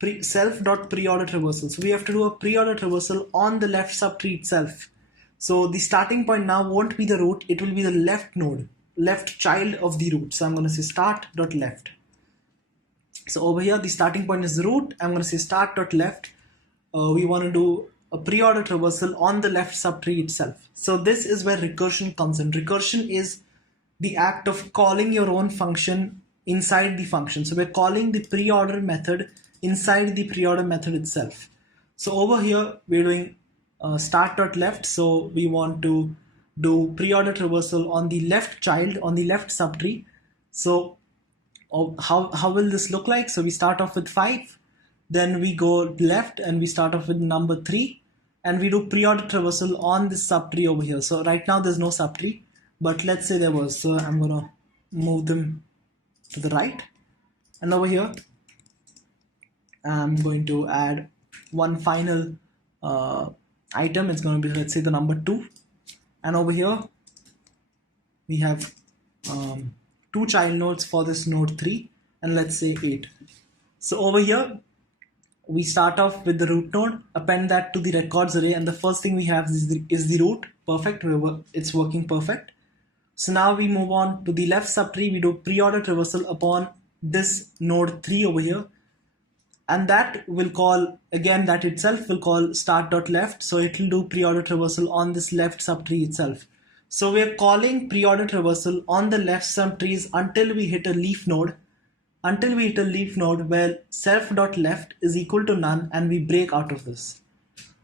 self.preorder traversal. So we have to do a pre-order traversal on the left subtree itself. So the starting point now won't be the root, it will be the left node, left child of the root. So I'm going to say start.left. So over here the starting point is the root. I'm going to say start.left. We want to do a pre-order traversal on the left subtree itself. So this is where recursion comes in. Recursion is the act of calling your own function inside the function. So we're calling the pre-order method inside the pre-order method itself. So over here we're doing start.left. So we want to do pre-order traversal on the left child, on the left subtree. So how will this look like? So we start off with 5, then we go left and we start off with number 3, and we do pre-order traversal on this subtree over here. So right now there's no subtree, but let's say there was. So I'm gonna move them to the right, and over here I'm going to add one final item. It's going to be, let's say, the number 2, and over here we have 2 child nodes for this node 3, and let's say 8. So over here we start off with the root node, append that to the records array, and the first thing we have is the root. Perfect, it's working perfect. So now we move on to the left subtree. We do pre-order traversal upon this node 3 over here, and that will call, again, that itself will call start.left. So it will do pre-order traversal on this left subtree itself. So we are calling pre-order traversal on the left subtrees until we hit a leaf node, where self.left is equal to none, and we break out of this.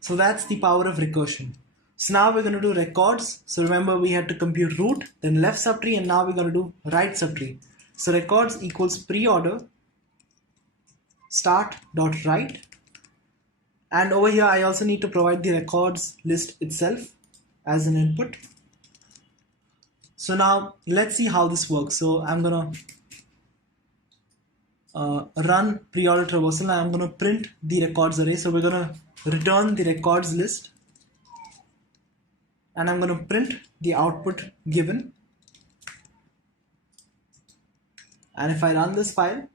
So that's the power of recursion. So now we're going to do records. So remember, we had to compute root, then left subtree, and now we're going to do right subtree. So records equals pre-order start.right, and over here I also need to provide the records list itself as an input. So now let's see how this works. So I'm gonna run pre-order traversal, and I'm gonna print the records array. So we're gonna return the records list, and I'm gonna print the output given. And if I run this file,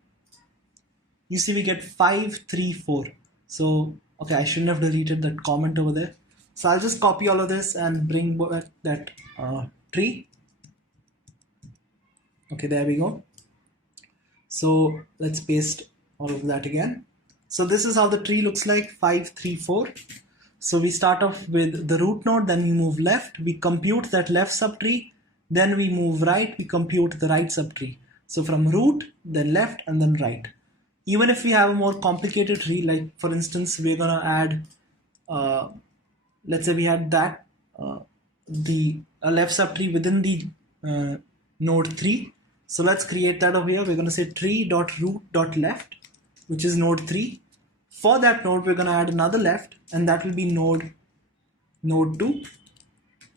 you see we get 534. So okay, I shouldn't have deleted that comment over there. So I'll just copy all of this and bring back that tree. Okay, there we go. So let's paste all of that again. So this is how the tree looks like, 534. So we start off with the root node, then we move left, we compute that left subtree, then we move right, we compute the right subtree. So from root, then left, and then right. Even if we have a more complicated tree, like for instance, we're gonna add, let's say we had that, the left subtree within the node 3. So let's create that over here. We're gonna say tree.root.left, which is node 3. For that node, we're gonna add another left, and that will be node 2.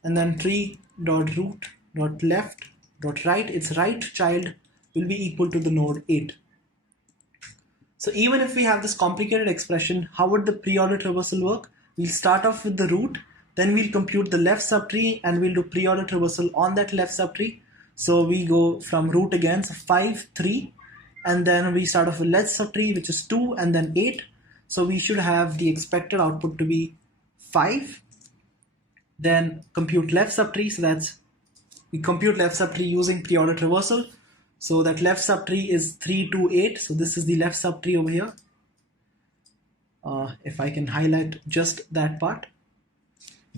And then tree.root.left.right, its right child will be equal to the node 8. So even if we have this complicated expression, how would the pre-order traversal work? We'll start off with the root, then we'll compute the left subtree, and we'll do pre-order traversal on that left subtree. So we go from root again, so 5, 3, and then we start off with left subtree, which is 2, and then 8. So we should have the expected output to be 5. Then compute left subtree, so that's, we compute left subtree using pre-order traversal. So that left subtree is 3, 2, 8. So this is the left subtree over here. If I can highlight just that part.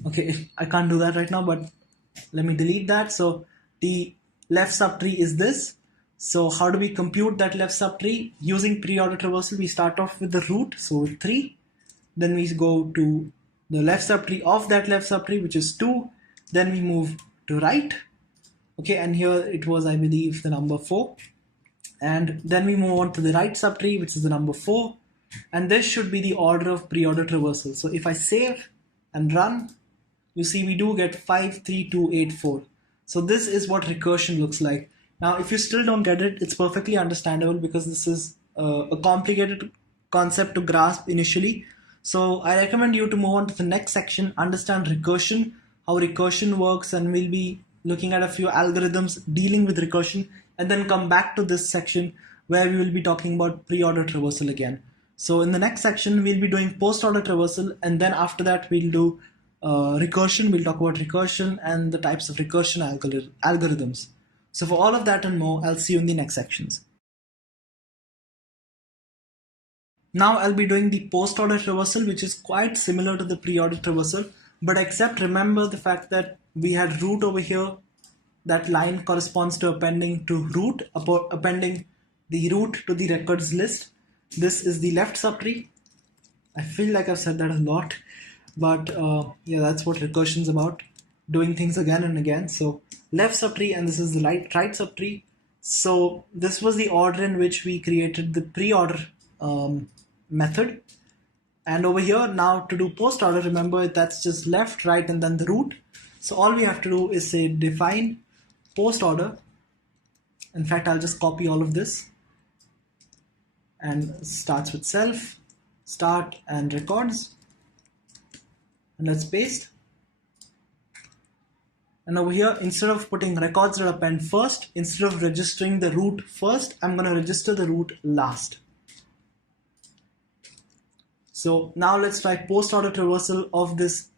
Okay, I can't do that right now, but let me delete that. So the left subtree is this. So how do we compute that left subtree? Using pre-order traversal, we start off with the root, so 3. Then we go to the left subtree of that left subtree, which is 2. Then we move to right. Okay, and here it was, I believe, the number 4. And then we move on to the right subtree, which is the number 4. And this should be the order of pre-order traversal. So if I save and run, you see we do get 5, 3, 2, 8, 4. So this is what recursion looks like. Now, if you still don't get it, it's perfectly understandable because this is a complicated concept to grasp initially. So I recommend you to move on to the next section, understand recursion, how recursion works, and we'll be looking at a few algorithms dealing with recursion, and then come back to this section where we will be talking about pre-order traversal again. So in the next section, we'll be doing post-order traversal, and then after that, we'll do recursion. We'll talk about recursion and the types of recursion algorithms. So for all of that and more, I'll see you in the next sections. Now I'll be doing the post-order traversal, which is quite similar to the pre-order traversal, but except remember the fact that we had root over here. That line corresponds to appending to root, appending the root to the records list. This is the left subtree. I feel like I've said that a lot, but yeah, that's what recursion is about, doing things again and again. So left subtree, and this is the right subtree. So this was the order in which we created the pre-order method. And over here, now to do post order, remember that's just left, right, and then the root. So all we have to do is say define post order. In fact, I'll just copy all of this, and starts with self, start, and records. And let's paste. And over here, instead of putting records.append first, instead of registering the root first, I'm going to register the root last. So now let's try post-order traversal of this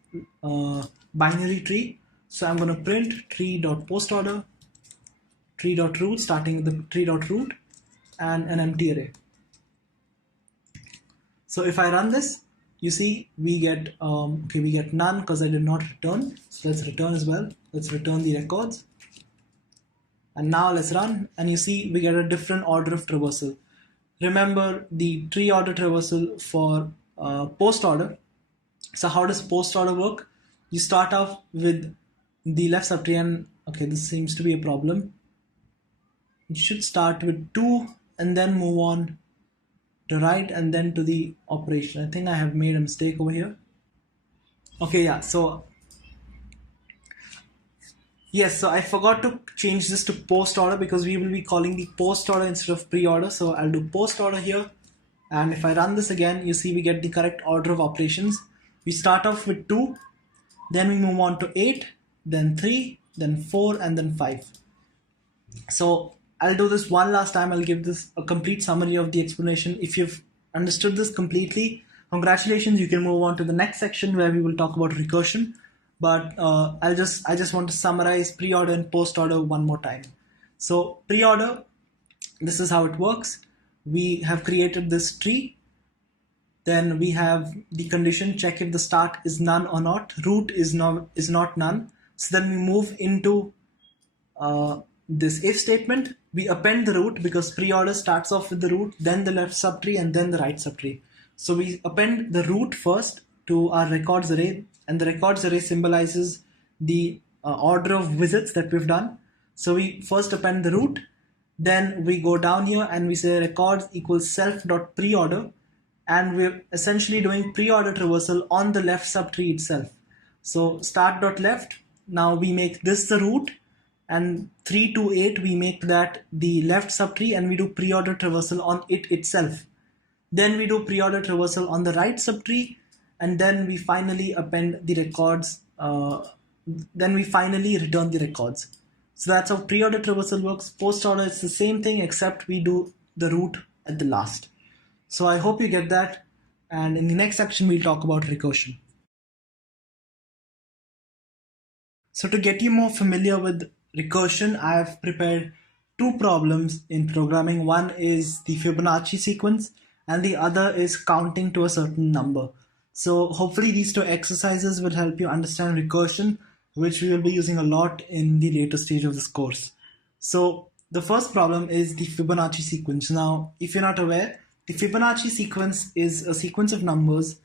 binary tree. So I'm going to print tree.postorder, tree.root, starting with the tree.root, and an empty array. So if I run this, you see we get we get none because I did not return. So let's return as well. Let's return the records. And now let's run, and you see we get a different order of traversal. Remember the tree order traversal for post order. So how does post order work? You start off with the left subtree, and okay, this seems to be a problem. You should start with 2 and then move on to right and then to the operation. I think I have made a mistake over here. Okay, yeah, so yes, so I forgot to change this to post order because we will be calling the post order instead of pre-order. So I'll do post order here. And if I run this again, you see we get the correct order of operations. We start off with 2, then we move on to 8, then 3, then 4, and then 5. So I'll do this one last time. I'll give this a complete summary of the explanation. If you've understood this completely, congratulations, you can move on to the next section where we will talk about recursion. But I just want to summarize pre-order and post-order one more time. So pre-order, this is how it works. We have created this tree. Then we have the condition, check if the start is none or not. Root is not none. So then we move into this if statement. We append the root because pre-order starts off with the root, then the left subtree, and then the right subtree. So we append the root first to our records array, and the records array symbolizes the order of visits that we've done. So we first append the root, then we go down here and we say records equals self.preorder, and we're essentially doing pre-order traversal on the left subtree itself. So start.left, now we make this the root, and 3 to 8 we make that the left subtree, and we do pre-order traversal on it itself. Then we do pre-order traversal on the right subtree, and then we finally append the records, then we finally return the records. So that's how pre-order traversal works. Post-order, it's the same thing except we do the root at the last. So I hope you get that, and in the next section we'll talk about recursion. So to get you more familiar with recursion, I have prepared 2 problems in programming. One is the Fibonacci sequence, and the other is counting to a certain number. So hopefully these 2 exercises will help you understand recursion, which we will be using a lot in the later stage of this course. So the first problem is the Fibonacci sequence. Now, if you're not aware, the Fibonacci sequence is a sequence of numbers